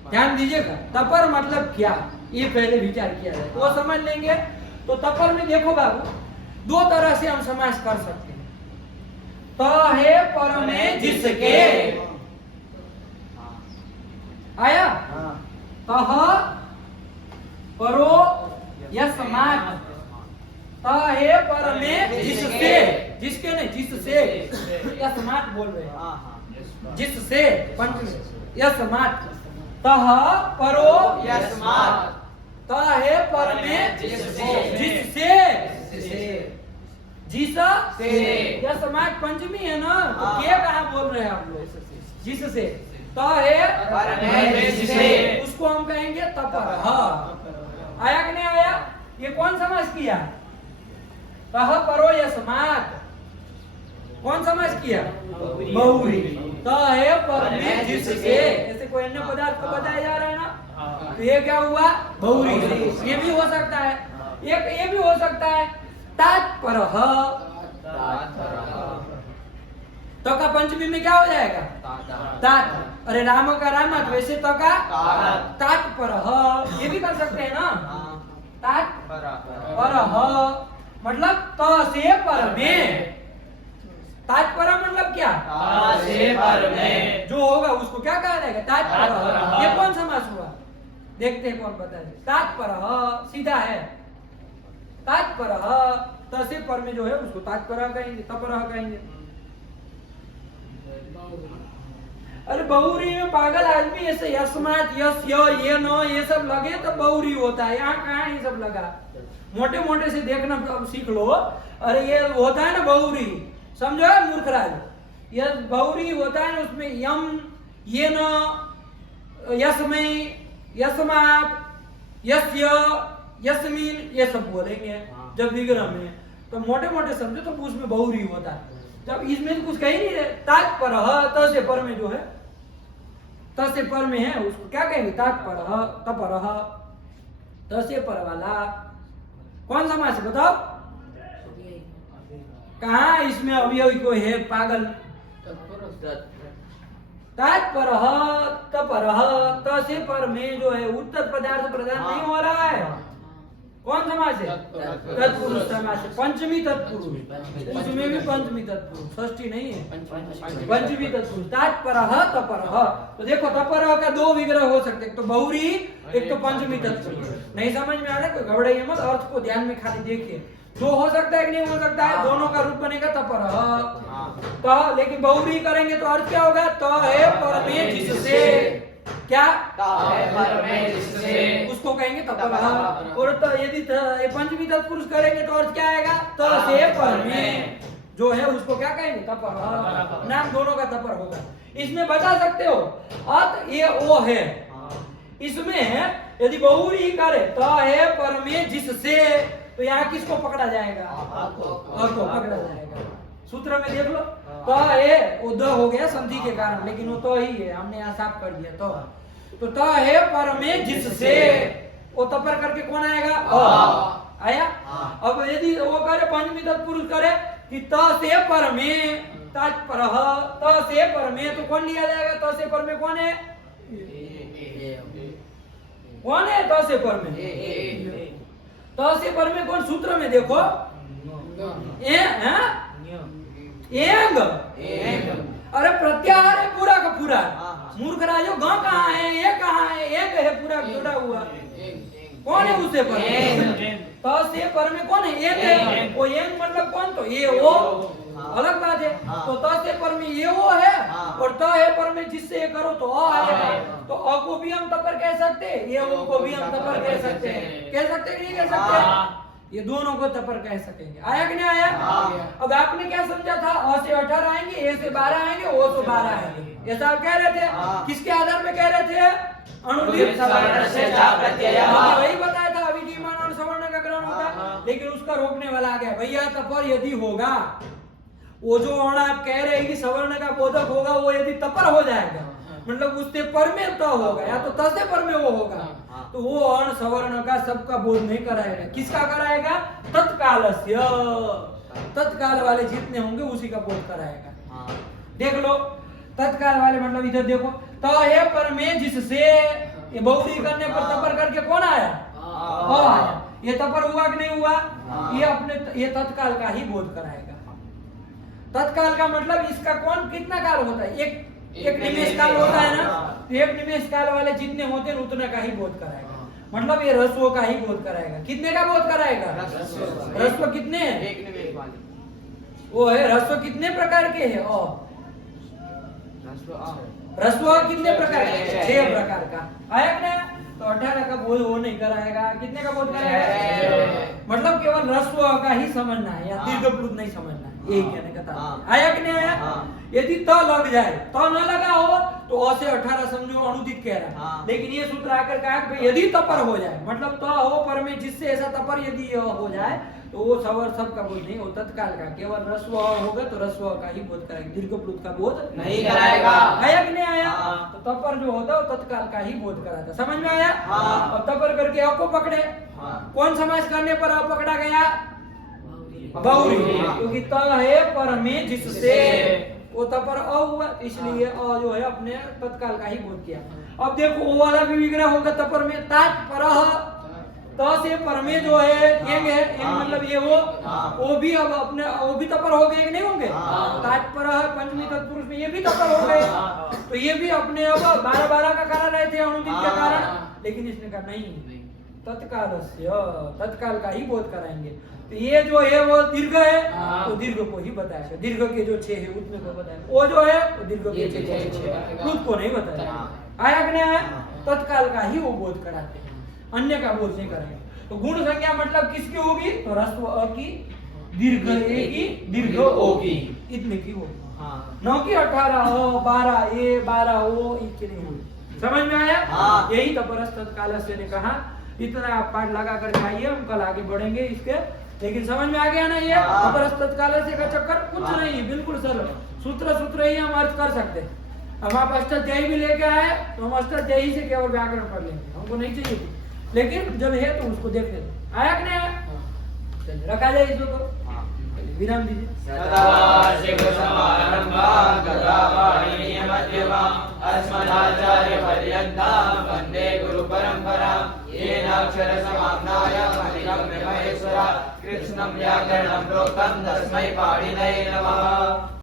ध्यान दीजिएगा। तपर मतलब क्या ये पहले विचार किया जाए, वो समझ लेंगे। तो तपर में देखो बाबू, 2 तरह से हम समास कर सकते हैं। त है पर में जिसके, आया? तह परो यस्मात्। त है पर में जिससे, जिसके नहीं जिससे, यस्मात् बोल रहे हैं, जिससे पंचमी यस्मात्। तह परो यस्मात्। त है पर में जिससे, जिससे यस्मात् पंचमी है ना, तो क्या कहाँ बोल रहे हैं आप लोग? जिससे। त है पर में जिससे, उसको हम कहेंगे तपरः। आया कि नहीं आया? ये कौन समास किया? तह परो यस्मात्। कौन समास किया? बहुरी। त है पर में जिससे, ऐसे कोई अन्य पदार्थ को बताया जा रहा है ना, तो ये क्या हुआ? बहुरी। ये भी हो सकता है, एक ये भी हो सकता है तात्परः। तो का पंचमी में क्या हो जाएगा? तात। अरे राम का रामत, वैसे तो का तात्परः। ये भी कर सकते हैं ना, तात्परः मतलब त से पर में। तात्पर्य मतलब क्या? से पर में जो होगा उसको क्या कहा जाएगा? तात्पर्य। ये कौन समास हुआ? देखते हैं कौन बताए। तात्पर्य सीधा है। तात्पर्य त से पर में जो है उसको तात्पर्य कहेंगे, तपरः कहेंगे। अरे बहुरी में पागल आदमी ऐसे यस्मात्, यस्य, ये न ये सब लगे तो बहुरी होता है। यहाँ कहाँ ये सब लगा? मोटे मोटे से देखना सीख लो। अरे ये होता है ना बहुरी, समझो है मूर्खराज। ये बहुरी होता है ना, उसमें यम, ये न, यस्मै, यस्मात्, यस्य, यस्मिन ये सब बोलेंगे जब विग्रह में। तो मोटे मोटे समझो तो उसमें बहुरी होता है। जब इसमें कुछ कही नहीं रहे। तात्पर्य त से पर में जो है, त से पर में है उसको क्या कहेंगे? तात्पर्य तपरः। त से पर वाला कौन समास है बताओ? कहाँ इसमें अवयवी कोई है पागल? तात्पर्य तपरः। त से पर में जो है उत्तर पदार्थ प्रदान नहीं हो रहा है। कौन समास है? तत्पुरुष समास है। पंचमी तत्पुरुष, उसमें भी पंचमी तत्पुरुष, षष्ठी नहीं है, पंचमी तत्पुरुष। तात्पर्य तपरः। तो देखो तपरः का 2 विग्रह हो सकते, एक तो बहुरी, एक तो पंचमी तत्पुरुष। नहीं समझ में आ रहा है घबराइए मत, अर्थ को ध्यान में खाली देखिए। जो हो सकता है कि नहीं हो सकता है, दोनों का रूप बनेगा तपरः। तो लेकिन बहुरी करेंगे तो अर्थ क्या होगा? त है पर में जिससे, क्या? पर में जिससे, उसको कहेंगे तपरः। और तो यदि पंचमी तत्पुरुष करेंगे तो अर्थ क्या आएगा? त से पर में जो है उसको क्या कहेंगे? तपरः। नाम दोनों का तपर होगा। इसमें बता सकते हो अत ये ओ है, इसमें यदि बहुरी करे तो है पर में जिससे, तो यहाँ किसको पकड़ा जाएगा? अ को पकड़ा जाएगा। सूत्र में देख लो, तो है वो द हो गया संधि के कारण, लेकिन वो तो ही है, हमने यहाँ साफ कर दिया। तो है पर में जिससे, वो तपर करके कौन आएगा? अ आया। अब यदि वो करे पंचमी तत्पुरुष करे कि त से पर में, ताज पर त से पर में, तो कौन लिया जाएगा? त से पर में कौन है? कौन है त से पर में? त से पर में कौन? सूत्र में देखो, एंग। अरे प्रत्याहार है पूरा का पूरा। मूर्ख राजो ग कहाँ है? ये कहाँ है? एक है पूरा जुड़ा हुआ। कौन है उसे पर? त से पर में कौन है? एक है। वो एंग मतलब कौन? तो ये वो अलग बात है। तो त से पर में ये वो है, और त है पर में जिससे ये करो तो अ आएगा। तो अ को भी हम तपर कह सकते हैं, ये वो को भी हम तपर कह सकते हैं। कह सकते हैं कि नहीं कह सकते? ये दोनों को तपर कह सकेंगे। आया कि नहीं आया? अब आपने क्या समझा था? अ से 18 आएंगे, ए से 12 आएंगे, ओ से 12 आएंगे, ऐसा आप कह रहे थे। किसके आधार पे कह रहे थे? अनुदित सवर्ण से जा प्रत्यय। वही बताया था, अविधीयमान और सवर्ण का ग्रहण होता है, लेकिन उसका रोकने वाला आ गया। भैया तपर यदि होगा, वो जो अण आप कह रहे हैं कि सवर्ण का बोधक होगा, वो यदि तपर हो जाएगा, मतलब उससे पर में त होगा, या तो त से पर में वो होगा, तो वो अण सवर्ण का सबका बोध नहीं कराएगा। किसका कराएगा? तत्कालस्य, तत्काल वाले जितने होंगे उसी का बोध कराएगा। देख लो, तत्काल वाले मतलब इधर देखो, त है पर में जिससे, ये बहुरी करने पर तपर करके कौन आया? अ आया। ये तपर हुआ कि नहीं हुआ? ये अपने ये तत्काल का ही बोध कराएगा। तत्काल का मतलब इसका कौन कितना काल होता है? एक निमेष काल होता है ना, तो एक निमेष काल वाले जितने होते हैं उतने का ही बोध कराएगा। मतलब ये रस्व का ही बोध कराएगा। कितने का बोध कराएगा? रस्व कितने? एक निमेष वाली। वो है रस्व कितने प्रकार के है? रस्व कितने प्रकार के? 6 प्रकार का। आया कि नहीं? तो 18 का बोध वो नहीं कराएगा। कितने का बोध कराएगा? मतलब केवल रस्व का ही समझना है, या दीर्घ नहीं समझना है, यही कहने का तात्पर्य। आया कि नहीं आया? यदि त लग जाए, त न लगा हो तो अ से 18 समझो अनुदित कह रहा है। लेकिन ये सूत्र आकर कहा कि यदि तपर हो जाए, मतलब त हो पर में जिससे ऐसा तपर यदि हो जाए, तो वो सवर सब का बोध नहीं, वो तत्काल का, केवल रस्व होगा तो रस्व का ही बोध कराएगा, दीर्घ प्लुत का बोध नहीं कराएगा। आया कि नहीं आया? तो तपर जो होता है वो तत्काल का ही बोध कराता। समझ में आया? अब तपर करके अ को पकड़े, कौन समास करने पर अ पकड़ा गया? बहुरी, क्योंकि त है पर में जिससे, वो तपर अ हुआ, इसलिए अ जो है अपने तत्काल का ही बोध किया। अब देखो वो वाला भी विग्रह होगा तपर में, ताज पर त से पर में जो है एंग है, एंग मतलब ये वो भी अब अपने वो भी तपर हो गए कि नहीं होंगे? ताज पर पंचमी तत्पुरुष में ये भी तपर हो गए, तो ये भी अपने अब 12 का कारण रहे थे अनुदित के कारण, लेकिन इसने कहा नहीं, तत्काल का ही बोध कराएंगे। तो ये जो है वो दीर्घ है, तो दीर्घ को ही बताएगा। दीर्घ के जो 6 है उतने को बताएगा। वो जो है वो दीर्घ के 6 खुद को नहीं बताएगा। आया कि नहीं आया? तत्काल का ही वो बोध कराते हैं, अन्य का बोध नहीं कराएंगे। तो गुण संज्ञा मतलब किसकी होगी? तो रस्व अ की, दीर्घ ए की, दीर्घ ओ की, इतने की होगी। 9 की 18 अ 12 ए 12 ओ इतनी होगी। समझ में आया? यही तपरस तत्कालस्य ने कहा। इतना आप पाठ लगा कर खाइए, हम कल आगे बढ़ेंगे इसके। लेकिन समझ में आ गया ना? ये तपरस तत्कालस्य का चक्कर कुछ नहीं, बिल्कुल सरल सूत्र ही हम अर्थ कर सकते हैं। अब आप अष्टाध्यायी भी लेके आए तो हम अष्टाध्यायी से केवल व्याकरण पढ़ लेंगे, हमको नहीं चाहिए थी, लेकिन जब है तो उसको देख लेते। आया कि नहीं आया? चलिए रखा जाए इसको, तो विराम दीजिए। वंदे गुरु परंपरा कृष्णं व्याकरणं प्रोक्तं तस्मै पाणिनये नमः।